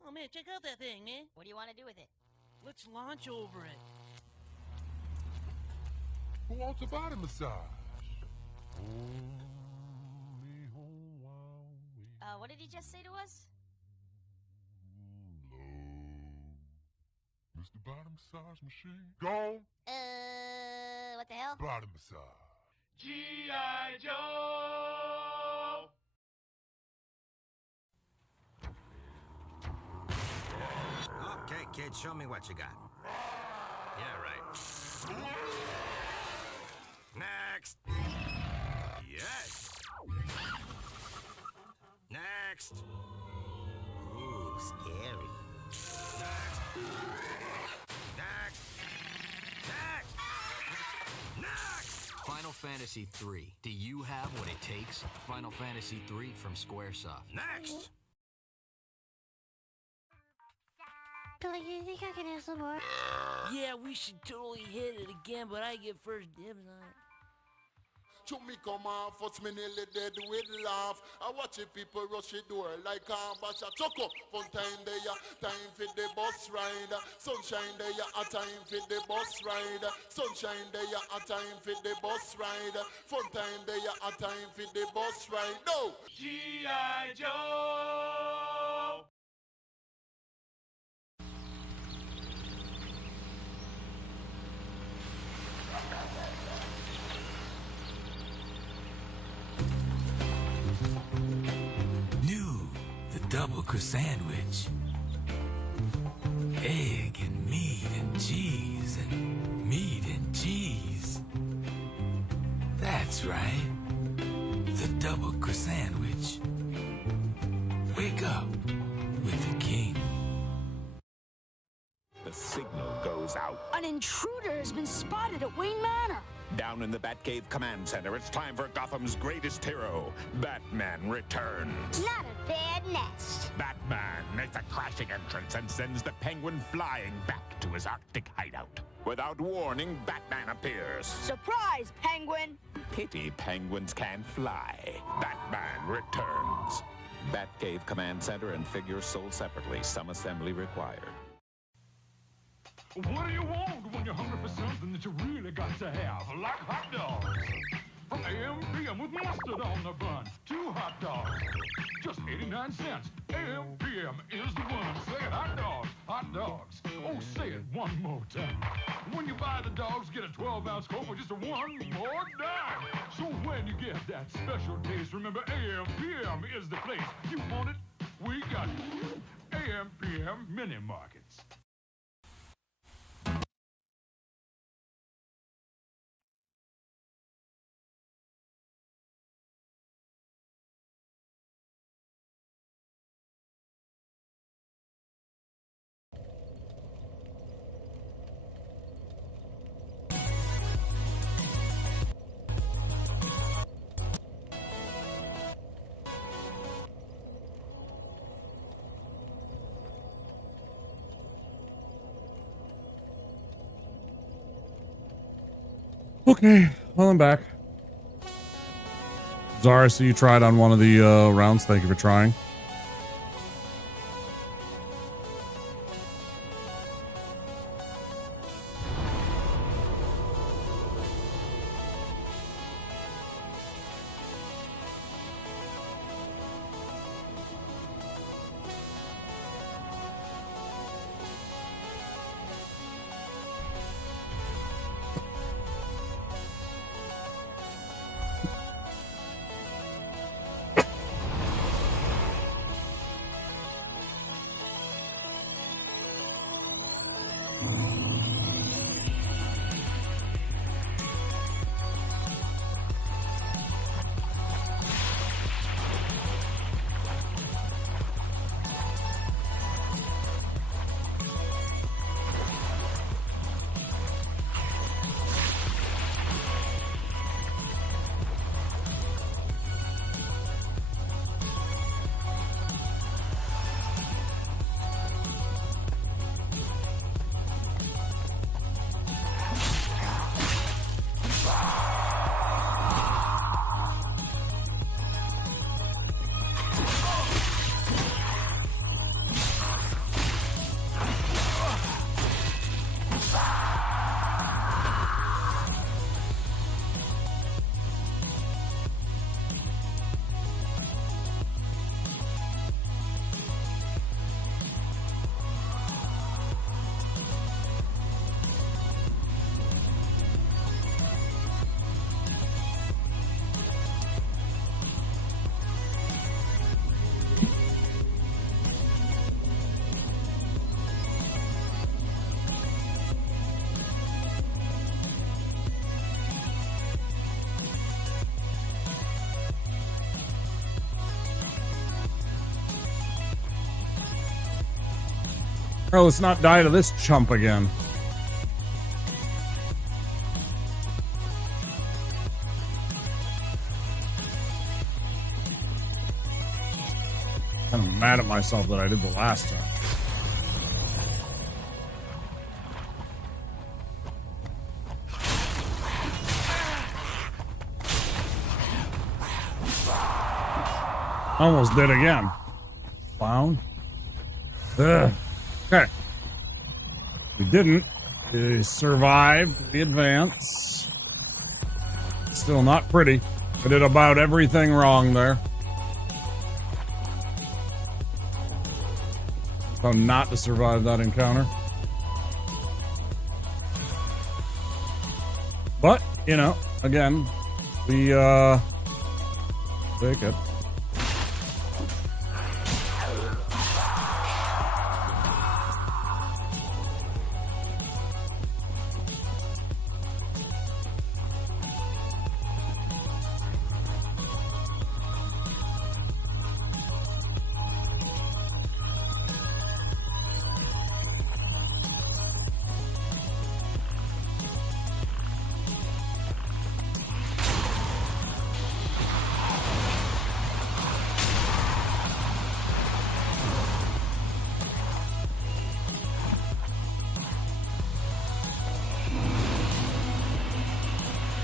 Oh man, check out that thing, man. What do you want to do with it? Let's launch over it. Who wants a body massage? What did he just say to us? Mr. Body Massage Machine. Gone. What the hell? Body massage. G.I. Joe! Okay, kid, show me what you got. Yeah, right. Next. Yes. Next. Ooh, scary. Next. Next. Next. Next. Final Fantasy III. Do you have what it takes? Final Fantasy III from Squaresoft. Next. Billy, you think I can have some more? Yeah, we should totally hit it again, but I get first dibs on it. Took me come off, what's me nearly dead with laugh. I watch it people rush the door like ambash. Chuck up, fun time there, time for the bus ride. Sunshine there, a time for the bus ride. Sunshine there, a time for the bus ride. Fun time there, a time for the bus ride. No! G.I. Joe! Double crust sandwich. Egg and meat and cheese and meat and cheese. That's right. The double crust sandwich. Wake up with the king. The signal goes out. An intruder has been spotted at Wayne Manor. Down in the Batcave Command Center, it's time for Gotham's greatest hero, Batman returns. Not a bad nest. Batman makes a crashing entrance and sends the Penguin flying back to his Arctic hideout. Without warning, Batman appears. Surprise, Penguin! Pity penguins can't fly. Batman returns. Batcave Command Center and figures sold separately. Some assembly required. What do you want when you're hungry for something that you really got to have? Like hot dogs. From AM PM with mustard on the bun. 2 hot dogs. Just 89 cents. AM PM is the one. Say it, hot dogs. Hot dogs. Oh, say it one more time. When you buy the dogs, get a 12-ounce Coke for just one more dime. So when you get that special taste, remember AM PM is the place. You want it? We got it. AM PM Mini Markets. Okay, well, I'm back. Zara, so you tried on one of the rounds. Thank you for trying. Oh, let's not die to this chump again. I'm kind of mad at myself that I did the last time. Almost did again. Clown. Ugh. Okay. We didn't. We survived the advance. Still not pretty. I did about everything wrong there. How not to survive that encounter. But, you know, again, we take it.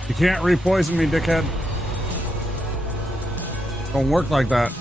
You can't re-poison me, dickhead. Don't work like that.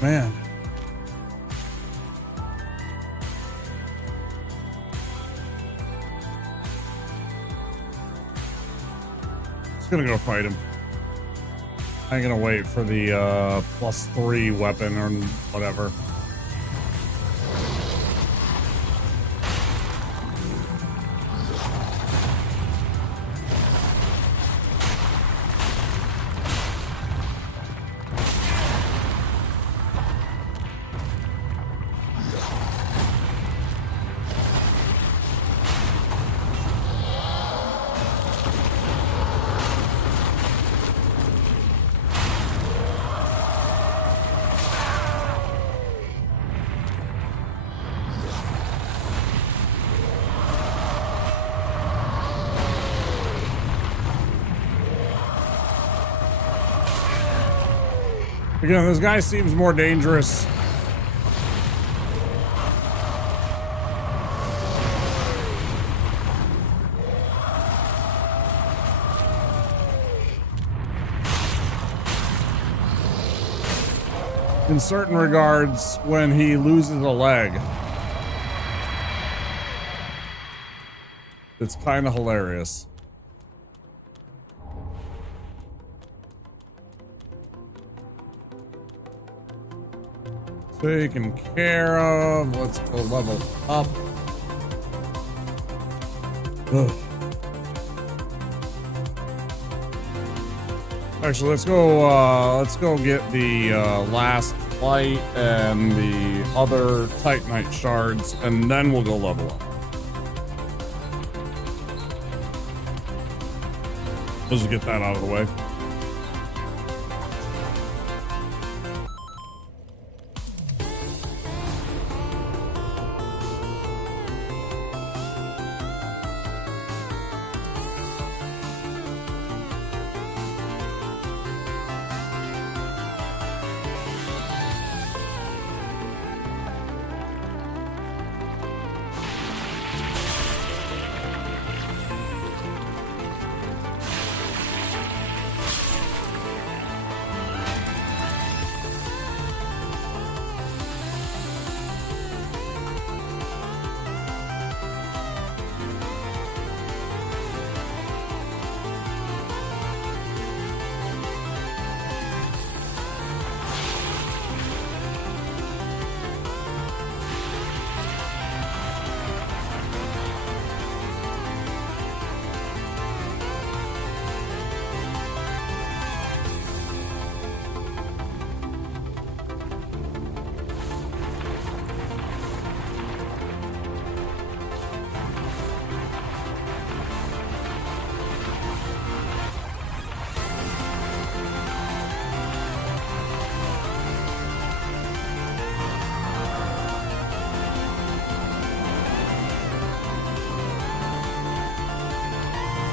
Man. Just gonna go fight him. I ain't gonna wait for the +3 weapon or whatever. Again, this guy seems more dangerous. In certain regards, when he loses a leg. It's kind of hilarious. Taken care of. Let's go level up. Ugh. Actually, let's go get the last light and the other Titanite shards, and then we'll go level up. Let's just get that out of the way.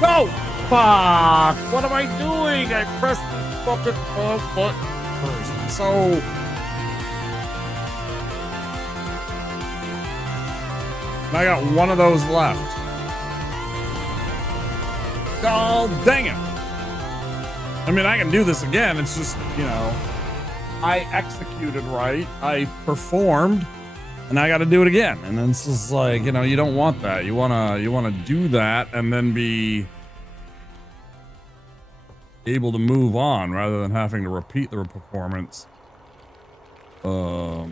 No! Fuck! What am I doing? I pressed the fucking wrong button first. So... I got one of those left. Oh, dang it. I mean, I can do this again. It's just, you know, I executed right. I performed. And I got to do it again. And then it's just like, you know, you don't want that. You want to do that and then be able to move on rather than having to repeat the performance. I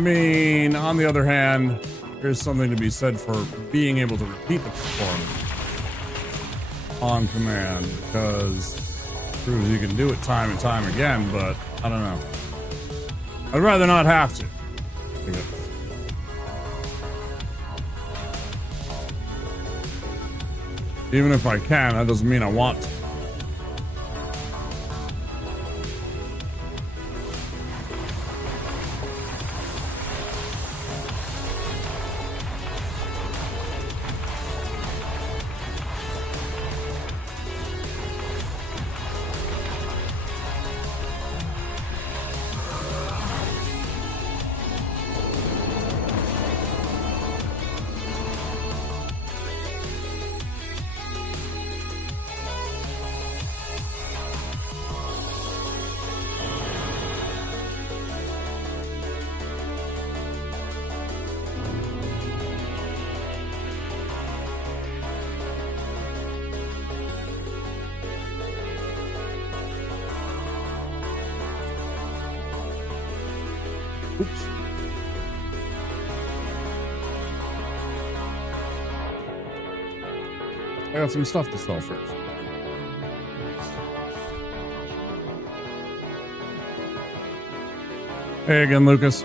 mean, on the other hand, there's something to be said for being able to repeat the performance on command, because it proves you can do it time and time again, but I don't know. I'd rather not have to. Even if I can, that doesn't mean I want to. Oops. I got some stuff to sell first. Hey again, Lucas.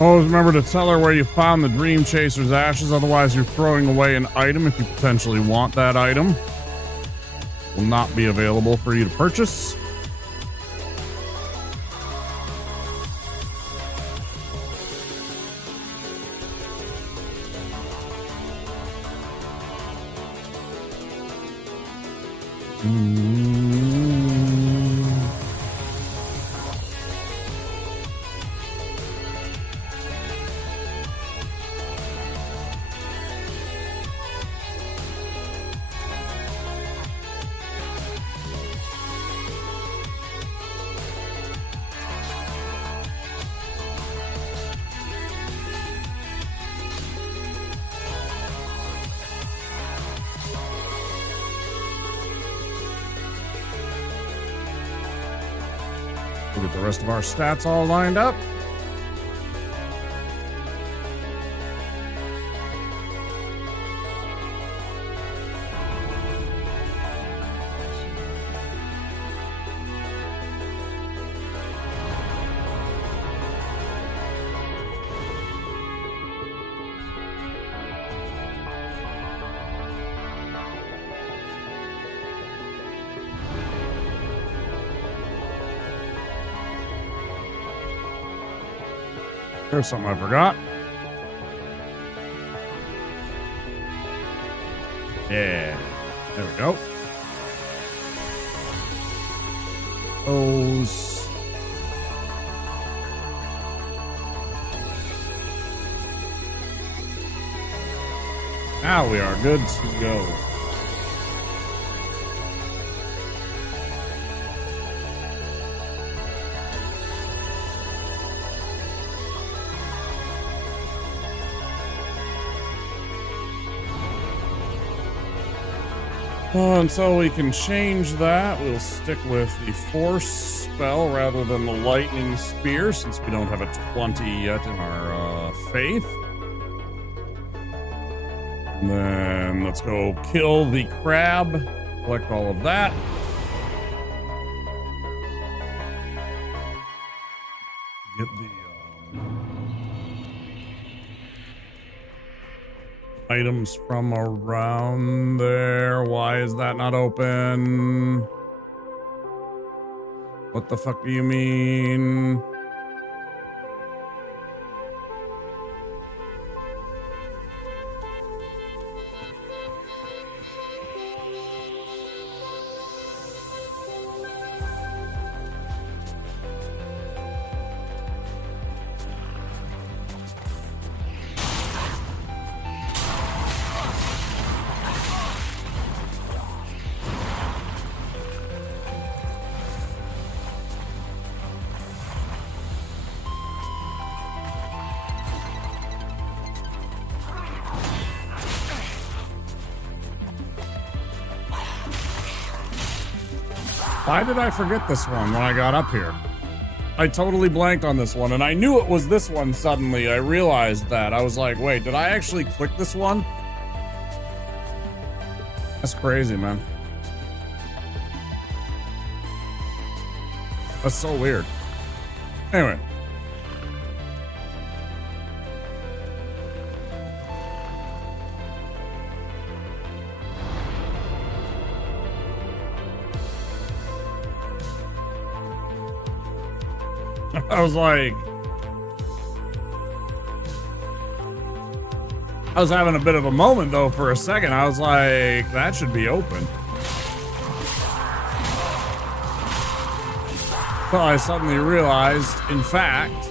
Always remember to tell her where you found the Dream Chaser's ashes, otherwise you're throwing away an item if you potentially want that item. Will not be available for you to purchase. We'll get the rest of our stats all lined up. There's something I forgot. Yeah, there we go. Those. Now we are good to go. Until we can change that, we'll stick with the Force spell rather than the Lightning Spear, since we don't have a 20 yet in our faith. And then let's go kill the crab, collect all of that. Get the items from around there. Why is that not open? What the fuck do you mean? Why did I forget this one when I got up here? I totally blanked on this one, and I knew it was this one suddenly. I realized that. I was like, wait, did I actually click this one? That's crazy, man. That's so weird. Anyway. I was like, I was having a bit of a moment though for a second. I was like, that should be open. So I suddenly realized, in fact,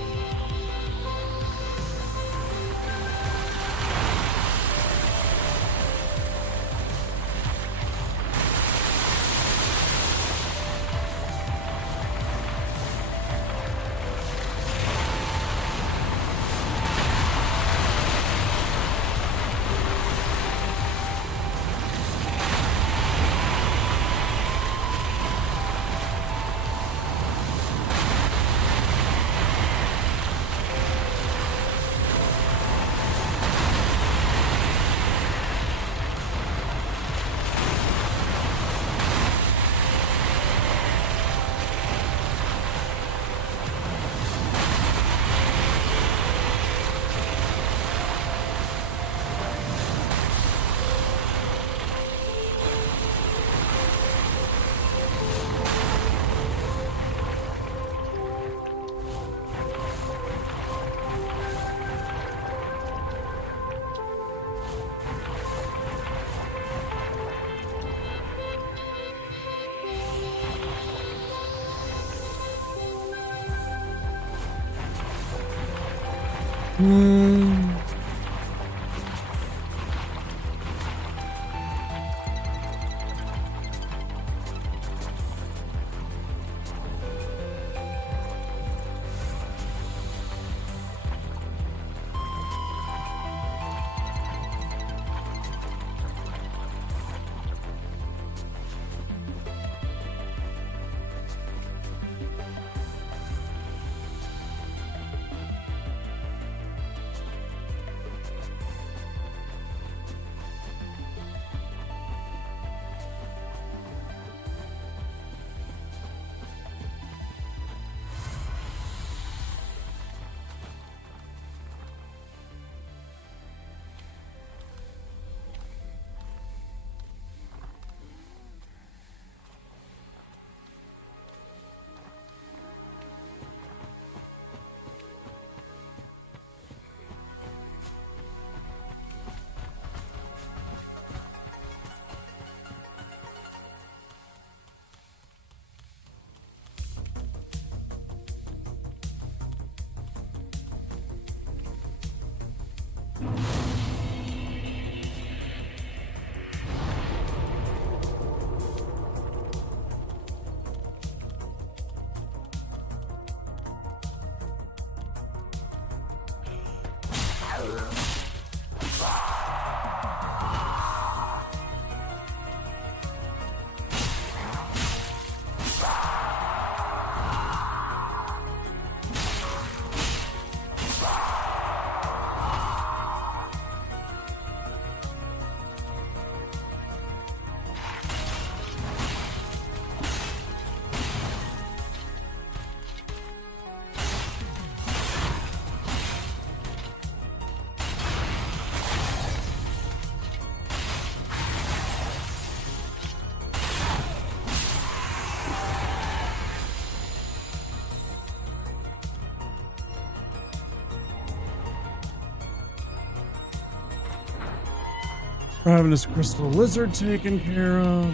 We're having this crystal lizard taken care of.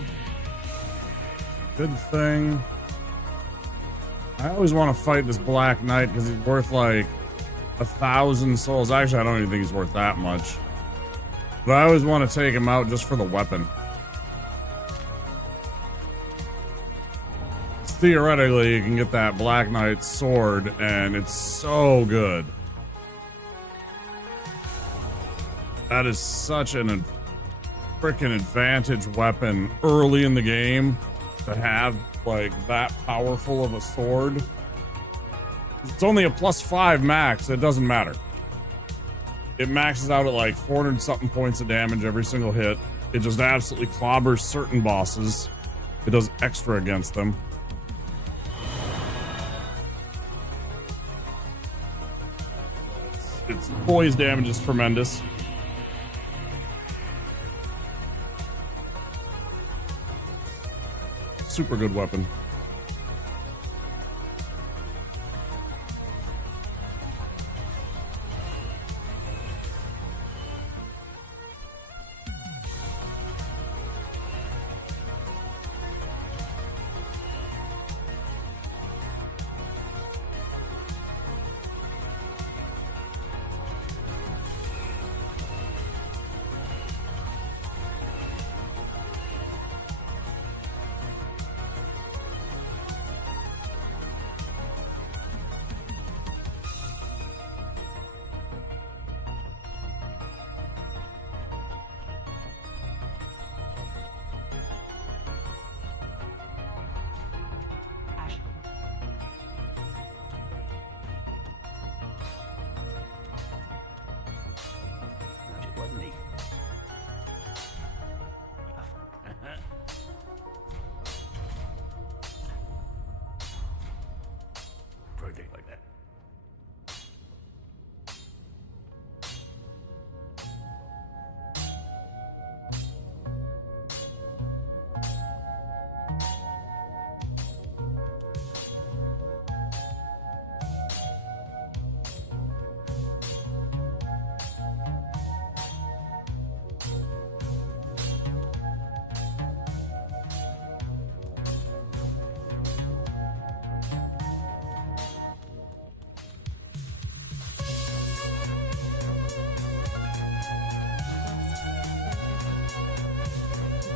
Good thing. I always want to fight this Black Knight because he's worth like 1,000 souls. Actually, I don't even think he's worth that much. But I always want to take him out just for the weapon. Theoretically, you can get that Black Knight sword, and it's so good. That is such an freaking advantage weapon early in the game to have like that powerful of a sword. It's only a +5 max. It doesn't matter. It maxes out at like 400 something points of damage every single hit. It just absolutely clobbers certain bosses. It does extra against them. Its poise damage is tremendous. Super good weapon.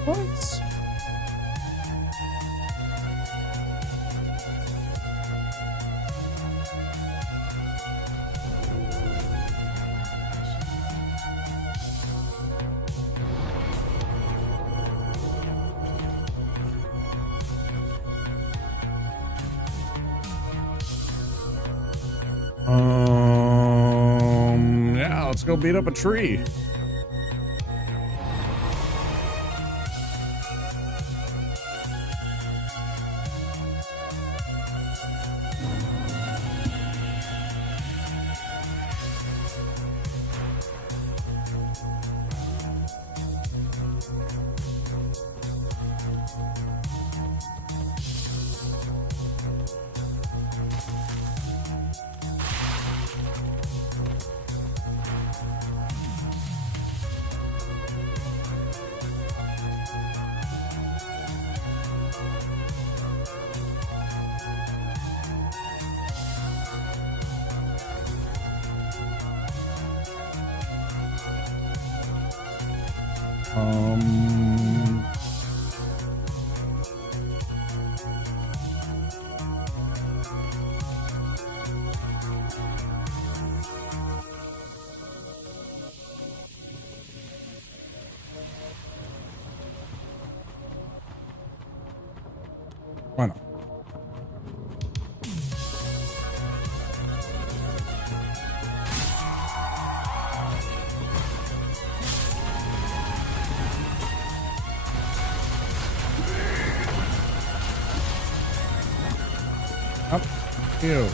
What? Yeah, let's go beat up a tree. Why not? Up, you.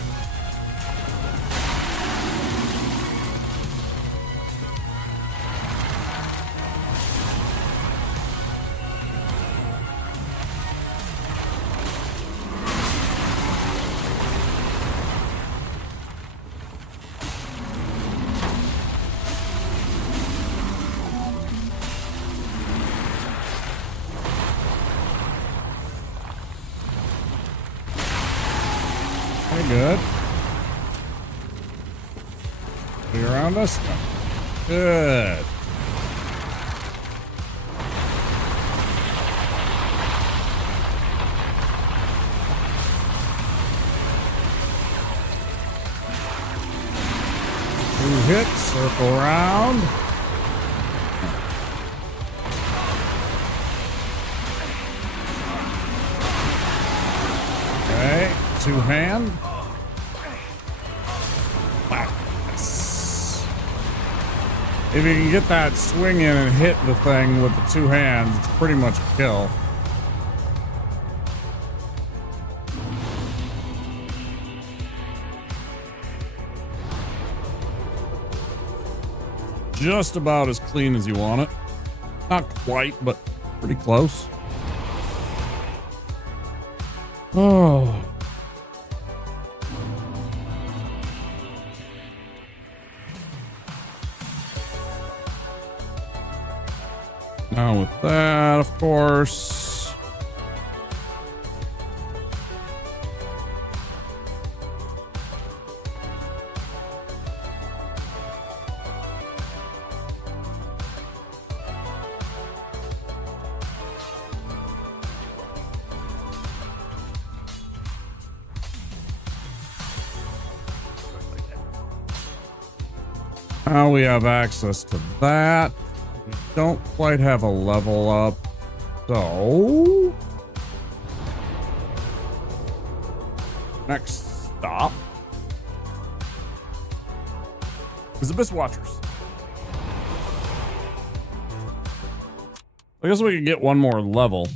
Good. Are you around us? No. Good. Two hits, circle around. Okay, two hand. If you can get that swing in and hit the thing with the two hands, it's pretty much a kill. Just about as clean as you want it. Not quite, but pretty close. Oh. Now with that, of course. Now we have access to that. We don't quite have a level up, so next stop is Abyss Watchers. I guess we can get one more level.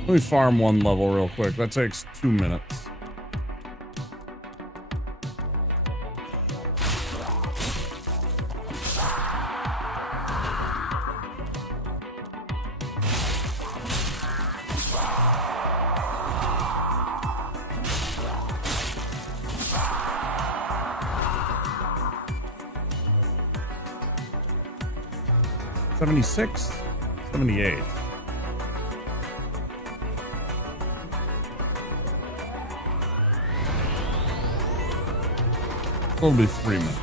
Let me farm one level real quick. That takes 2 minutes. $76, $78. It'll be 3 minutes.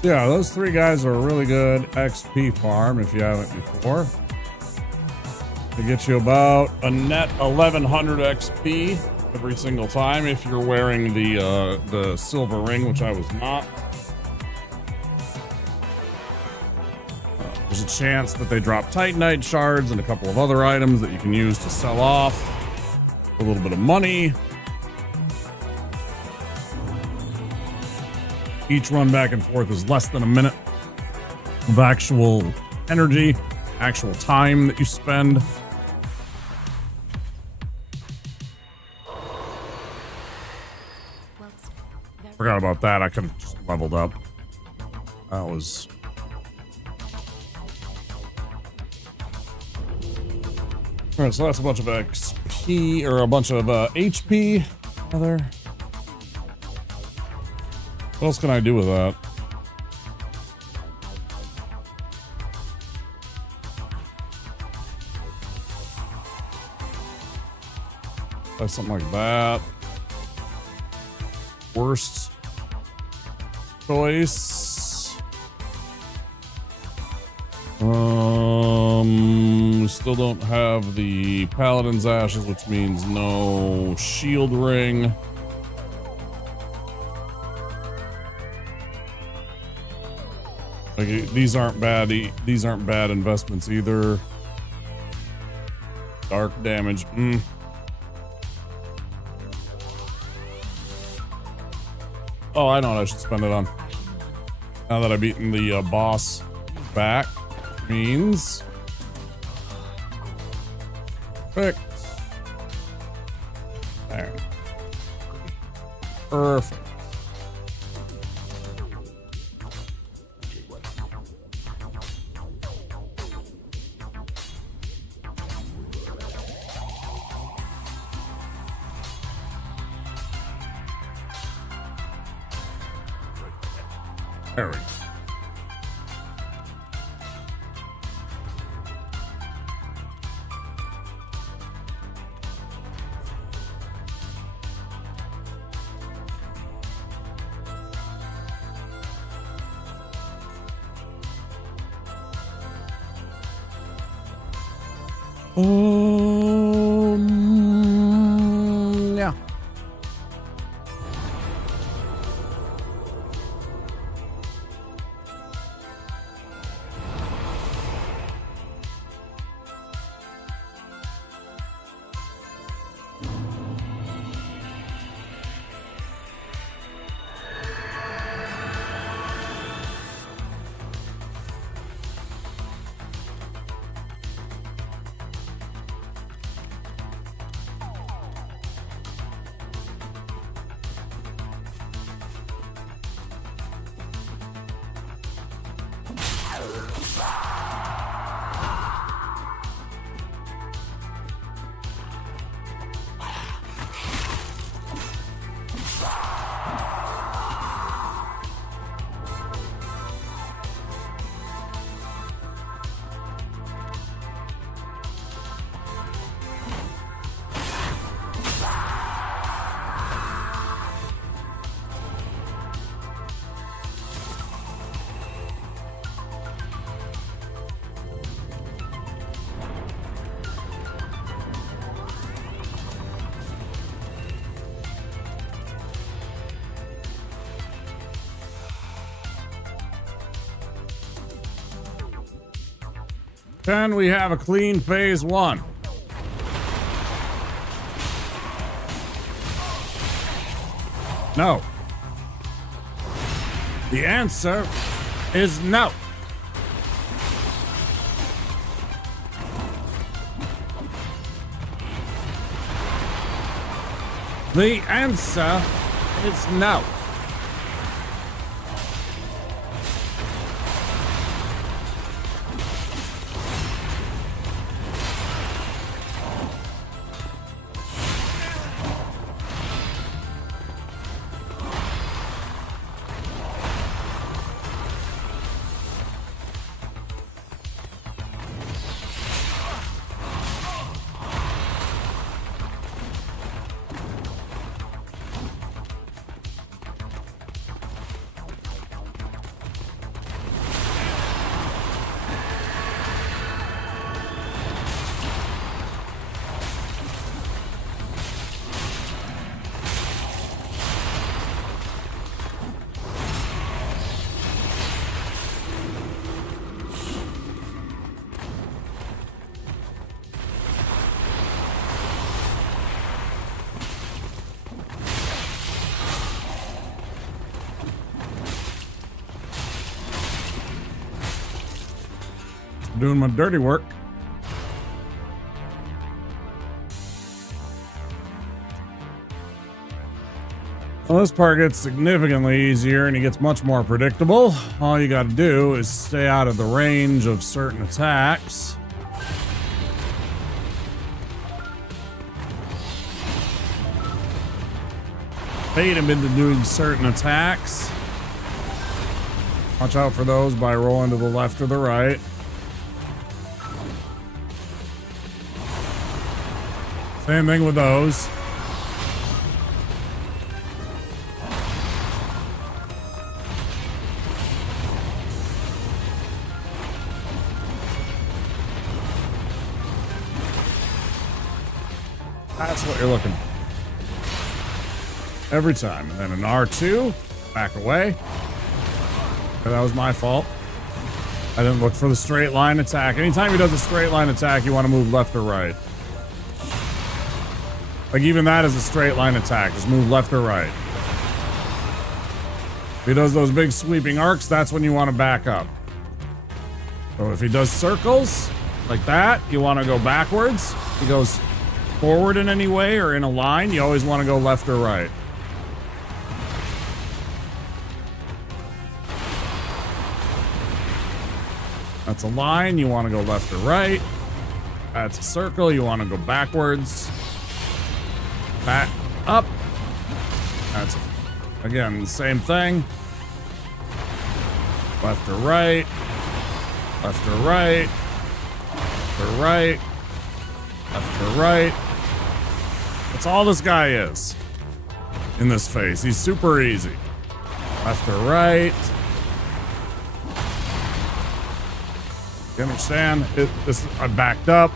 Yeah, those 3 guys are a really good XP farm if you haven't before. They get you about a net 1100 XP every single time if you're wearing the silver ring, which I was not. There's a chance that they drop Titanite shards and a couple of other items that you can use to sell off a little bit of money. Each run back and forth is less than a minute of actual energy, actual time that you spend. Forgot about that. I could have just leveled up. That was... Alright, so that's a bunch of XP, or a bunch of HP, rather. What else can I do with that? Something like that. Worst choice. We still don't have the Paladin's Ashes, which means no shield ring. Like, these aren't bad. These aren't bad investments either. Dark damage. Oh, I know what I should spend it on. Now that I've beaten the boss back, means perfect. There. Perfect. There we go. Yeah. Can we have a clean phase 1? No. The answer is no. The answer is no. Doing my dirty work. Well, this part gets significantly easier and it gets much more predictable. All you gotta do is stay out of the range of certain attacks. Bait him into doing certain attacks. Watch out for those by rolling to the left or the right. Same thing with those. That's what you're looking for. Every time. And then an R2, back away. Okay, that was my fault. I didn't look for the straight line attack. Anytime he does a straight line attack, you want to move left or right. Like even that is a straight line attack. Just move left or right. If he does those big sweeping arcs, that's when you want to back up. So if he does circles like that, you want to go backwards. If he goes forward in any way or in a line, you always want to go left or right. That's a line, you want to go left or right. That's a circle, you want to go backwards. Back up. That's, again, the same thing. Left or right. Left or right. Left or right. Left or right. That's all this guy is in this phase. He's super easy. Left or right. You understand? I backed up.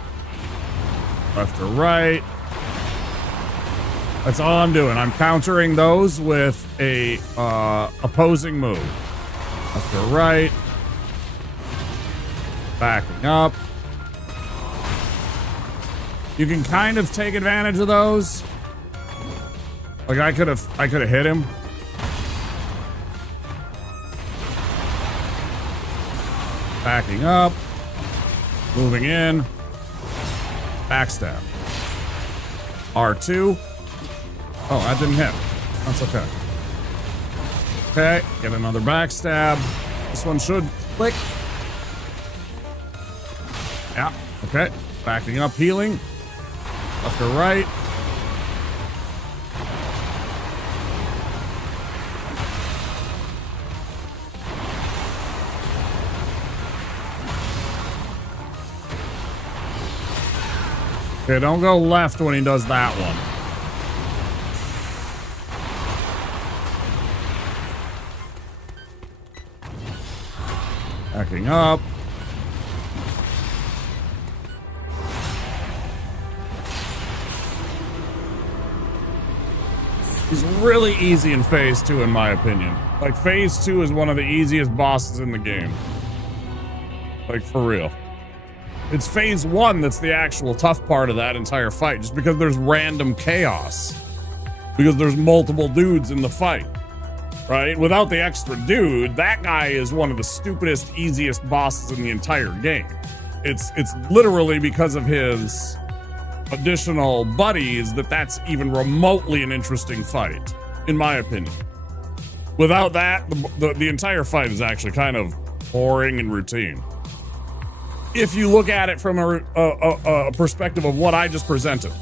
Left or right. That's all I'm doing. I'm countering those with a opposing move. Left or right. Backing up. You can kind of take advantage of those. Like I could have hit him. Backing up. Moving in. Backstab. R2. Oh, that didn't hit. That's okay. Okay, get another backstab. This one should click. Yeah, okay. Backing up, healing. Left or right. Okay, don't go left when he does that one. Backing up. He's really easy in phase 2 in my opinion. Like phase 2 is one of the easiest bosses in the game. Like for real. It's phase 1 that's the actual tough part of that entire fight, just because there's random chaos. Because there's multiple dudes in the fight. Right? Without the extra dude, that guy is one of the stupidest, easiest bosses in the entire game. It's literally because of his additional buddies that's even remotely an interesting fight, in my opinion. Without that, the entire fight is actually kind of boring and routine. If you look at it from a perspective of what I just presented,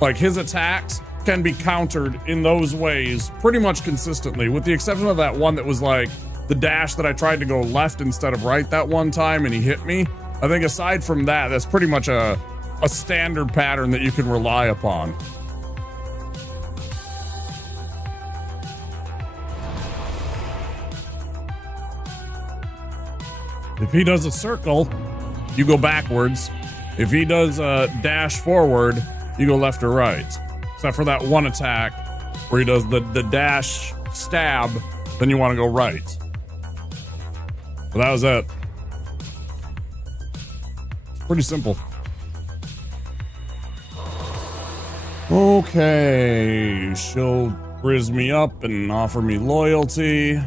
like his attacks can be countered in those ways pretty much consistently, with the exception of that one that was like the dash that I tried to go left instead of right that one time and he hit me. I think aside from that, that's pretty much a standard pattern that you can rely upon. If he does a circle, you go backwards. If he does a dash forward, you go left or right. Except for that one attack where he does the dash stab, then you want to go right. But that was it. Pretty simple. Okay, she'll frizz me up and offer me loyalty.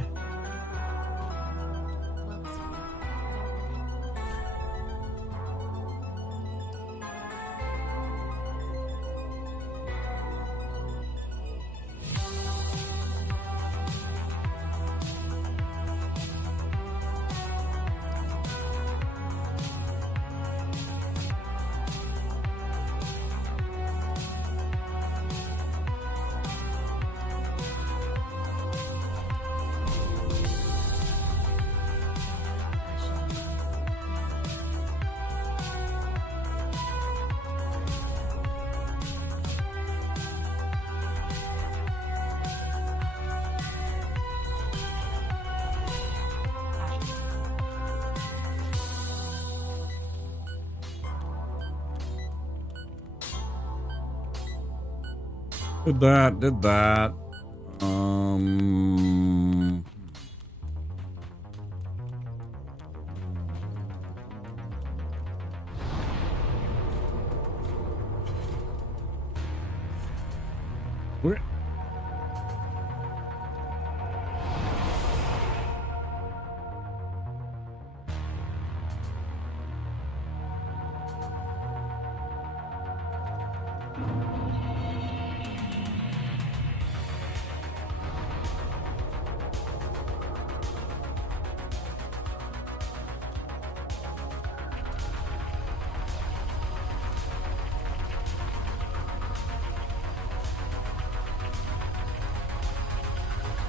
Did that. Where?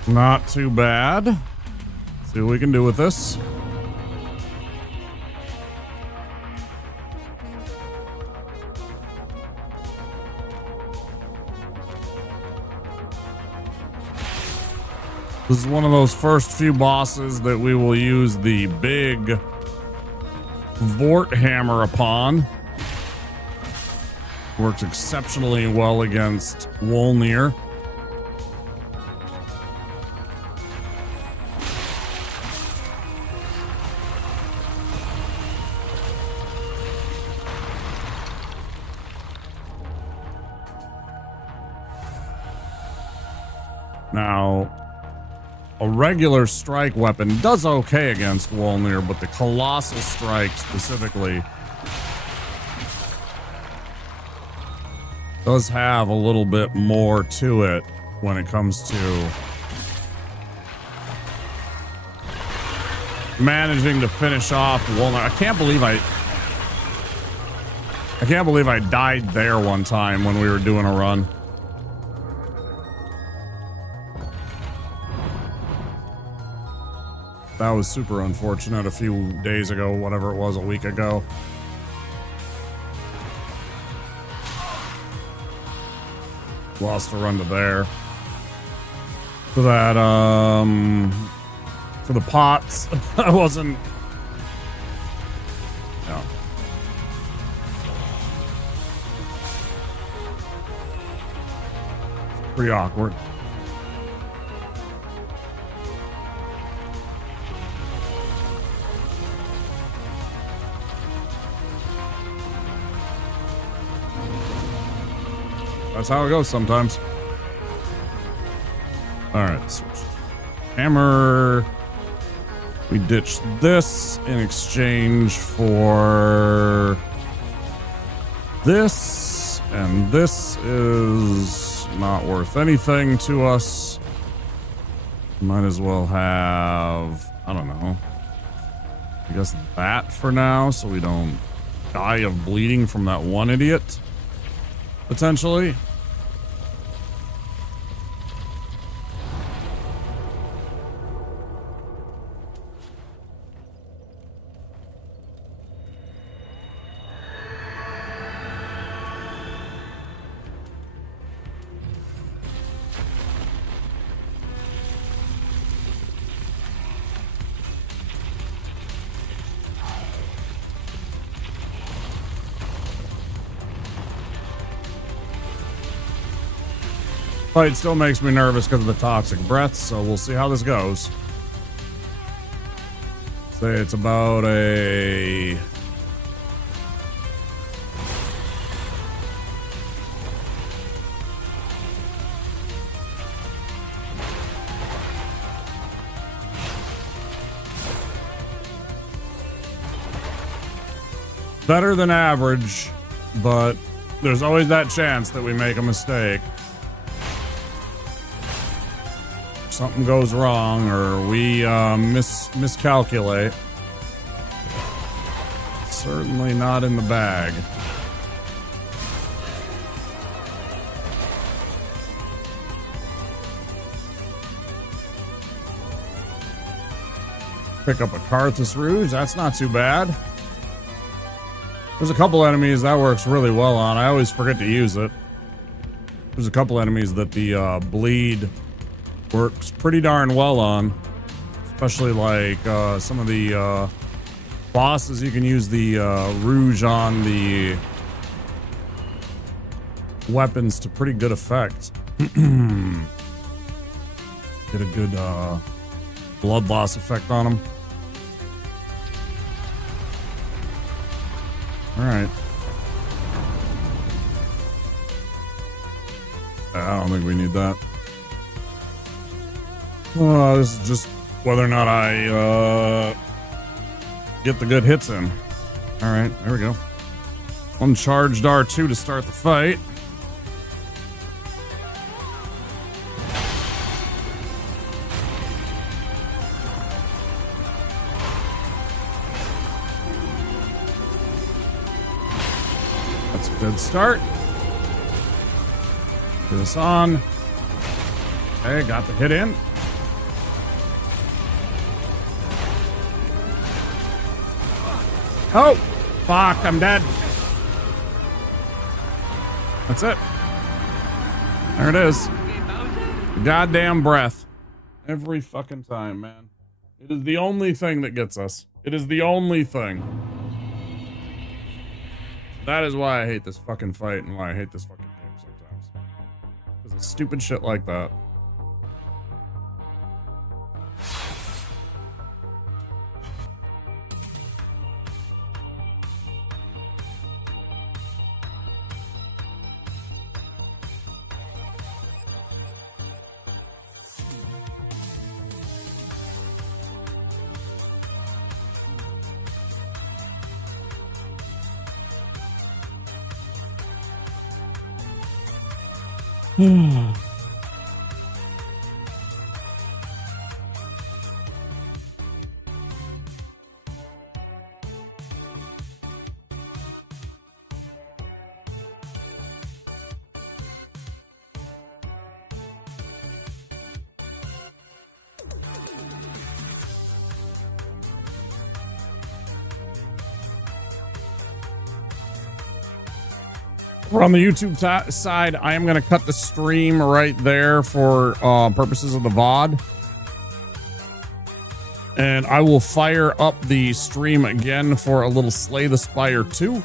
Not too bad. See what we can do with this. This is one of those first few bosses that we will use the big Vort hammer upon. Works exceptionally well against Wolnir. Now, a regular strike weapon does okay against Wolnir, but the Colossal Strike specifically does have a little bit more to it when it comes to managing to finish off Wolnir. I can't believe I died there one time when we were doing a run. That was super unfortunate a few days ago, whatever it was, a week ago. Lost a run to there. For that, for the pots, I wasn't... No. Pretty awkward. That's how it goes sometimes. Alright, switch. Hammer. We ditched this in exchange for this, and this is not worth anything to us. Might as well have, I don't know, I guess that for now, so we don't die of bleeding from that one idiot. Potentially. Fight still makes me nervous because of the toxic breath, so we'll see how this goes. Say it's about a... better than average, but there's always that chance that we make a mistake. Something goes wrong or we miscalculate. Certainly not in the bag. Pick up a Karthus Rouge, that's not too bad. There's a couple enemies that works really well on. I always forget to use it. There's a couple enemies that the bleed works pretty darn well on, especially like some of the bosses. You can use the Rouge on the weapons to pretty good effect. Get a good blood loss effect on them. All right. I don't think we need that. This is just whether or not I get the good hits in. All right, there we go. Uncharged R2 to start the fight. That's a good start. Put this on. Okay, got the hit in. Oh, fuck, I'm dead. That's it. There it is. Goddamn breath. Every fucking time, man. It is the only thing that gets us. It is the only thing. That is why I hate this fucking fight and why I hate this fucking game sometimes. Because of stupid shit like that. On the YouTube side, I am going to cut the stream right there for purposes of the VOD. And I will fire up the stream again for a little Slay the Spire 2.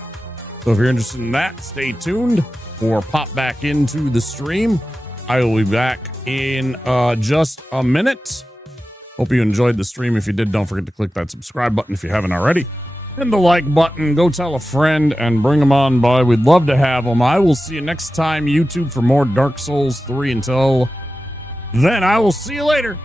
So if you're interested in that, stay tuned or pop back into the stream. I will be back in just a minute. Hope you enjoyed the stream. If you did, don't forget to click that subscribe button if you haven't already. And the like button. Go tell a friend and bring them on by. We'd love to have them. I will see you next time, YouTube, for more Dark Souls 3. Until then, I will see you later.